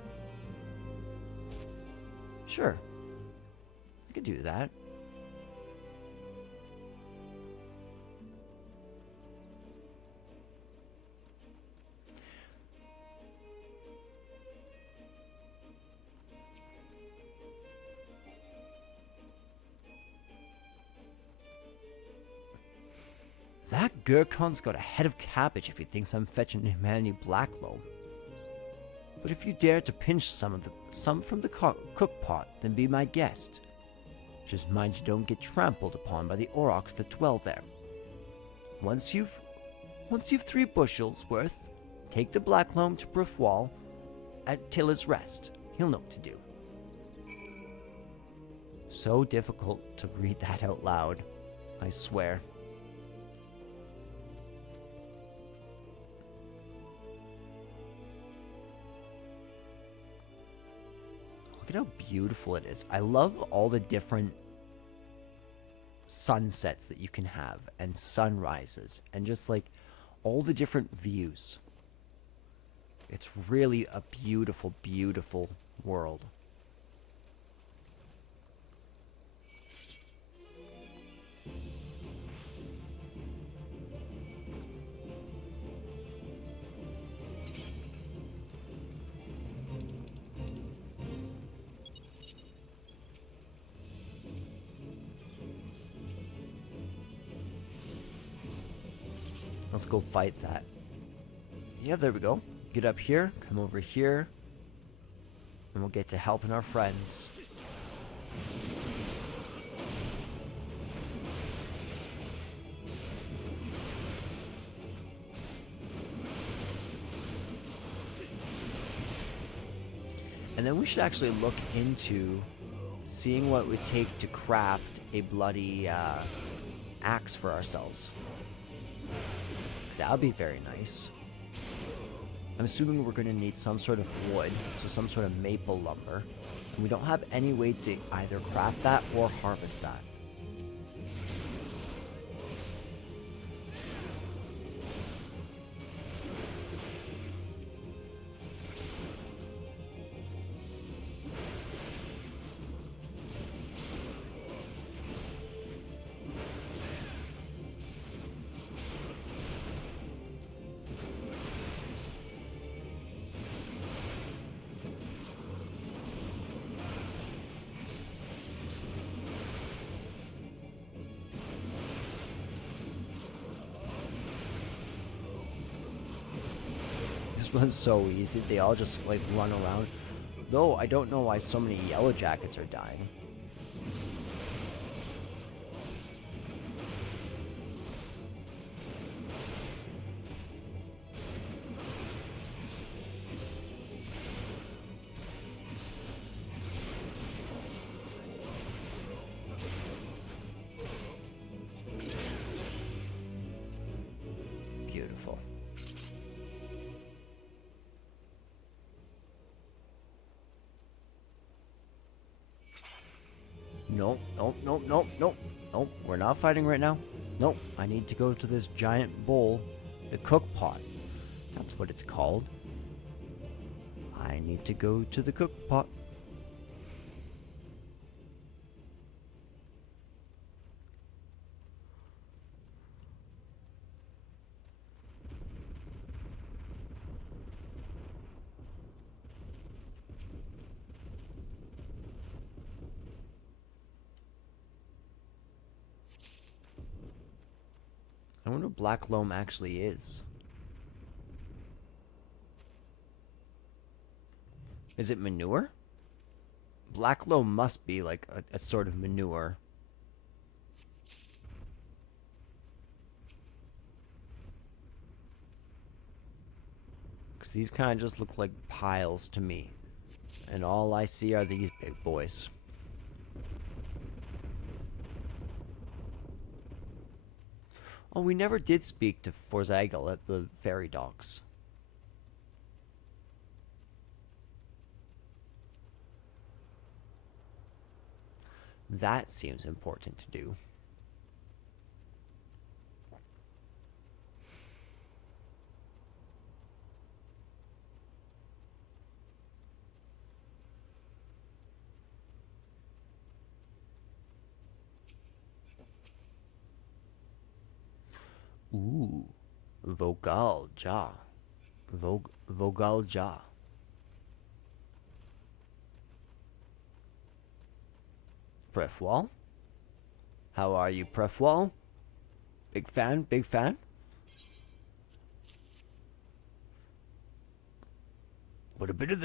Sure. I could do that. That Gurkhan's got a head of cabbage if he thinks I'm fetching him any black loam. But if you dare to pinch some from the cook pot, then be my guest. Just mind you don't get trampled upon by the aurochs that dwell there. Once you've 3 bushels worth, take the black loam to Brufwal at Tilla's Rest. He'll know what to do. So difficult to read that out loud, I swear. Look at how beautiful it is. I love all the different sunsets that you can have and sunrises and just like all the different views. It's really a beautiful, beautiful world. Let's go fight that. Yeah, there we go. Get up here, come over here, and we'll get to helping our friends. And then we should actually look into seeing what it would take to craft a bloody axe for ourselves. That would be very nice. I'm assuming we're going to need some sort of wood, so some sort of maple lumber. And we don't have any way to either craft that or harvest that. This one's so easy. They all just like run around. Though I don't know why so many yellow jackets are dying. Beautiful. Nope, nope, nope, nope, nope. Nope, we're not fighting right now. Nope, I need to go to this giant bowl, the cook pot. That's what it's called. I need to go to the cook pot. I wonder what black loam actually is. Is it manure? Black loam must be like a sort of manure. Because these kind of just look like piles to me. And all I see are these big boys. Oh, we never did speak to Forzagal at the ferry docks. That seems important to do. Ooh, Vogal Ja. Vogal Ja. Prefwall? How are you, Prefwall? Big fan, big fan? But a bit of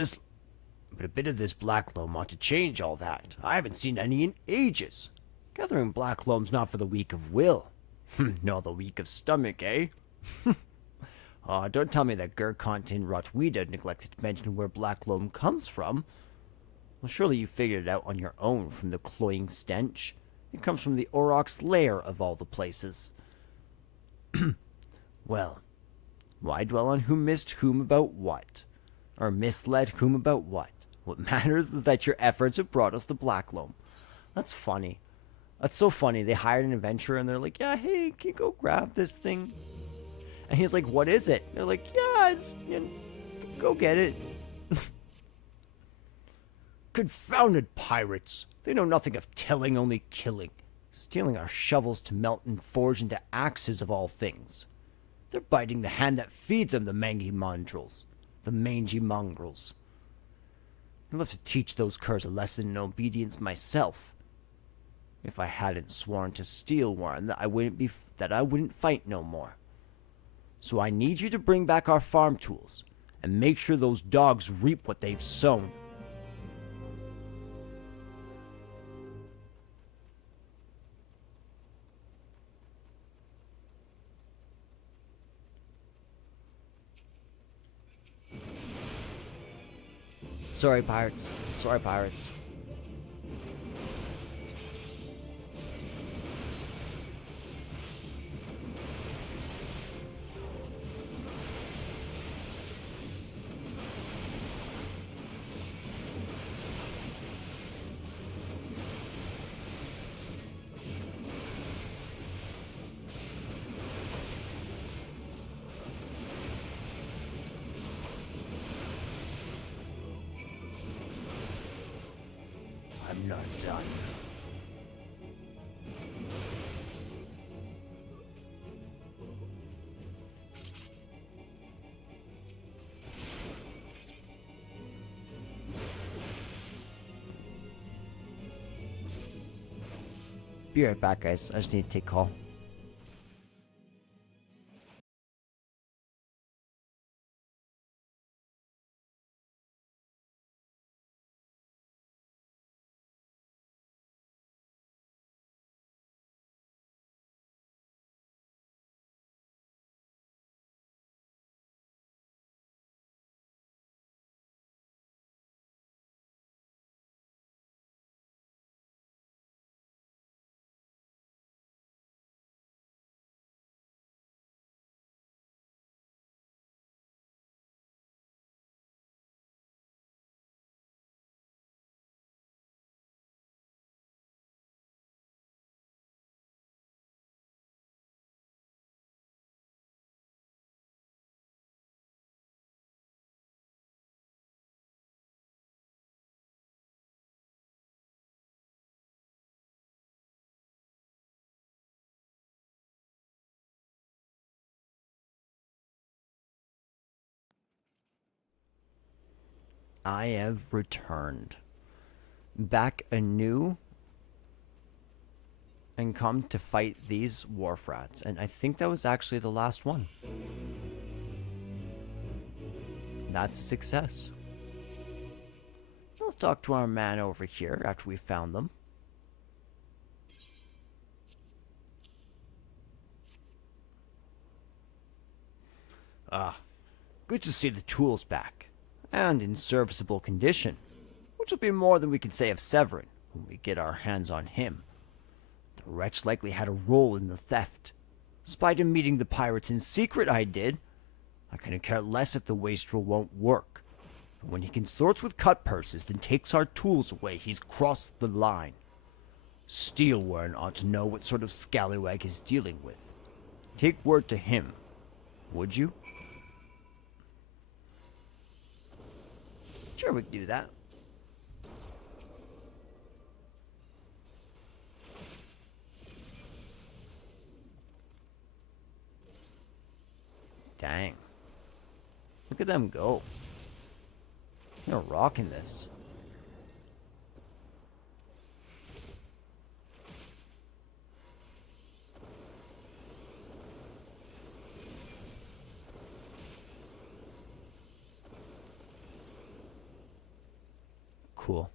this black loam ought to change all that. I haven't seen any in ages. Gathering black loam's not for the weak of will. Nor the weak of stomach, eh? Don't tell me that Gurkant in Rotweeda neglected to mention where black loam comes from. Well, surely you figured it out on your own from the cloying stench. It comes from the Aurochs' lair of all the places. Well, why dwell on who missed whom about what? Or misled whom about what? What matters is that your efforts have brought us the black loam. That's funny. That's so funny. They hired an adventurer and they're like, yeah, hey, can you go grab this thing? And he's like, what is it? They're like, yeah, go get it. Confounded pirates. They know nothing of tilling, only killing. Stealing our shovels to melt and forge into axes of all things. They're biting the hand that feeds them, the mangy mongrels. The mangy mongrels. I'll have to teach those curs a lesson in obedience myself. If I hadn't sworn to steal one, that I wouldn't fight no more. So I need you to bring back our farm tools and make sure those dogs reap what they've sown. Sorry, pirates. Sorry, pirates. I'm not done. Be right back, guys. I just need to take a call. I have returned. Back anew and come to fight these wharf rats. And I think that was actually the last one. That's a success. Let's talk to our man over here after we found them. Good to see the tools back, and in serviceable condition, which will be more than we can say of Severin when we get our hands on him. The wretch likely had a role in the theft. Despite him meeting the pirates in secret, I couldn't care less if the wastrel won't work. But when he consorts with cut purses, then takes our tools away, he's crossed the line. Steelworn ought to know what sort of scallywag he's dealing with. Take word to him, would you? Sure, we can do that. Dang. Look at them go. They're rocking this. Cool.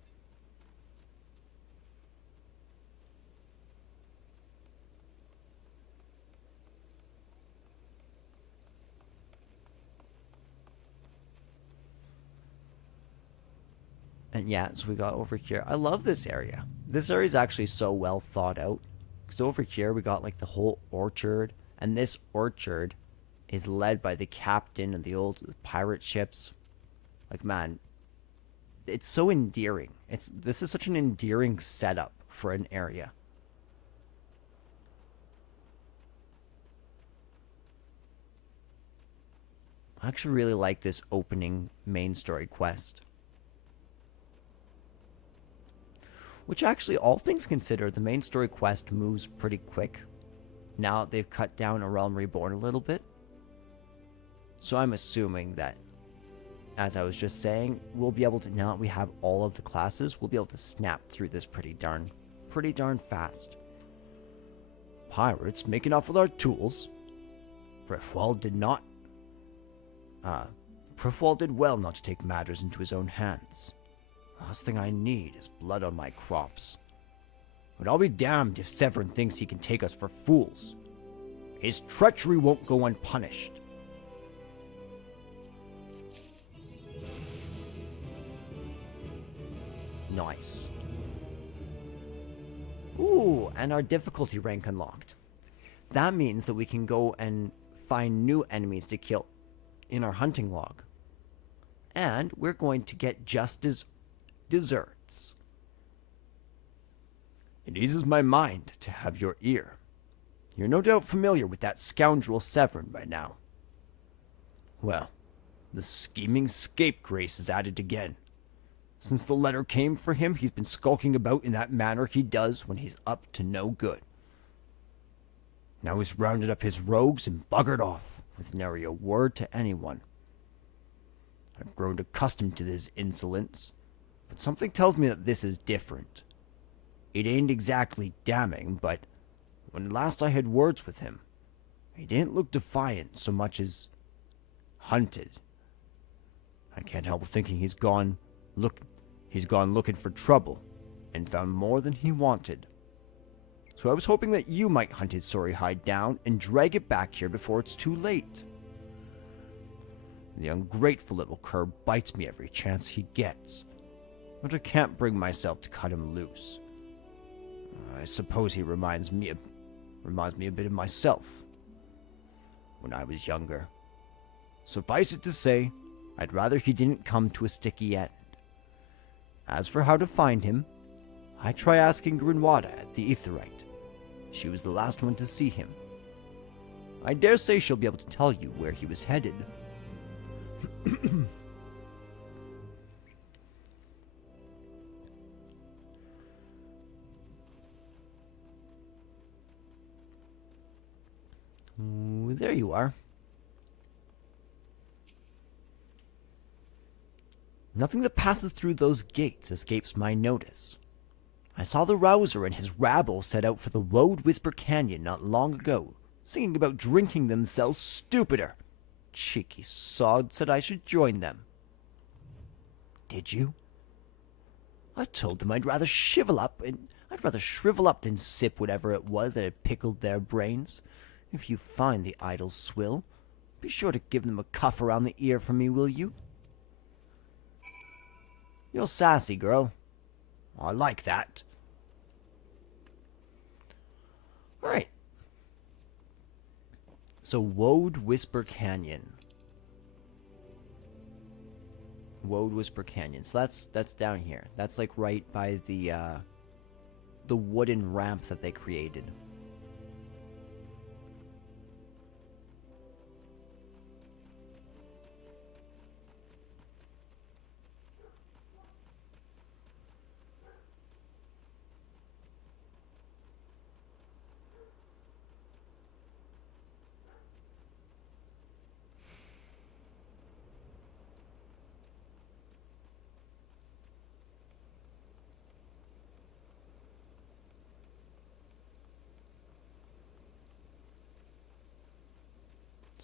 And yeah, so we got over here. I love this area. This area is actually so well thought out. Because over here we got like the whole orchard. And this orchard is led by the captain of the old pirate ships. Like, man, it's so endearing. This is such an endearing setup for an area. I actually really like this opening main story quest. Which actually, all things considered, the main story quest moves pretty quick. Now that they've cut down A Realm Reborn a little bit. So I'm assuming that, as I was just saying, we'll be able to, now that we have all of the classes, we'll be able to snap through this pretty darn fast. Pirates making off with our tools. Prifwald did well not to take matters into his own hands. Last thing I need is blood on my crops. But I'll be damned if Severin thinks he can take us for fools. His treachery won't go unpunished. Nice. Ooh, and our difficulty rank unlocked. That means that we can go and find new enemies to kill in our hunting log. And we're going to get just as desserts. It eases my mind to have your ear. You're no doubt familiar with that scoundrel Severin by now. Well, the scheming scapegrace is at it again. Since the letter came for him, he's been skulking about in that manner he does when he's up to no good. Now he's rounded up his rogues and buggered off, with nary a word to anyone. I've grown accustomed to his insolence, but something tells me that this is different. It ain't exactly damning, but when last I had words with him, he didn't look defiant so much as hunted. I can't help thinking he's gone looking for trouble and found more than he wanted. So I was hoping that you might hunt his sorry hide down and drag it back here before it's too late. The ungrateful little cur bites me every chance he gets, but I can't bring myself to cut him loose. I suppose he reminds me a bit of myself when I was younger. Suffice it to say, I'd rather he didn't come to a sticky end. As for how to find him, I try asking Grinwada at the Aetheryte. She was the last one to see him. I dare say she'll be able to tell you where he was headed. Ooh, there you are. Nothing that passes through those gates escapes my notice. I saw the Rouser and his rabble set out for the Woad Whisper Canyon not long ago, singing about drinking themselves stupider. Cheeky sod said I should join them. Did you? I told them I'd rather shrivel up than sip whatever it was that had pickled their brains. If you find the idle swill, be sure to give them a cuff around the ear for me, will you? You're sassy, girl. I like that. Alright. So, Woad Whisper Canyon. Woad Whisper Canyon. So that's down here. That's like right by the wooden ramp that they created.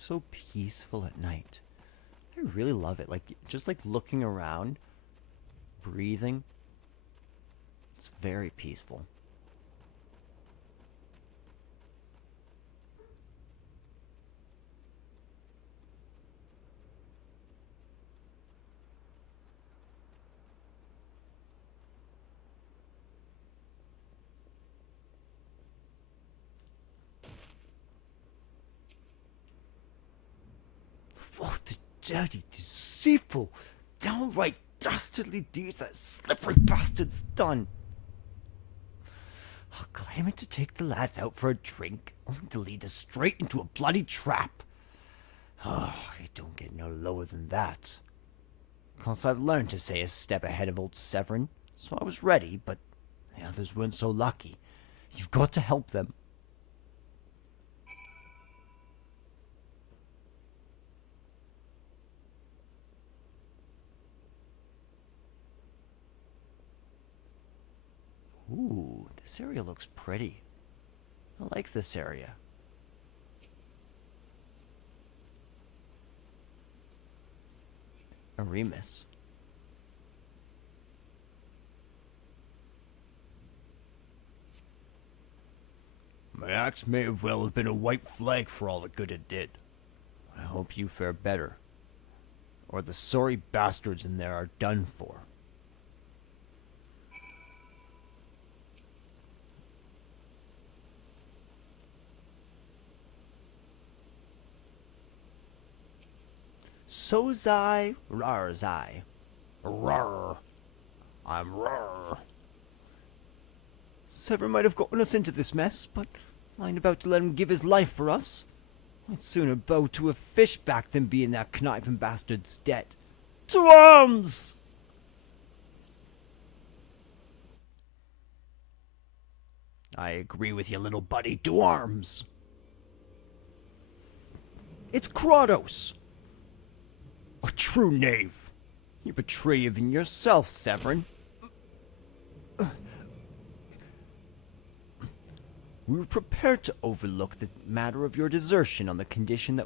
So peaceful at night. I really love it. Like, just like looking around, breathing. It's very peaceful. Oh, the dirty, deceitful, downright dastardly deeds that slippery bastard's done. Claiming to take the lads out for a drink, only to lead us straight into a bloody trap. I don't get no lower than that. Cause I've learned to stay a step ahead of old Severin, so I was ready, but the others weren't so lucky. You've got to help them. Ooh, this area looks pretty. I like this area. A Remus. My axe may have well have been a white flag for all the good it did. I hope you fare better, or the sorry bastards in there are done for. So's I, rar's I. Rar. I'm rar. Severin might have gotten us into this mess, but I ain't about to let him give his life for us. I'd sooner bow to a fishback than be in that conniving bastard's debt. To arms! I agree with you, little buddy. To arms! It's Kratos! A true knave. You betray even yourself, Severin. We were prepared to overlook the matter of your desertion on the condition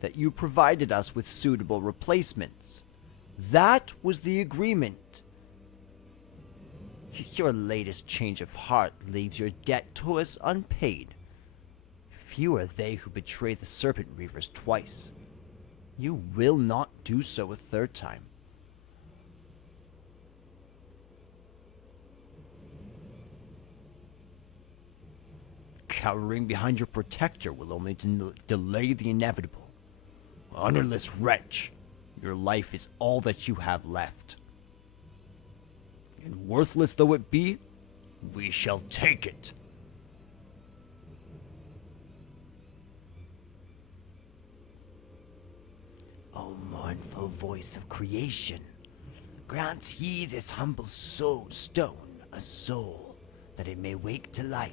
that you provided us with suitable replacements. That was the agreement. Your latest change of heart leaves your debt to us unpaid. Few are they who betray the Serpent Reavers twice. You will not do so a third time. Cowering behind your protector will only delay the inevitable. Honorless wretch, your life is all that you have left. And worthless though it be, we shall take it. O mournful voice of creation, grant ye this humble stone a soul, that it may wake to life.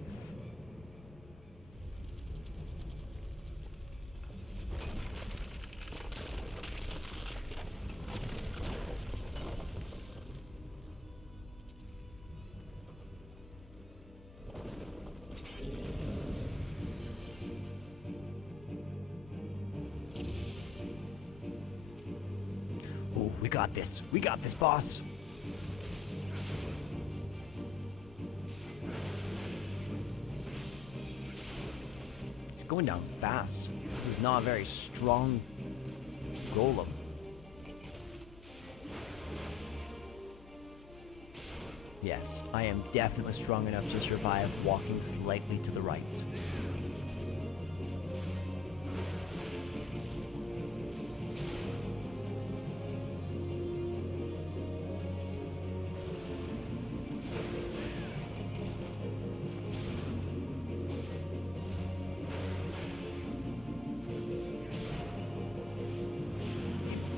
We got this. We got this, boss. He's going down fast. This is not a very strong golem. Yes, I am definitely strong enough to survive walking slightly to the right.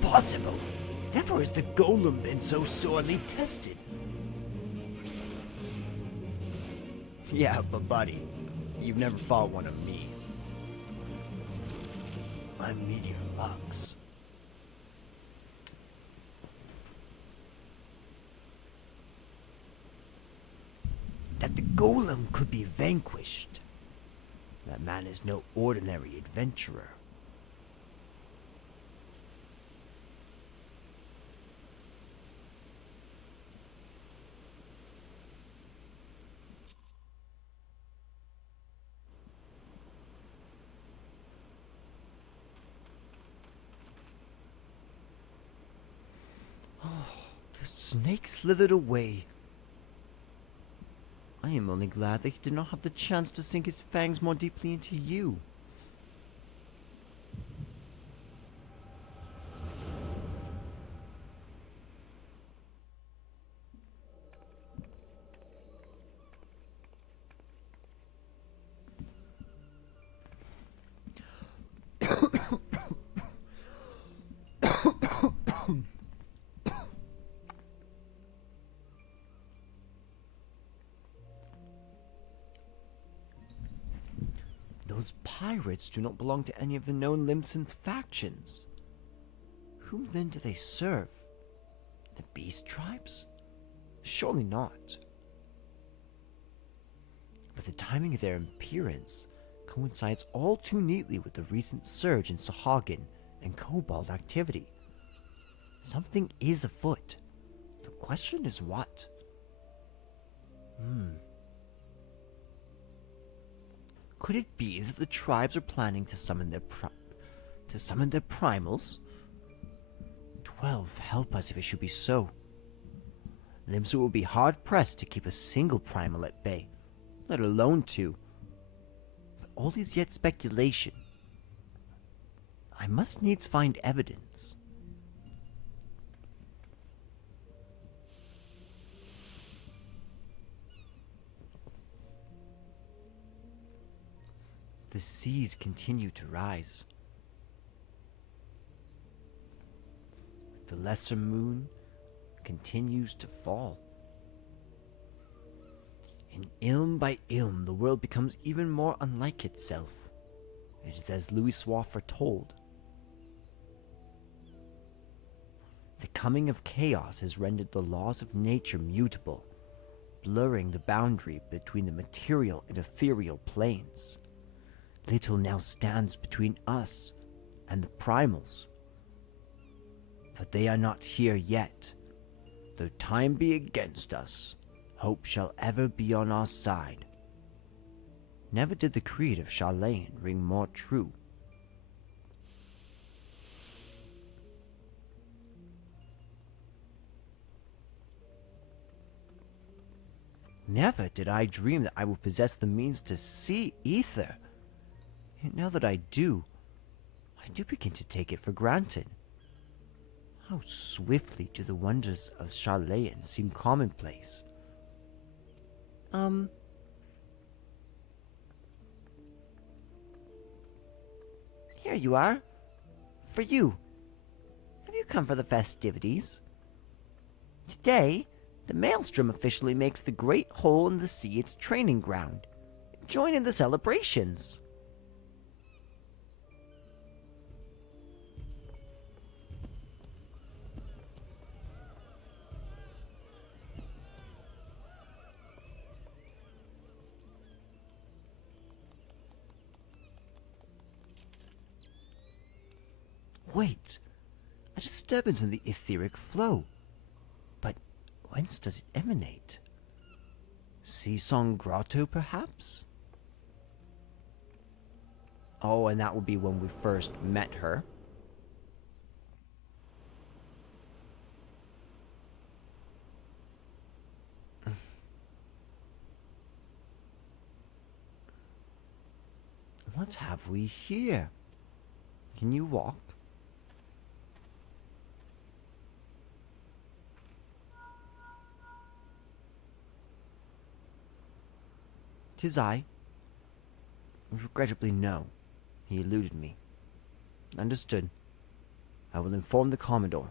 Impossible! Never has the golem been so sorely tested. Yeah, but buddy, you've never fought one of me. I'm Meteor Lux. That the golem could be vanquished. That man is no ordinary adventurer. The snake slithered away. I am only glad that he did not have the chance to sink his fangs more deeply into you. Those pirates do not belong to any of the known Limsa factions. Whom then do they serve? The beast tribes? Surely not. But the timing of their appearance coincides all too neatly with the recent surge in Sahagin and Kobold activity. Something is afoot. The question is what? Could it be that the tribes are planning to summon their primals? 12, help us if it should be so. Limsa will be hard-pressed to keep a single primal at bay, let alone two. But all is yet speculation. I must needs find evidence. The seas continue to rise. The lesser moon continues to fall. And ilm by ilm, the world becomes even more unlike itself. It is as Louis Soir foretold. The coming of chaos has rendered the laws of nature mutable, blurring the boundary between the material and ethereal planes. Little now stands between us and the primals. But they are not here yet. Though time be against us, hope shall ever be on our side. Never did the creed of Charlene ring more true. Never did I dream that I would possess the means to see ether. Yet now that I do begin to take it for granted. How swiftly do the wonders of Charlayan seem commonplace. Here you are. For you. Have you come for the festivities? Today, the Maelstrom officially makes the Great Hole in the Sea its training ground. Join in the celebrations. Wait, A disturbance in the etheric flow. But whence does it emanate? Sea Song Grotto, perhaps? Oh, and that would be when we first met her. What have we here? Can you walk? "'Tis I." Regrettably, no. He eluded me. Understood. I will inform the Commodore.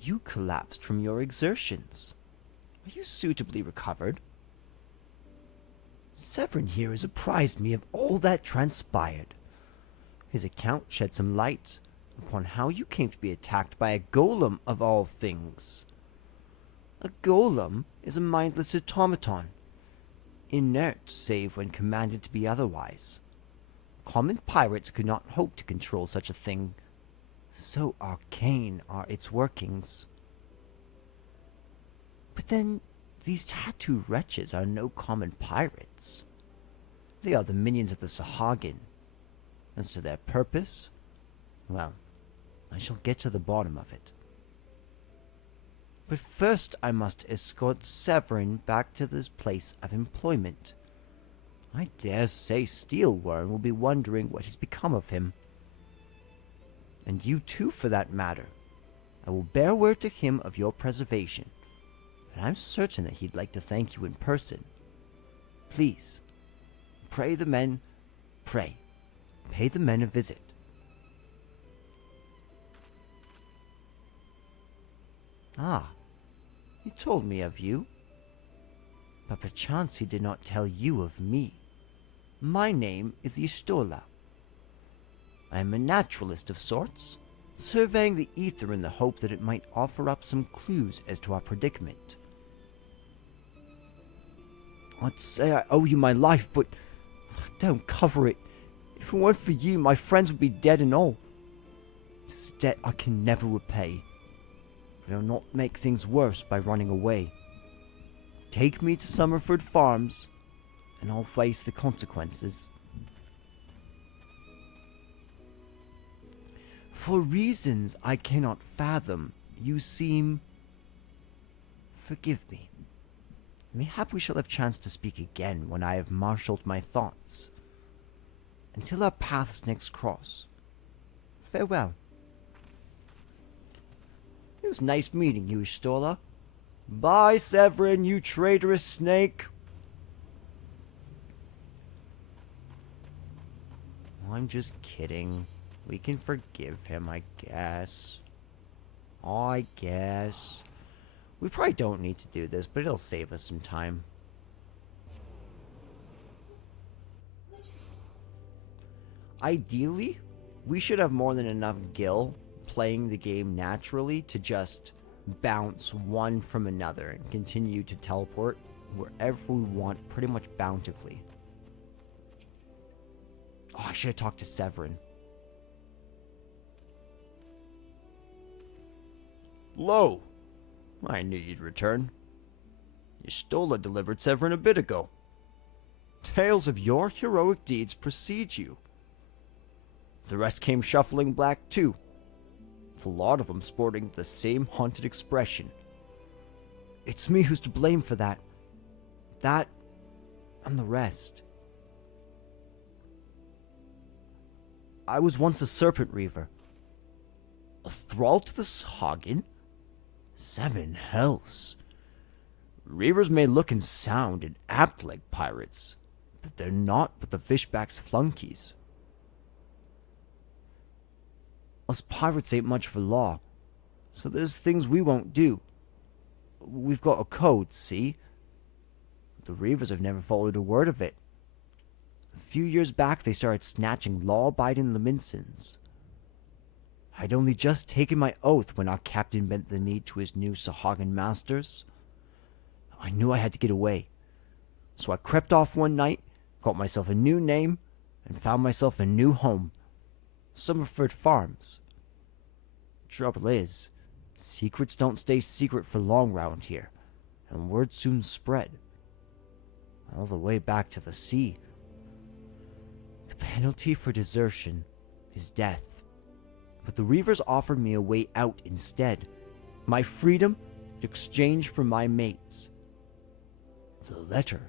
You collapsed from your exertions. Are you suitably recovered? Severin here has apprised me of all that transpired. His account shed some light upon how you came to be attacked by a golem of all things. A golem is a mindless automaton, inert save when commanded to be otherwise. Common pirates could not hope to control such a thing, so arcane are its workings. But then, these tattooed wretches are no common pirates. They are the minions of the Sahagin. As to their purpose, well, I shall get to the bottom of it. But first I must escort Severin back to his place of employment. I dare say Steelworm will be wondering what has become of him. And you too, for that matter. I will bear word to him of your preservation, and I'm certain that he'd like to thank you in person. Please, pay the men a visit. Ah, he told me of you, but perchance he did not tell you of me. My name is Y'shtola. I am a naturalist of sorts, surveying the ether in the hope that it might offer up some clues as to our predicament. I'd say I owe you my life, but don't cover it. If it weren't for you, my friends would be dead and all. This debt I can never repay. I will not make things worse by running away. Take me to Summerford Farms, and I'll face the consequences. For reasons I cannot fathom, you seem... Forgive me. Mayhap we shall have chance to speak again when I have marshalled my thoughts. Until our paths next cross, farewell. It was nice meeting you, Y'shtola. Bye, Severin, you traitorous snake. I'm just kidding. We can forgive him, I guess. We probably don't need to do this, but it'll save us some time. Ideally, we should have more than enough gil playing the game naturally to just bounce one from another and continue to teleport wherever we want, pretty much bountifully. Oh, I should have talked to Severin. Lo! I knew you'd return. Y'shtola delivered Severin a bit ago. Tales of your heroic deeds precede you. The rest came shuffling back too, with a lot of them sporting the same haunted expression. It's me who's to blame for that. That, and the rest. I was once a serpent reaver. A thrall to the Sahagin? 7 hells. Reavers may look and sound and act like pirates, but they're not but the fishback's flunkies. Us pirates ain't much for law, so there's things we won't do. We've got a code, see? The Reavers have never followed a word of it. A few years back, they started snatching law-abiding Lominsans. I'd only just taken my oath when our captain bent the knee to his new Sahagin masters. I knew I had to get away, so I crept off one night, got myself a new name, and found myself a new home, Summerford Farms. Trouble is, secrets don't stay secret for long round here, and word soon spread. All the way back to the sea. The penalty for desertion is death. But the Reavers offered me a way out instead. My freedom in exchange for my mates. The letter.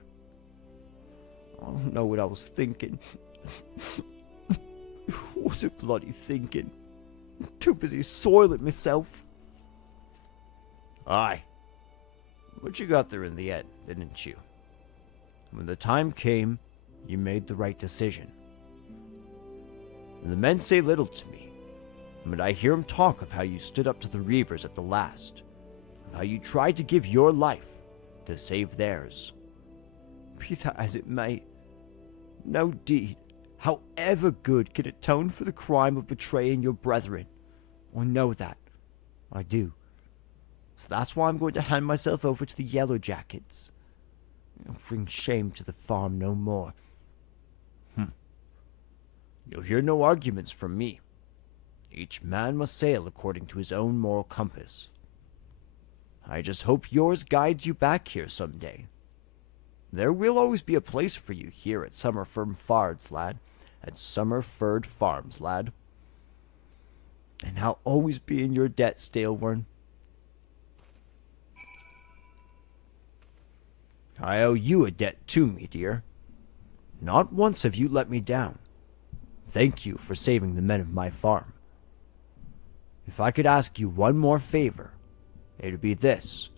I don't know what I was thinking. What was it bloody thinking? Too busy soiling myself. Aye. But you got there in the end, didn't you? When the time came, you made the right decision. The men say little to me, but I hear them talk of how you stood up to the Reavers at the last, of how you tried to give your life to save theirs. Be that as it may, no deed, however good, can atone for the crime of betraying your brethren. I know that. I do. So that's why I'm going to hand myself over to the Yellow Jackets. I'll bring shame to the farm no more. You'll hear no arguments from me. Each man must sail according to his own moral compass. I just hope yours guides you back here someday. There will always be a place for you here at Summerford Farms, lad. At Summerford Farms, lad. And I'll always be in your debt, Stalewern. I owe you a debt too, me dear. Not once have you let me down. Thank you for saving the men of my farm. If I could ask you one more favor, it'd be this.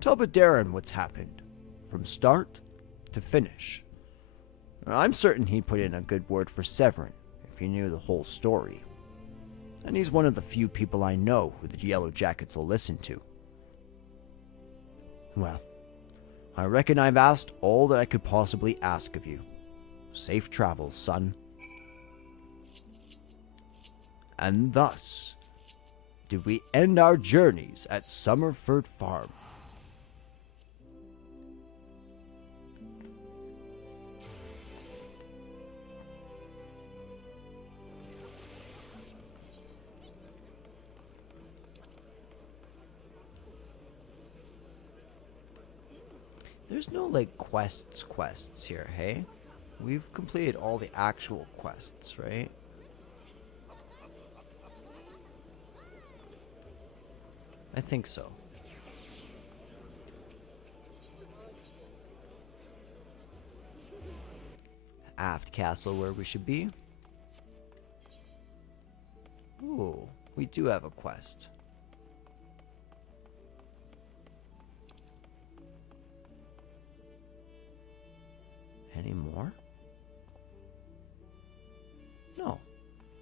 Tell Badarin what's happened, from start to finish. I'm certain he'd put in a good word for Severin if he knew the whole story. And he's one of the few people I know who the Yellow Jackets will listen to. Well, I reckon I've asked all that I could possibly ask of you. Safe travels, son. And thus did we end our journeys at Summerford Farm. There's no, like, quests here, hey? We've completed all the actual quests, right? I think so. Aft Castle, where we should be. Ooh, we do have a quest. Any more? No.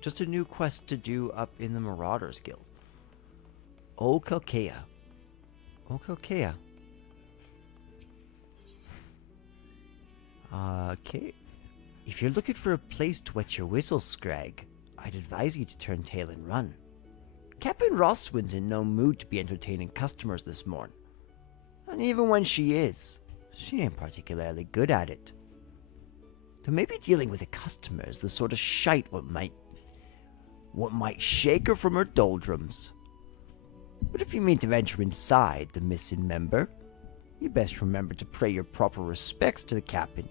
Just a new quest to do up in the Marauders Guild. Old Kalkea. Old Kalkea. Okay. If you're looking for a place to wet your whistle, Scrag, I'd advise you to turn tail and run. Captain Roswin's in no mood to be entertaining customers this morn. And even when she is, she ain't particularly good at it. Though maybe dealing with a customer is the sort of shite what might shake her from her doldrums. But if you mean to venture inside the missing member, you best remember to pay your proper respects to the captain.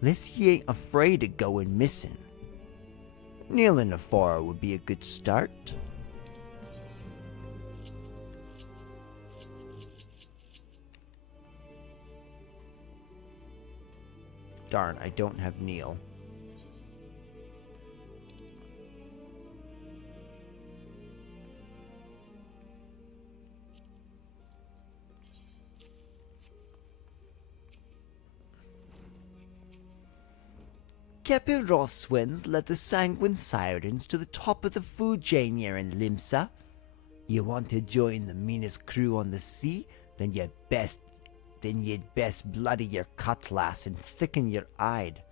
Lest ye ain't afraid of going missing. Kneeling afore her would be a good start. Darn, I don't have Neil. Captain Roswins led the Sanguine Sirens to the top of the food chain here in Limsa. You want to join the meanest crew on the sea? Then you'd best bloody your cutlass and thicken your hide.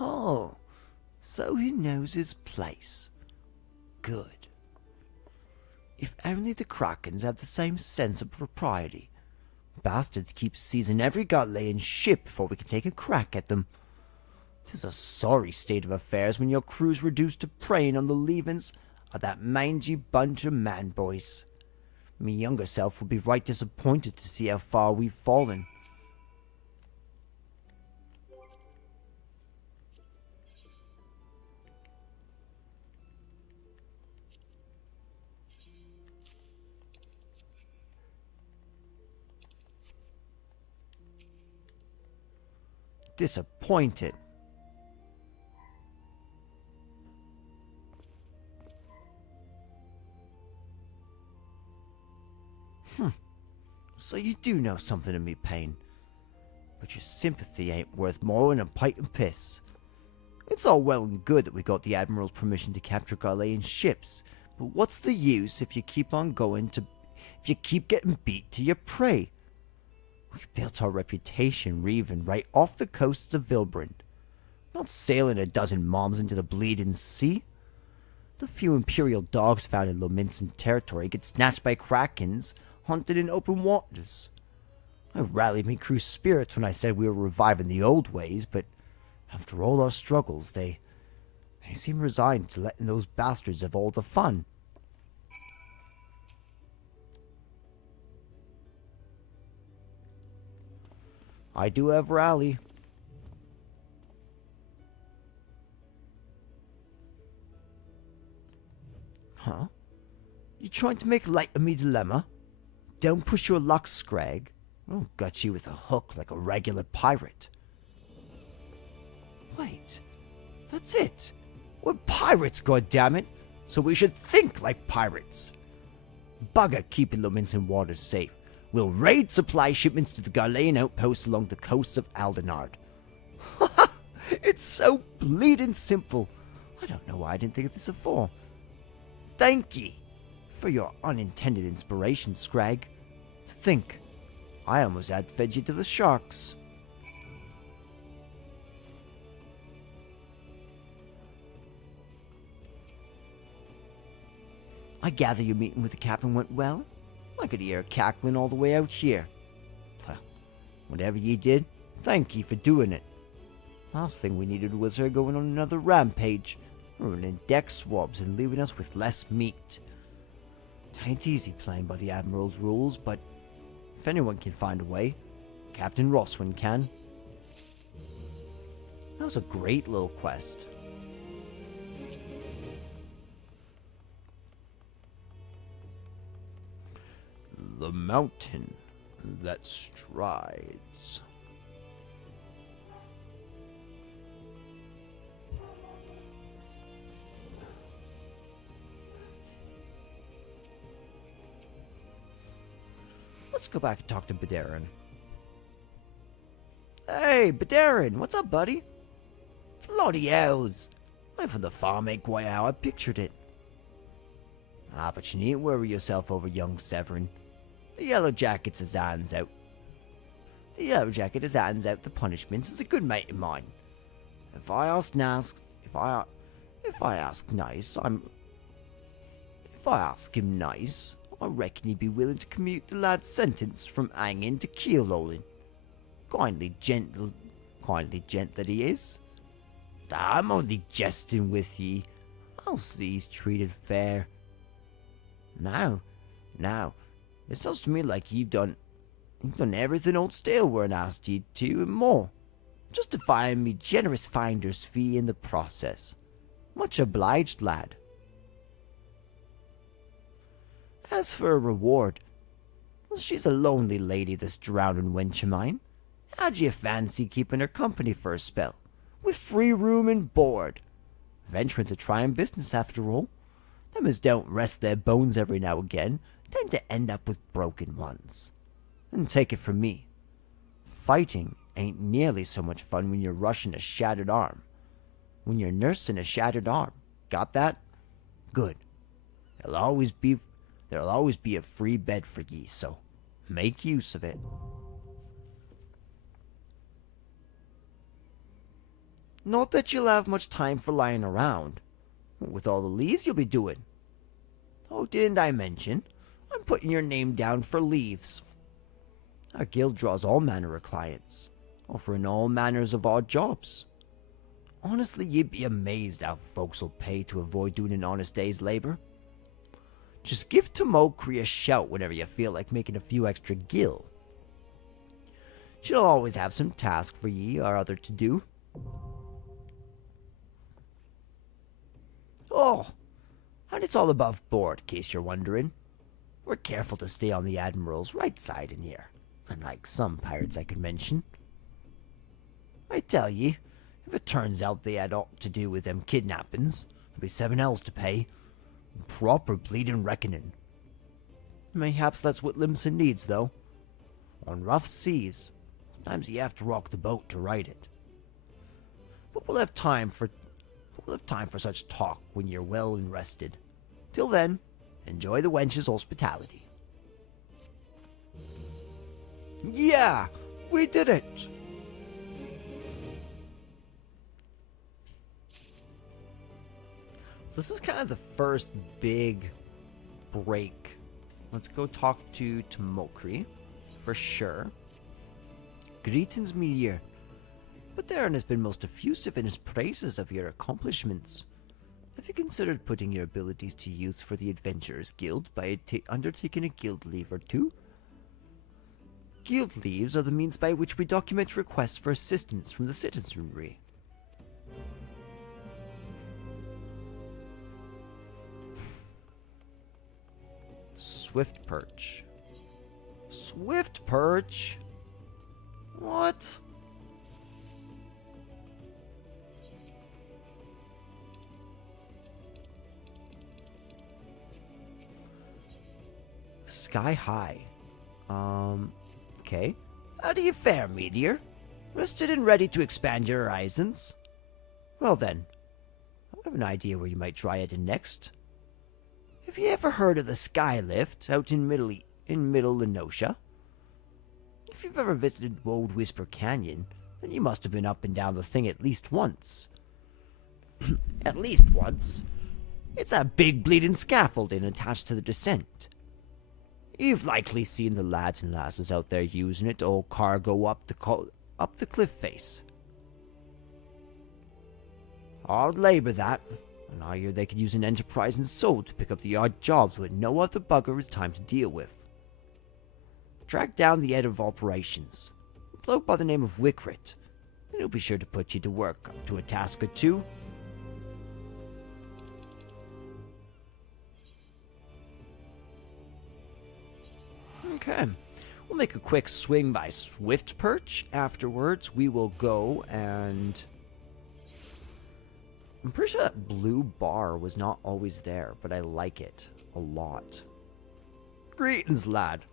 Oh, so he knows his place. Good. If only the Krakens had the same sense of propriety. Bastards keep seizing every Galilean ship before we can take a crack at them. 'Tis a sorry state of affairs when your crew's reduced to preying on the leavings of that mangy bunch of man-boys. Me younger self would be right disappointed to see how far we've fallen. Disappointed. So you do know something of me pain. But your sympathy ain't worth more than a pint of piss. It's all well and good that we got the Admiral's permission to capture Galilean ships, but what's the use if you keep getting beat to your prey? We built our reputation reaving right off the coasts of Vilbrand, not sailing a dozen moms into the bleeding sea. The few Imperial dogs found in Lominsan territory get snatched by Krakens, hunted in open waters. I rallied me crew's spirits when I said we were reviving the old ways, but after all our struggles, they seem resigned to letting those bastards have all the fun. I do have rally. Huh? You trying to make light of me dilemma? Don't push your luck, Scrag. I'll gut you with a hook like a regular pirate. Wait, that's it. We're pirates, goddammit, so we should think like pirates. Bugger keeping Lominsan waters safe. We'll raid supply shipments to the Galilean outposts along the coasts of Aldenard. It's so bleeding simple. I don't know why I didn't think of this before. Thank ye for your unintended inspiration, Scrag. To think, I almost had fed you to the sharks. I gather your meeting with the captain went well? I could hear her cackling all the way out here. Well, whatever ye did, thank ye for doing it. Last thing we needed was her going on another rampage, ruining deck swabs and leaving us with less meat. Tain't easy playing by the Admiral's rules, but if anyone can find a way, Captain Roswin can. That was a great little quest. The mountain that strides. Let's go back and talk to Badarin. Hey, Badarin, what's up, buddy? Bloody hells. Life from the farm ain't quite how I pictured it. But you needn't worry yourself over young Severin. The Yellow Jacket's his hands out. The Yellow Jacket has hands out the punishments as a good mate of mine. If I ask him nice, I reckon he'd be willing to commute the lad's sentence from hanging to keel-hauling. Kindly gent that he is. I'm only jesting with ye. I'll see he's treated fair. Now, it sounds to me like you've done everything old Staleward asked you to and more, justifying me generous finder's fee in the process. Much obliged, lad. As for a reward, well, she's a lonely lady, this drowning wench of mine. How'd you fancy keeping her company for a spell, with free room and board? Venturing to try in business, after all. Them as don't rest their bones every now and again tend to end up with broken ones. And take it from me, fighting ain't nearly so much fun when you're rushing a shattered arm. When you're nursing a shattered arm. Got that? Good. There'll always be a free bed for ye, so make use of it. Not that you'll have much time for lying around, with all the leaves you'll be doing. Oh, didn't I mention? I'm putting your name down for leaves. Our guild draws all manner of clients, offering all manners of odd jobs. Honestly, you'd be amazed how folks will pay to avoid doing an honest day's labor. Just give Tomokri a shout whenever you feel like making a few extra gil. She'll always have some task for ye or other to do. Oh, and it's all above board, in case you're wondering. We're careful to stay on the Admiral's right side in here, unlike some pirates I could mention. I tell ye, if it turns out they had aught to do with them kidnappings, there'll be 7 L's to pay. Proper bleeding reckoning. Mayhaps that's what Limsa needs, though. On rough seas, sometimes you have to rock the boat to right it. But we'll have time for such talk when you're well and rested. Till then, enjoy the wench's hospitality. Yeah, we did it! So this is kind of the first big break. Let's go talk to Tomokri, for sure. Greetings, Meteor. But Darren has been most effusive in his praises of your accomplishments. Have you considered putting your abilities to use for the Adventurers Guild by undertaking a guild leave or two? Guild leaves are the means by which we document requests for assistance from the citizenry. Swift Perch. Swift Perch? What? Sky High. Okay. How do you fare, Meteor? Rested and ready to expand your horizons? Well then, I have an idea where you might try it in next. Have you ever heard of the Skylift out in Middle Lenosha? If you've ever visited Woad Whisper Canyon, then you must have been up and down the thing at least once. At least once. It's that big bleeding scaffolding attached to the descent. You've likely seen the lads and lasses out there using it to haul cargo up the cliff face. Hard labor, that. And I hear they could use an enterprising soul to pick up the odd jobs when no other bugger has time to deal with. Track down the head of operations, a bloke by the name of Wickrit, and he'll be sure to put you to work up to a task or two. Okay, we'll make a quick swing by Swift Perch. Afterwards, we will go and... I'm pretty sure that blue bar was not always there, but I like it a lot. Greetings, lad.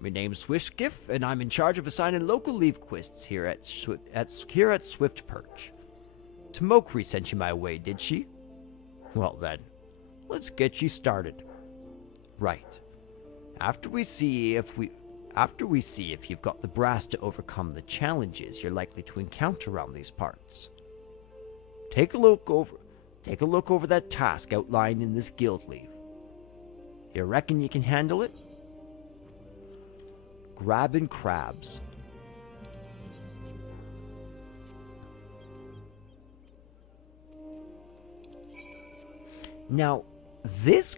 My name's Swiftgiff, and I'm in charge of assigning local leave quests here at Swift Perch. Tomokri sent you my way, did she? Well then, let's get you started. Right. After we see if you've got the brass to overcome the challenges you're likely to encounter around these parts. Take a look over that task outlined in this guild leave. You reckon you can handle it? Grabbing crabs. Now, this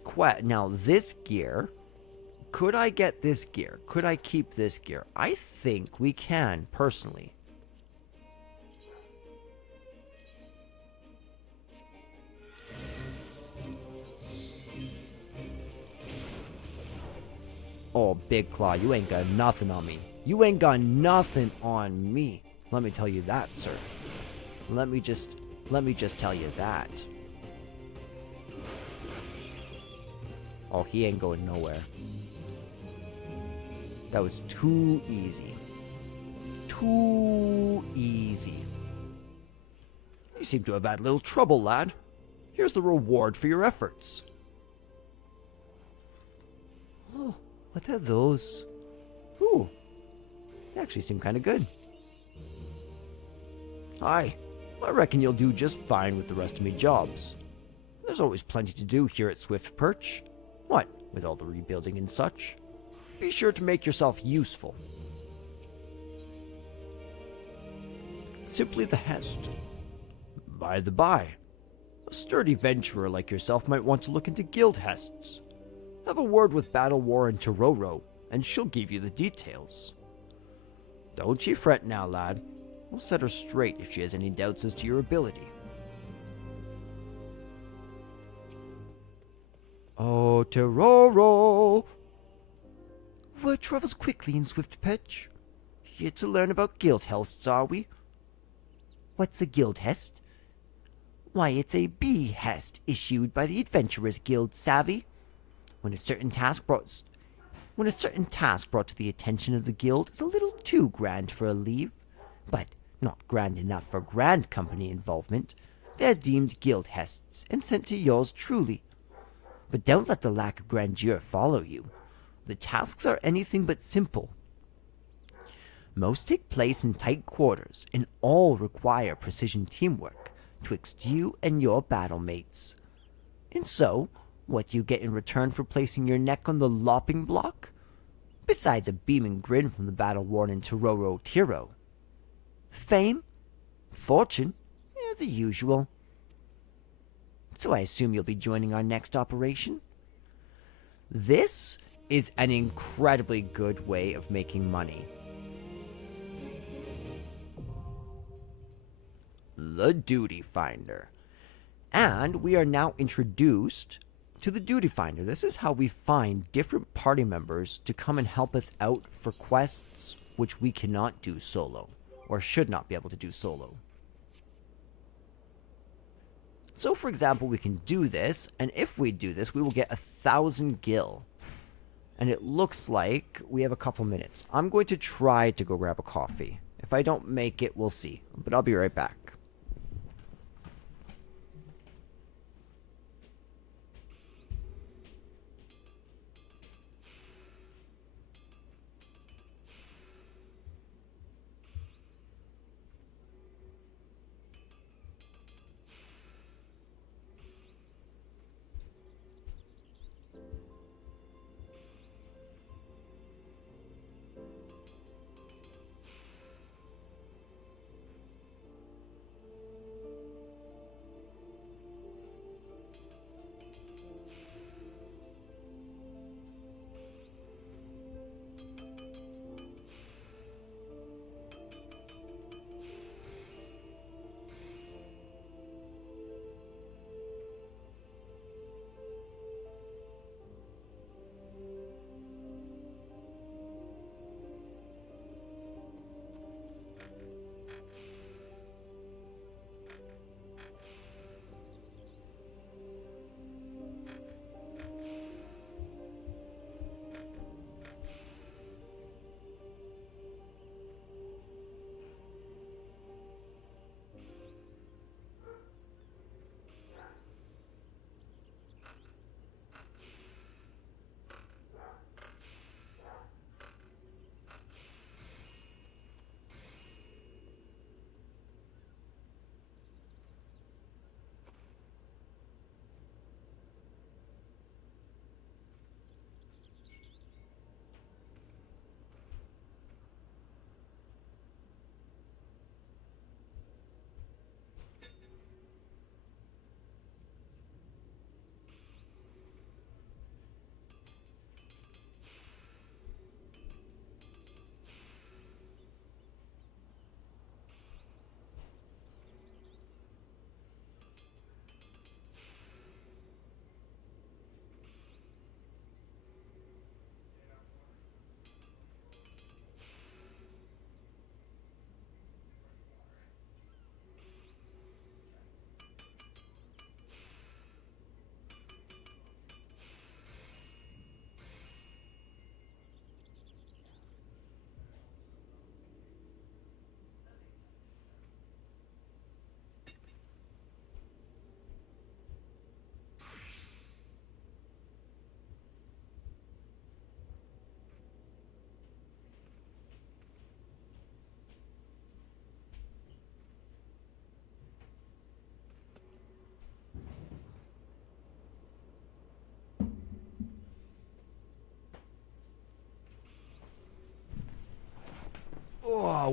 gear, could I get this gear? Could I keep this gear? I think we can, personally. Oh, Big Claw, you ain't got nothing on me. You ain't got nothing on me. Let me tell you that, sir. Let me just tell you that. Oh, he ain't going nowhere. That was too easy. Too easy. You seem to have had little trouble, lad. Here's the reward for your efforts. Oh, what are those? Ooh, they actually seem kind of good. Aye, I reckon you'll do just fine with the rest of me jobs. There's always plenty to do here at Swift Perch. What, with all the rebuilding and such? Be sure to make yourself useful. Simply the Hest. By the by, a sturdy venturer like yourself might want to look into guild Hests. Have a word with Battle War and Tororo, and she'll give you the details. Don't you fret now, lad. We'll set her straight if she has any doubts as to your ability. Oh, Tororo! Word travels quickly in Swift Perch. Here to learn about guild hests, are we? What's a guild hest? Why, it's a bee hest issued by the Adventurers Guild, savvy? When a certain task brought to the attention of the guild is a little too grand for a leave, but not grand enough for grand company involvement, they're deemed guild hests and sent to yours truly. But don't let the lack of grandeur follow you. The tasks are anything but simple. Most take place in tight quarters, and all require precision teamwork twixt you and your battle mates. And so, what do you get in return for placing your neck on the lopping block? Besides a beaming grin from the battle-worn Tororo Tiro. Fame? Fortune? Yeah, the usual. So I assume you'll be joining our next operation? This is an incredibly good way of making money. The Duty Finder. And we are now introduced to the Duty Finder. This is how we find different party members to come and help us out for quests which we cannot do solo, or should not be able to do solo. So for example, we can do this, and if we do this, we will get 1,000 gil. And it looks like we have a couple minutes. I'm going to try to go grab a coffee. If I don't make it, we'll see. But I'll be right back.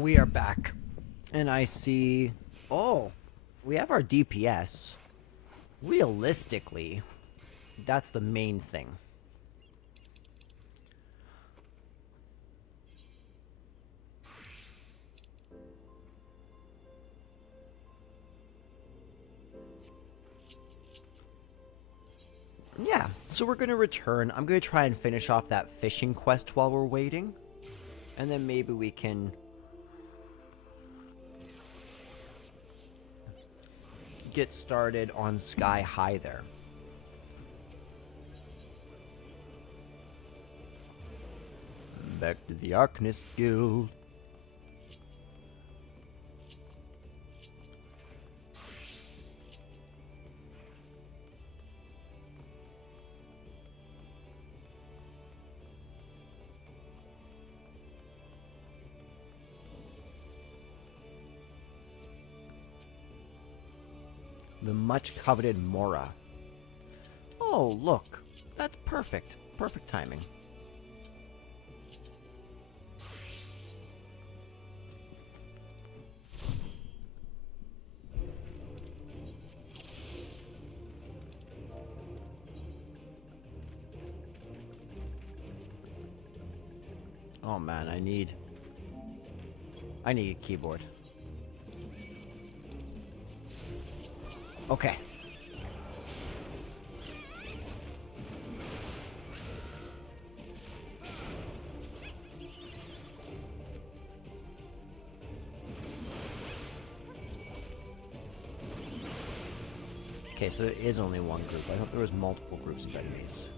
we are back. And I see... Oh, we have our DPS. Realistically, that's the main thing. Yeah, so we're going to return. I'm going to try and finish off that fishing quest while we're waiting. And then maybe we can get started on Sky High there. Back to the Arcanist Guild. The much coveted Mora. Oh, look. That's perfect. Perfect timing. Oh man, I need a keyboard. Okay. Okay, so it is only one group. I thought there was multiple groups of enemies.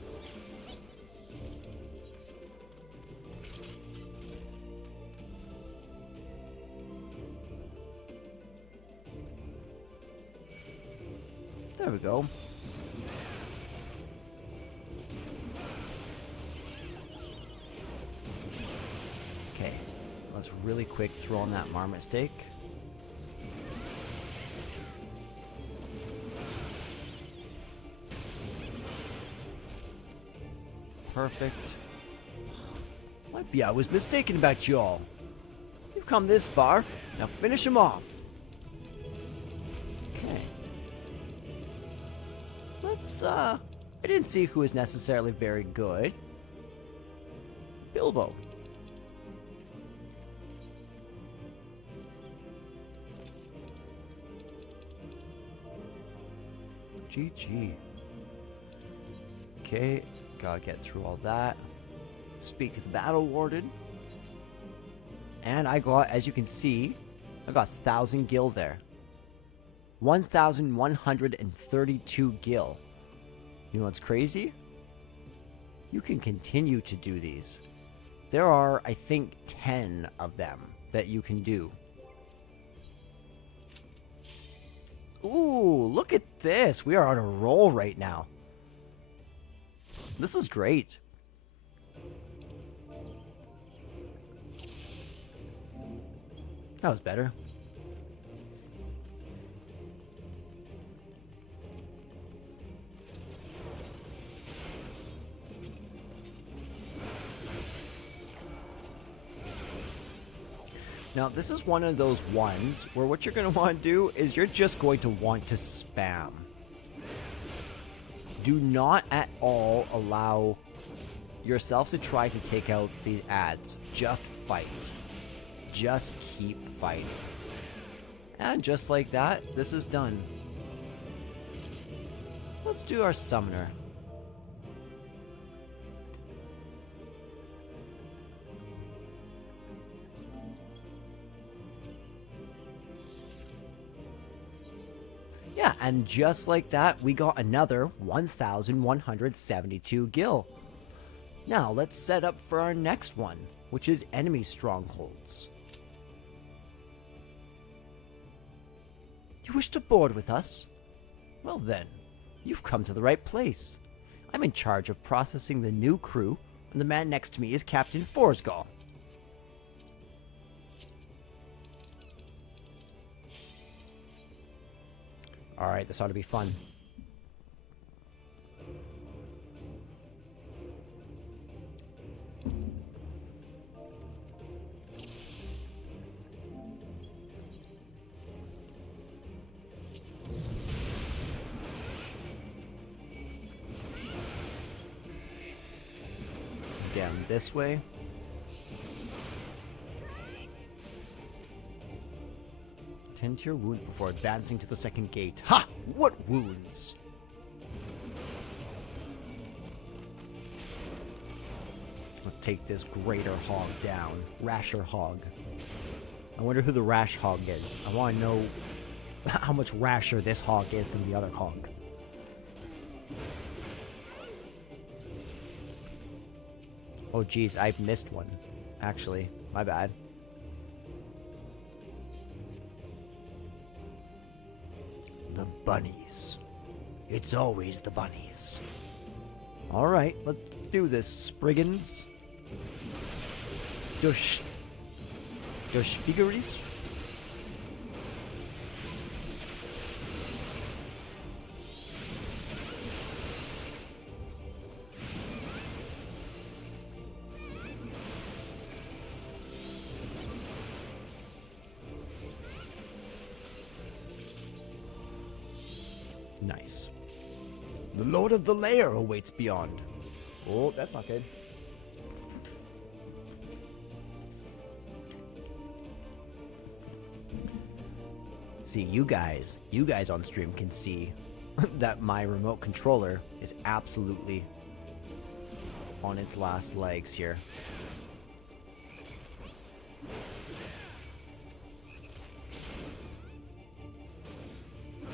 There we go. Okay, let's really quick throw on that marmot steak. Perfect. Might be I was mistaken about y'all. You've come this far. Now finish him off. Okay. Let's, I didn't see who was necessarily very good. Bilbo. GG. Okay, gotta get through all that. Speak to the battle warden. And I got, as you can see, I got 1,000 gil there. 1,132 gil. You know what's crazy? You can continue to do these. There are, I think, 10 of them that you can do. Ooh, look at this. We are on a roll right now. This is great. That was better. Now, this is one of those ones where what you're going to want to do is you're just going to want to spam. Do not at all allow yourself to try to take out the ads. Just fight. Just keep fighting. And just like that, this is done. Let's do our summoner. Yeah, and just like that, we got another 1,172 gil. Now, let's set up for our next one, which is enemy strongholds. You wish to board with us? Well then, you've come to the right place. I'm in charge of processing the new crew, and the man next to me is Captain Forsgall. Alright, this ought to be fun. this way. Tend to your wound before advancing to the second gate. Ha! What wounds? Let's take this greater hog down. Rasher hog. I wonder who the rash hog is. I want to know how much rasher this hog is than the other hog. Oh geez, I missed one. Actually, my bad. The bunnies. It's always the bunnies. Alright, let's do this, Spriggans. Der Spiegeries? Nice. The Lord of the Lair awaits beyond. Oh, that's not good. See, you guys on stream can see that my remote controller is absolutely on its last legs here.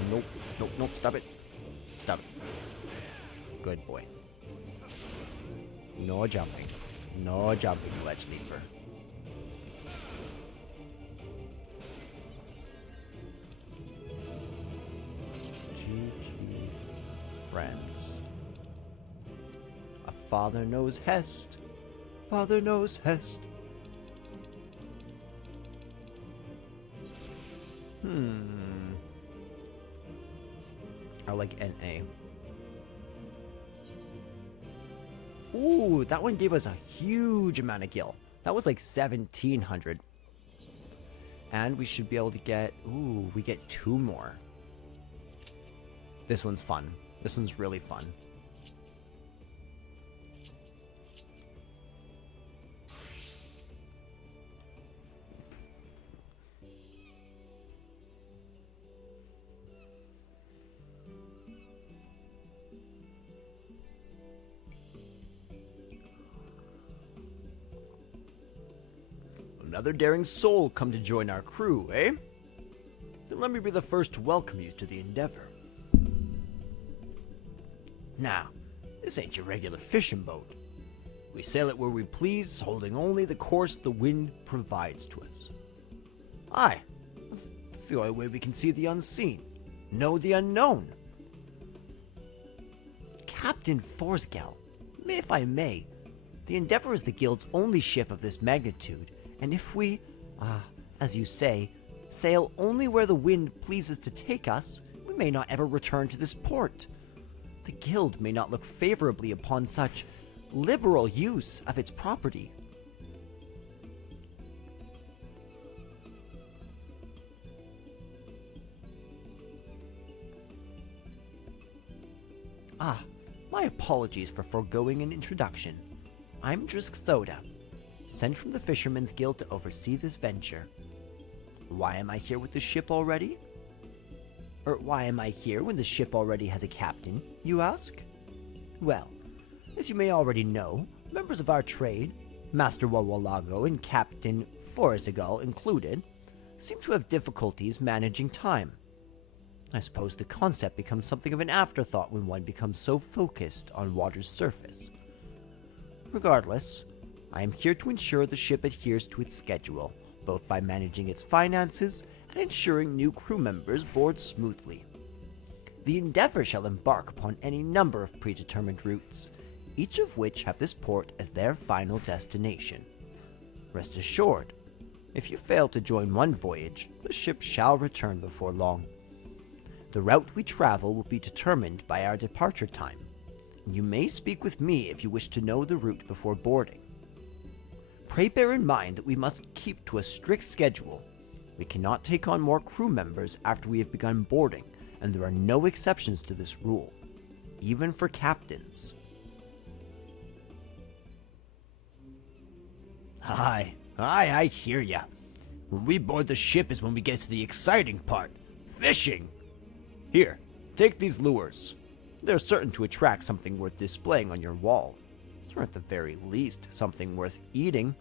Nope, nope, nope, stop it. Stop it. Good boy. No jumping. No jumping, Ledge Leaper. GG. Friends. A father knows Hest. Father knows Hest. I like NA. Ooh, that one gave us a huge amount of gil. That was like 1,700. And we should be able to get... Ooh, we get 2 more. This one's fun. This one's really fun. Another daring soul come to join our crew, eh? Then let me be the first to welcome you to the Endeavor. Now, this ain't your regular fishing boat. We sail it where we please, holding only the course the wind provides to us. Aye, that's the only way we can see the unseen, know the unknown. Captain Forsgel, if I may, the Endeavor is the Guild's only ship of this magnitude, and if we, as you say, sail only where the wind pleases to take us, we may not ever return to this port. The Guild may not look favorably upon such liberal use of its property. My apologies for foregoing an introduction. I'm Drisk Thoda, sent from the Fishermen's Guild to oversee this venture. Why am I here with the ship already? Or why am I here when the ship already has a captain, you ask? Well, as you may already know, members of our trade, Master Wawalago and Captain Forzigal included, seem to have difficulties managing time. I suppose the concept becomes something of an afterthought when one becomes so focused on water's surface. Regardless, I am here to ensure the ship adheres to its schedule, both by managing its finances and ensuring new crew members board smoothly. The Endeavor shall embark upon any number of predetermined routes, each of which have this port as their final destination. Rest assured, if you fail to join one voyage, the ship shall return before long. The route we travel will be determined by our departure time. You may speak with me if you wish to know the route before boarding. Pray bear in mind that we must keep to a strict schedule. We cannot take on more crew members after we have begun boarding, and there are no exceptions to this rule, even for captains. Aye, I hear ya. When we board the ship is when we get to the exciting part. Fishing! Here, take these lures. They're certain to attract something worth displaying on your wall. Or at the very least, something worth eating.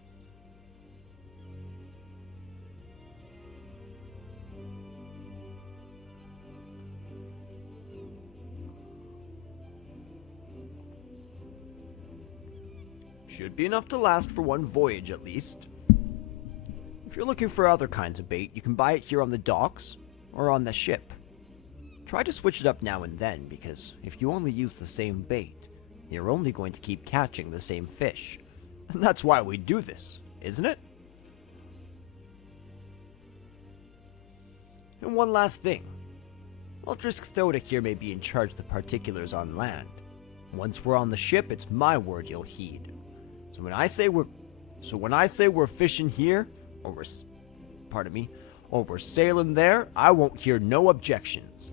Should be enough to last for one voyage at least. If you're looking for other kinds of bait, you can buy it here on the docks or on the ship. Try to switch it up now and then, because if you only use the same bait, you're only going to keep catching the same fish. And that's why we do this, isn't it? And one last thing. Eldrick Thoda here may be in charge of the particulars on land. Once we're on the ship, it's my word you'll heed. So when I say we're fishing here, or we're sailing there, I won't hear no objections.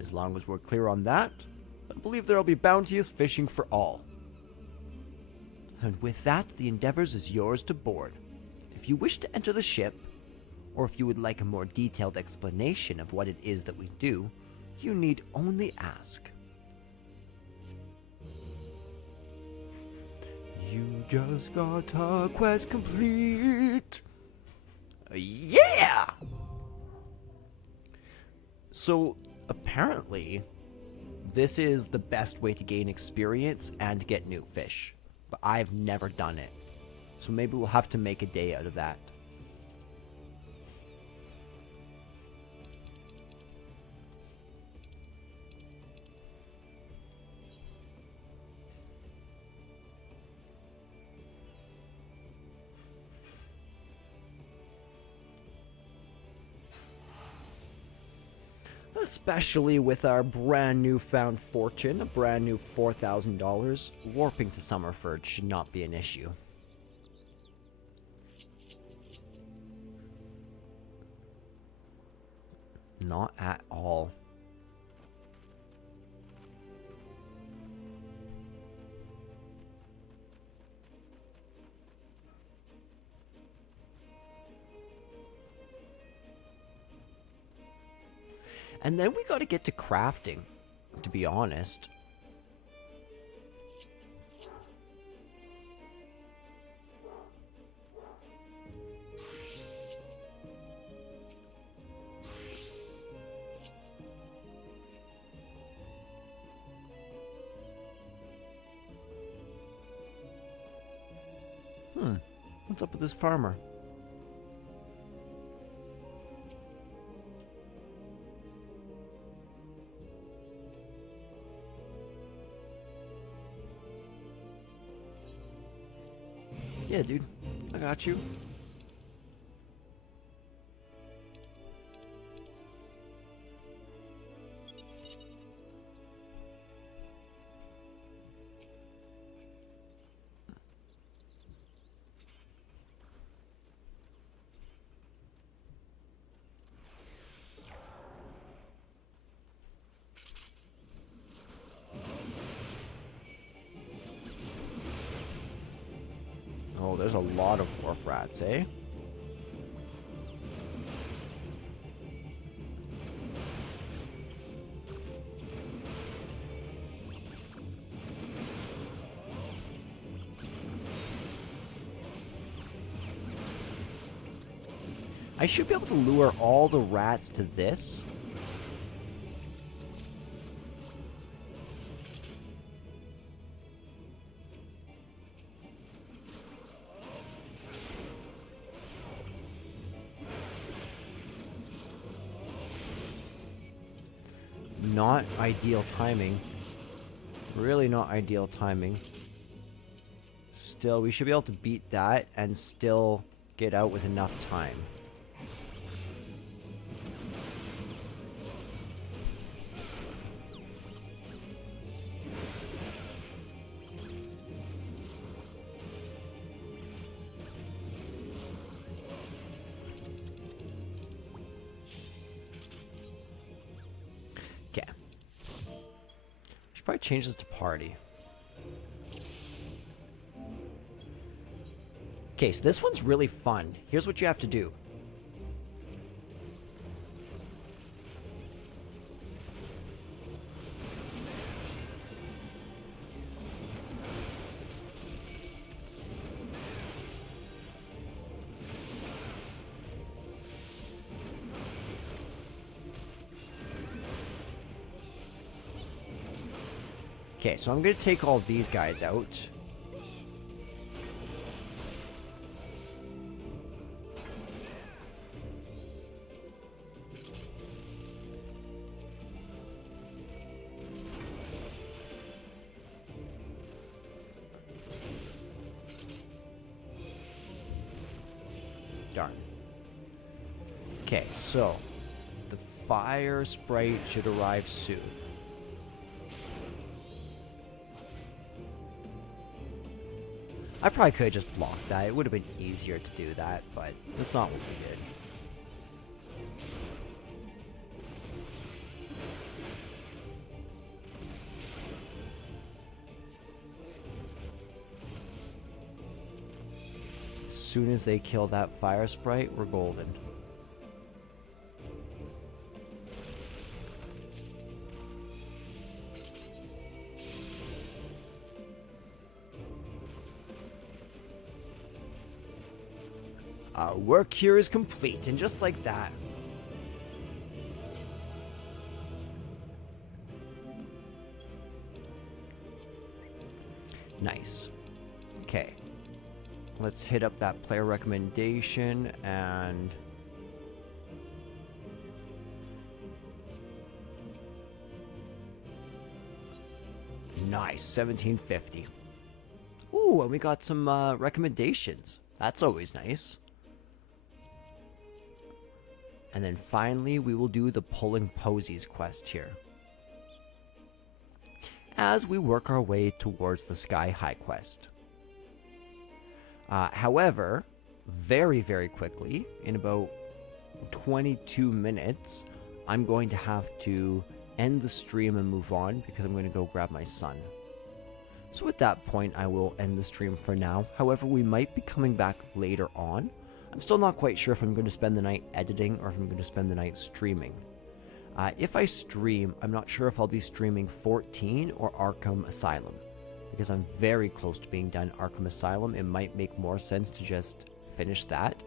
As long as we're clear on that, I believe there'll be bounteous fishing for all. And with that, the Endeavors is yours to board. If you wish to enter the ship, or if you would like a more detailed explanation of what it is that we do, you need only ask. You just got a quest complete. Yeah! So, apparently, this is the best way to gain experience and get new fish. But I've never done it. So maybe we'll have to make a day out of that. Especially with our brand new found fortune, a brand new $4,000, warping to Summerford should not be an issue. Not at all. And then we gotta get to crafting, to be honest. What's up with this farmer? Yeah, dude. I got you. Oh, there's a lot of wharf rats, eh? I should be able to lure all the rats to this. Not ideal timing. Really not ideal timing. Still, we should be able to beat that and still get out with enough time. Probably change this to party. Okay, so this one's really fun. Here's what you have to do. Okay, so I'm going to take all these guys out. Darn. Okay, so the fire sprite should arrive soon. I probably could have just blocked that. It would have been easier to do that, but that's not what we did. As soon as they kill that fire sprite, we're golden. Our work here is complete, and just like that. Nice. Okay. Let's hit up that player recommendation and... Nice, 1750. Ooh, and we got some recommendations. That's always nice. And then finally, we will do the Pulling Posies quest here, as we work our way towards the Sky High quest. However, very, very quickly, in about 22 minutes, I'm going to have to end the stream and move on because I'm going to go grab my son. So at that point, I will end the stream for now. However, we might be coming back later on. I'm still not quite sure if I'm going to spend the night editing or if I'm going to spend the night streaming. If I stream, I'm not sure if I'll be streaming 14 or Arkham Asylum. Because I'm very close to being done Arkham Asylum, it might make more sense to just finish that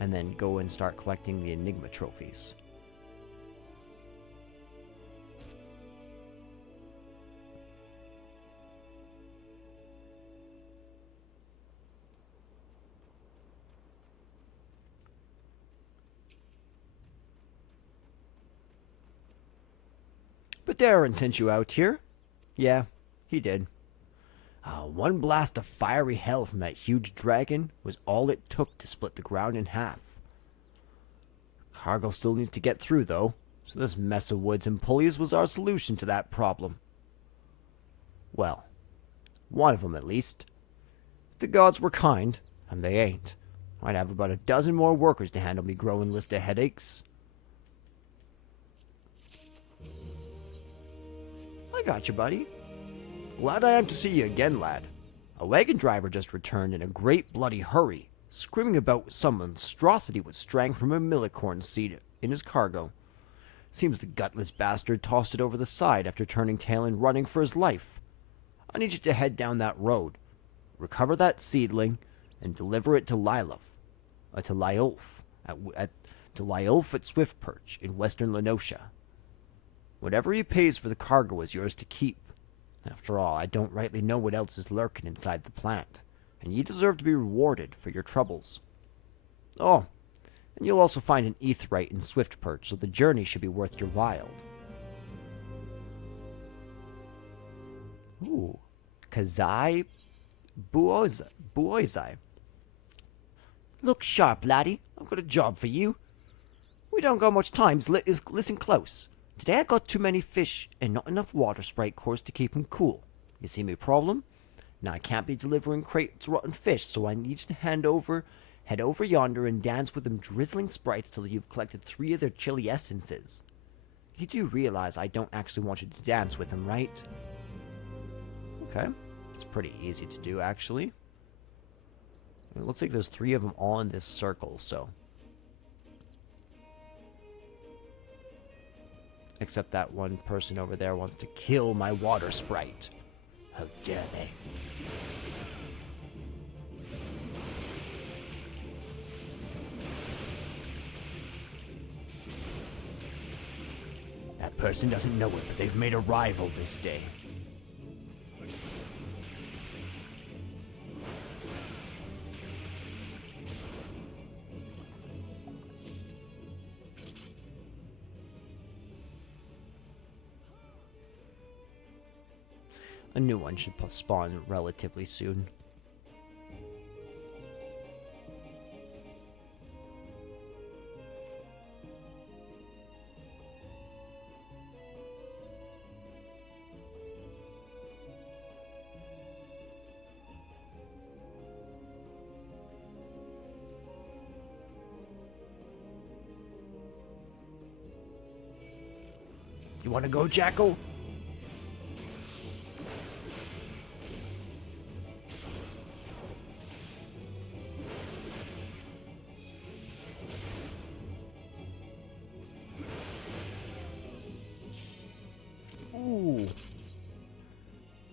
and then go and start collecting the Enigma trophies. But Darren sent you out here. Yeah, he did. One blast of fiery hell from that huge dragon was all it took to split the ground in half. Cargo still needs to get through, though, so this mess of woods and pulleys was our solution to that problem. Well, one of them at least. If the gods were kind, and they ain't, I'd have about a dozen more workers to handle me growing list of headaches. I got you, buddy. Glad I am to see you again, lad. A wagon driver just returned in a great bloody hurry, screaming about some monstrosity was strang from a millicorn seed in his cargo. Seems the gutless bastard tossed it over the side after turning tail and running for his life. I need you to head down that road, recover that seedling, and deliver it to Lyulf at Swift Perch in western Lenosha. Whatever he pays for the cargo is yours to keep. After all, I don't rightly know what else is lurking inside the plant, and ye deserve to be rewarded for your troubles. Oh, and you'll also find an aetheryte in Swift Perch, so the journey should be worth your while. Ooh, Kazai Buoizai. Look sharp, laddie. I've got a job for you. We don't got much time, so listen close. Today I got too many fish and not enough water sprite cores to keep them cool. You see my problem? Now I can't be delivering crates of rotten fish, so I need you to head over yonder and dance with them drizzling sprites till you've collected 3 of their chili essences. You do realize I don't actually want you to dance with them, right? Okay, it's pretty easy to do actually. It looks like there's 3 of them all in this circle, so. Except that one person over there wants to kill my water sprite. How dare they? That person doesn't know it, but they've made a rival this day. A new one should spawn relatively soon. You want to go, Jackal? Ooh.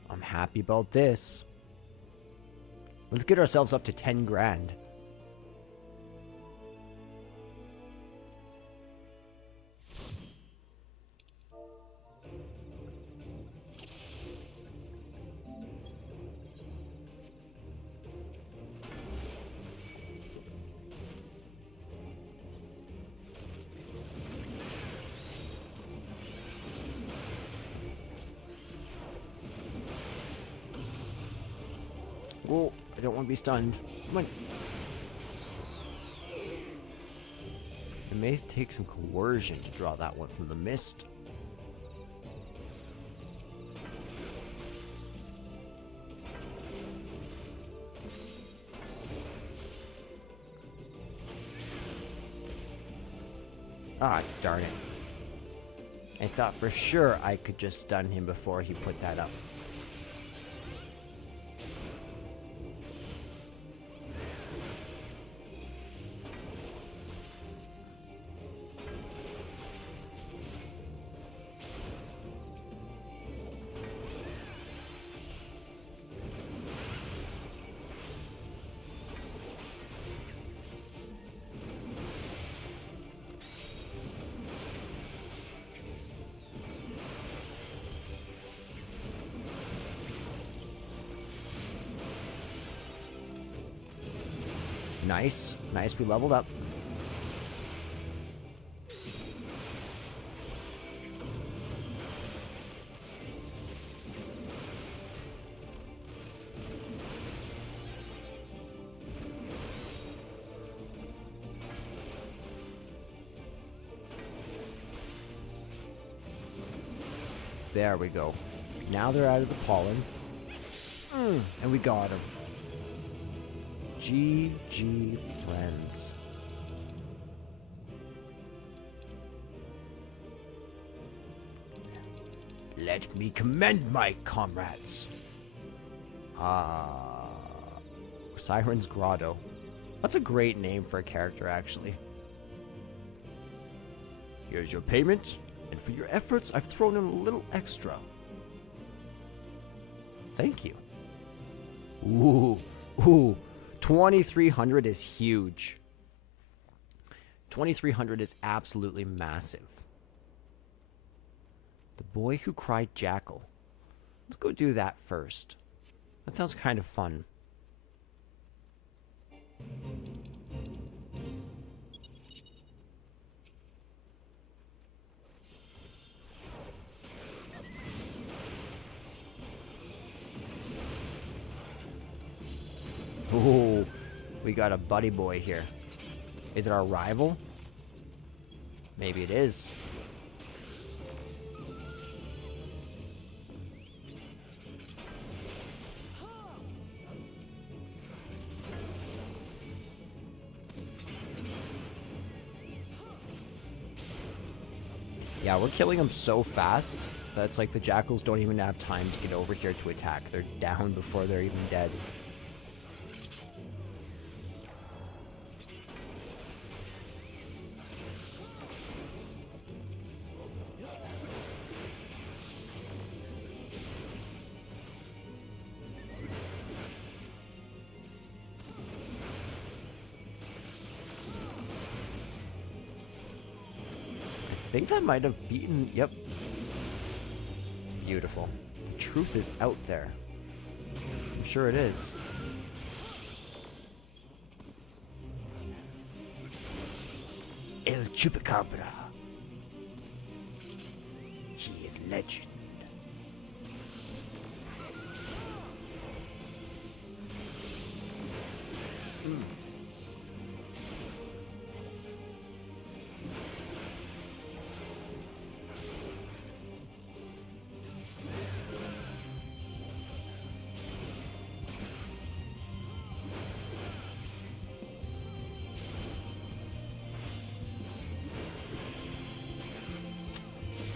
I'm happy about this. Let's get ourselves up to 10 grand. Well, I don't want to be stunned. Come on. It may take some coercion to draw that one from the mist. Ah, darn it. I thought for sure I could just stun him before he put that up. Nice. Nice, we leveled up. There we go. Now they're out of the pollen. And we got him. GG, friends. Let me commend my comrades. Siren's Grotto. That's a great name for a character, actually. Here's your payment, and for your efforts, I've thrown in a little extra. Thank you. Ooh. 2,300 is huge. 2,300 is absolutely massive. The Boy Who Cried Jackal. Let's go do that first. That sounds kind of fun. Ooh, we got a buddy boy here. Is it our rival? Maybe it is. Yeah, we're killing them so fast that it's like the jackals don't even have time to get over here to attack. They're down before they're even dead. think that might have beaten... Yep. Beautiful. The truth is out there. I'm sure it is. El Chupacabra. He is legend.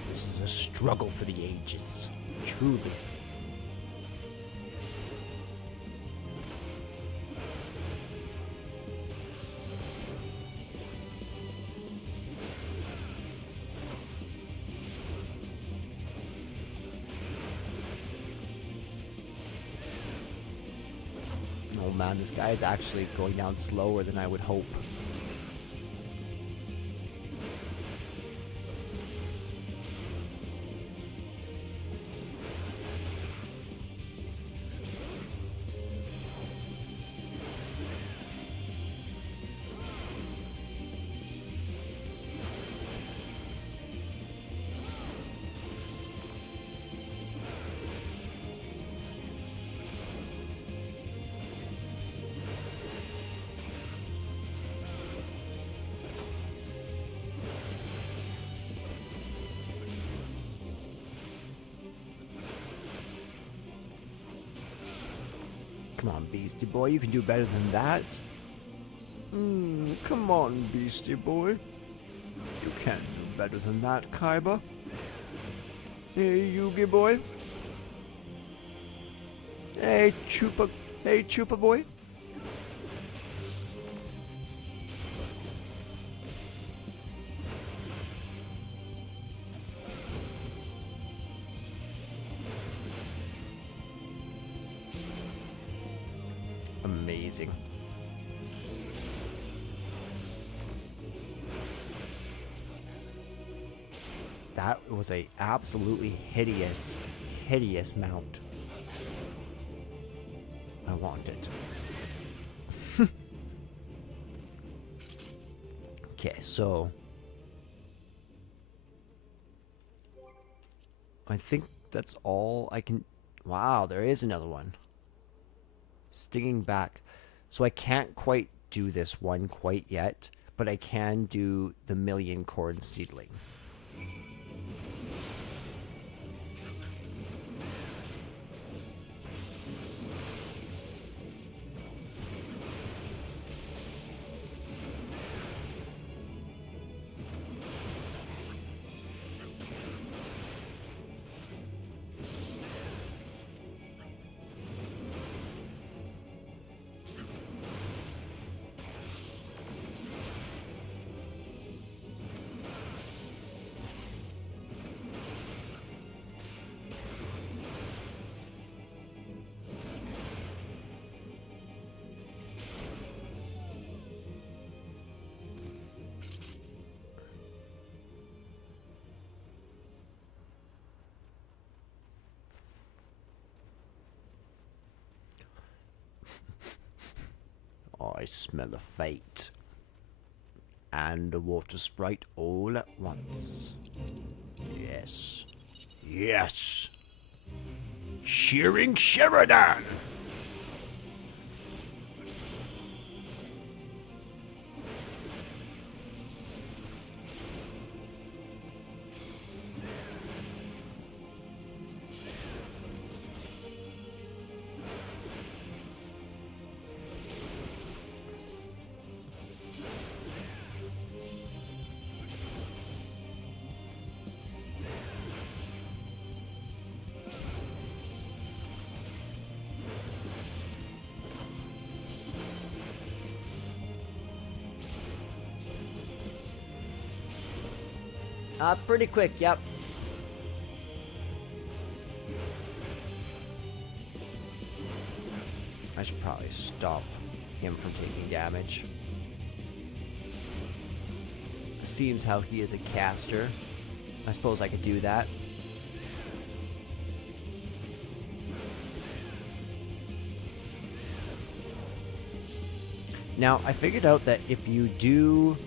This is a struggle for the ages, truly. Oh man, this guy is actually going down slower than I would hope. Come on, Beastie Boy, you can do better than that. Come on, Beastie Boy. You can do better than that, Kaiba. Hey, Yugi Boy. Hey, Chupa Boy. Amazing. That was a absolutely hideous mount. I want it. Okay, so I think that's all I can... Wow, there is another one. Stinging back. So I can't quite do this one quite yet, but I can do the Million Corn Seedling. I smell a fate. And a water sprite all at once. Yes. Yes! Shearing Sheridan! Pretty quick, yep. I should probably stop him from taking damage. seems how he is a caster. I suppose I could do that. Now, I figured out that if you do...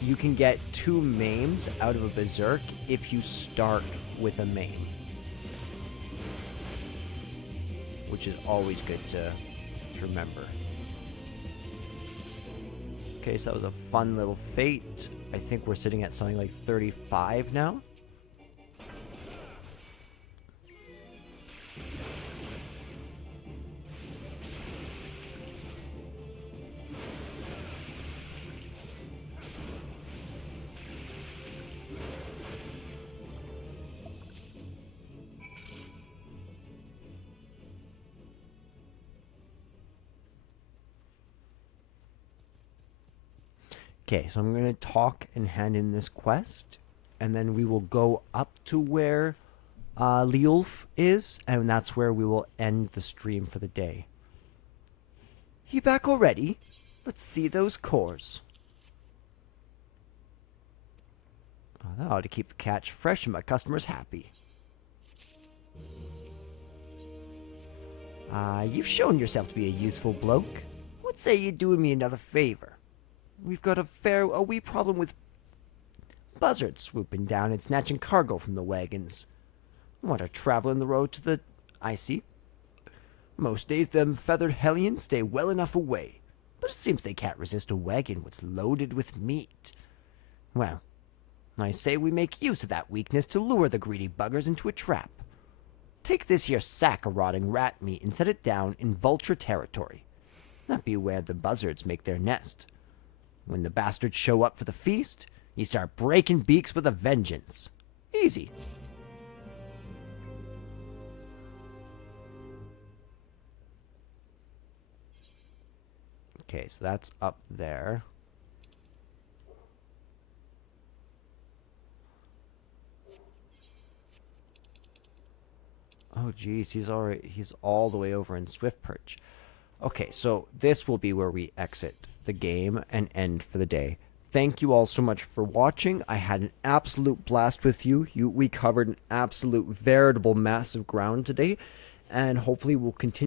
You can get 2 maims out of a berserk if you start with a maim. Which is always good to remember. Okay, so that was a fun little fate. I think we're sitting at something like 35 now. Okay, so I'm going to talk and hand in this quest, and then we will go up to where Leolf is, and that's where we will end the stream for the day. You back already? Let's see those cores. Oh, that ought to keep the catch fresh and my customers happy. You've shown yourself to be a useful bloke. What say you doing me another favor? We've got a wee problem with buzzards swooping down and snatching cargo from the wagons. Want to traveling the road to the icy? Most days them feathered hellions stay well enough away, but it seems they can't resist a wagon what's loaded with meat. Well, I say we make use of that weakness to lure the greedy buggers into a trap. Take this here sack of rotting rat meat and set it down in vulture territory. That be where the buzzards make their nest. When the bastards show up for the feast, you start breaking beaks with a vengeance. Easy. Okay, so that's up there. Oh geez, he's all the way over in Swift Perch. Okay, so this will be where we exit the game and end for the day. Thank you all so much for watching. I had an absolute blast with you. We covered an absolute veritable massive ground today, and hopefully we'll continue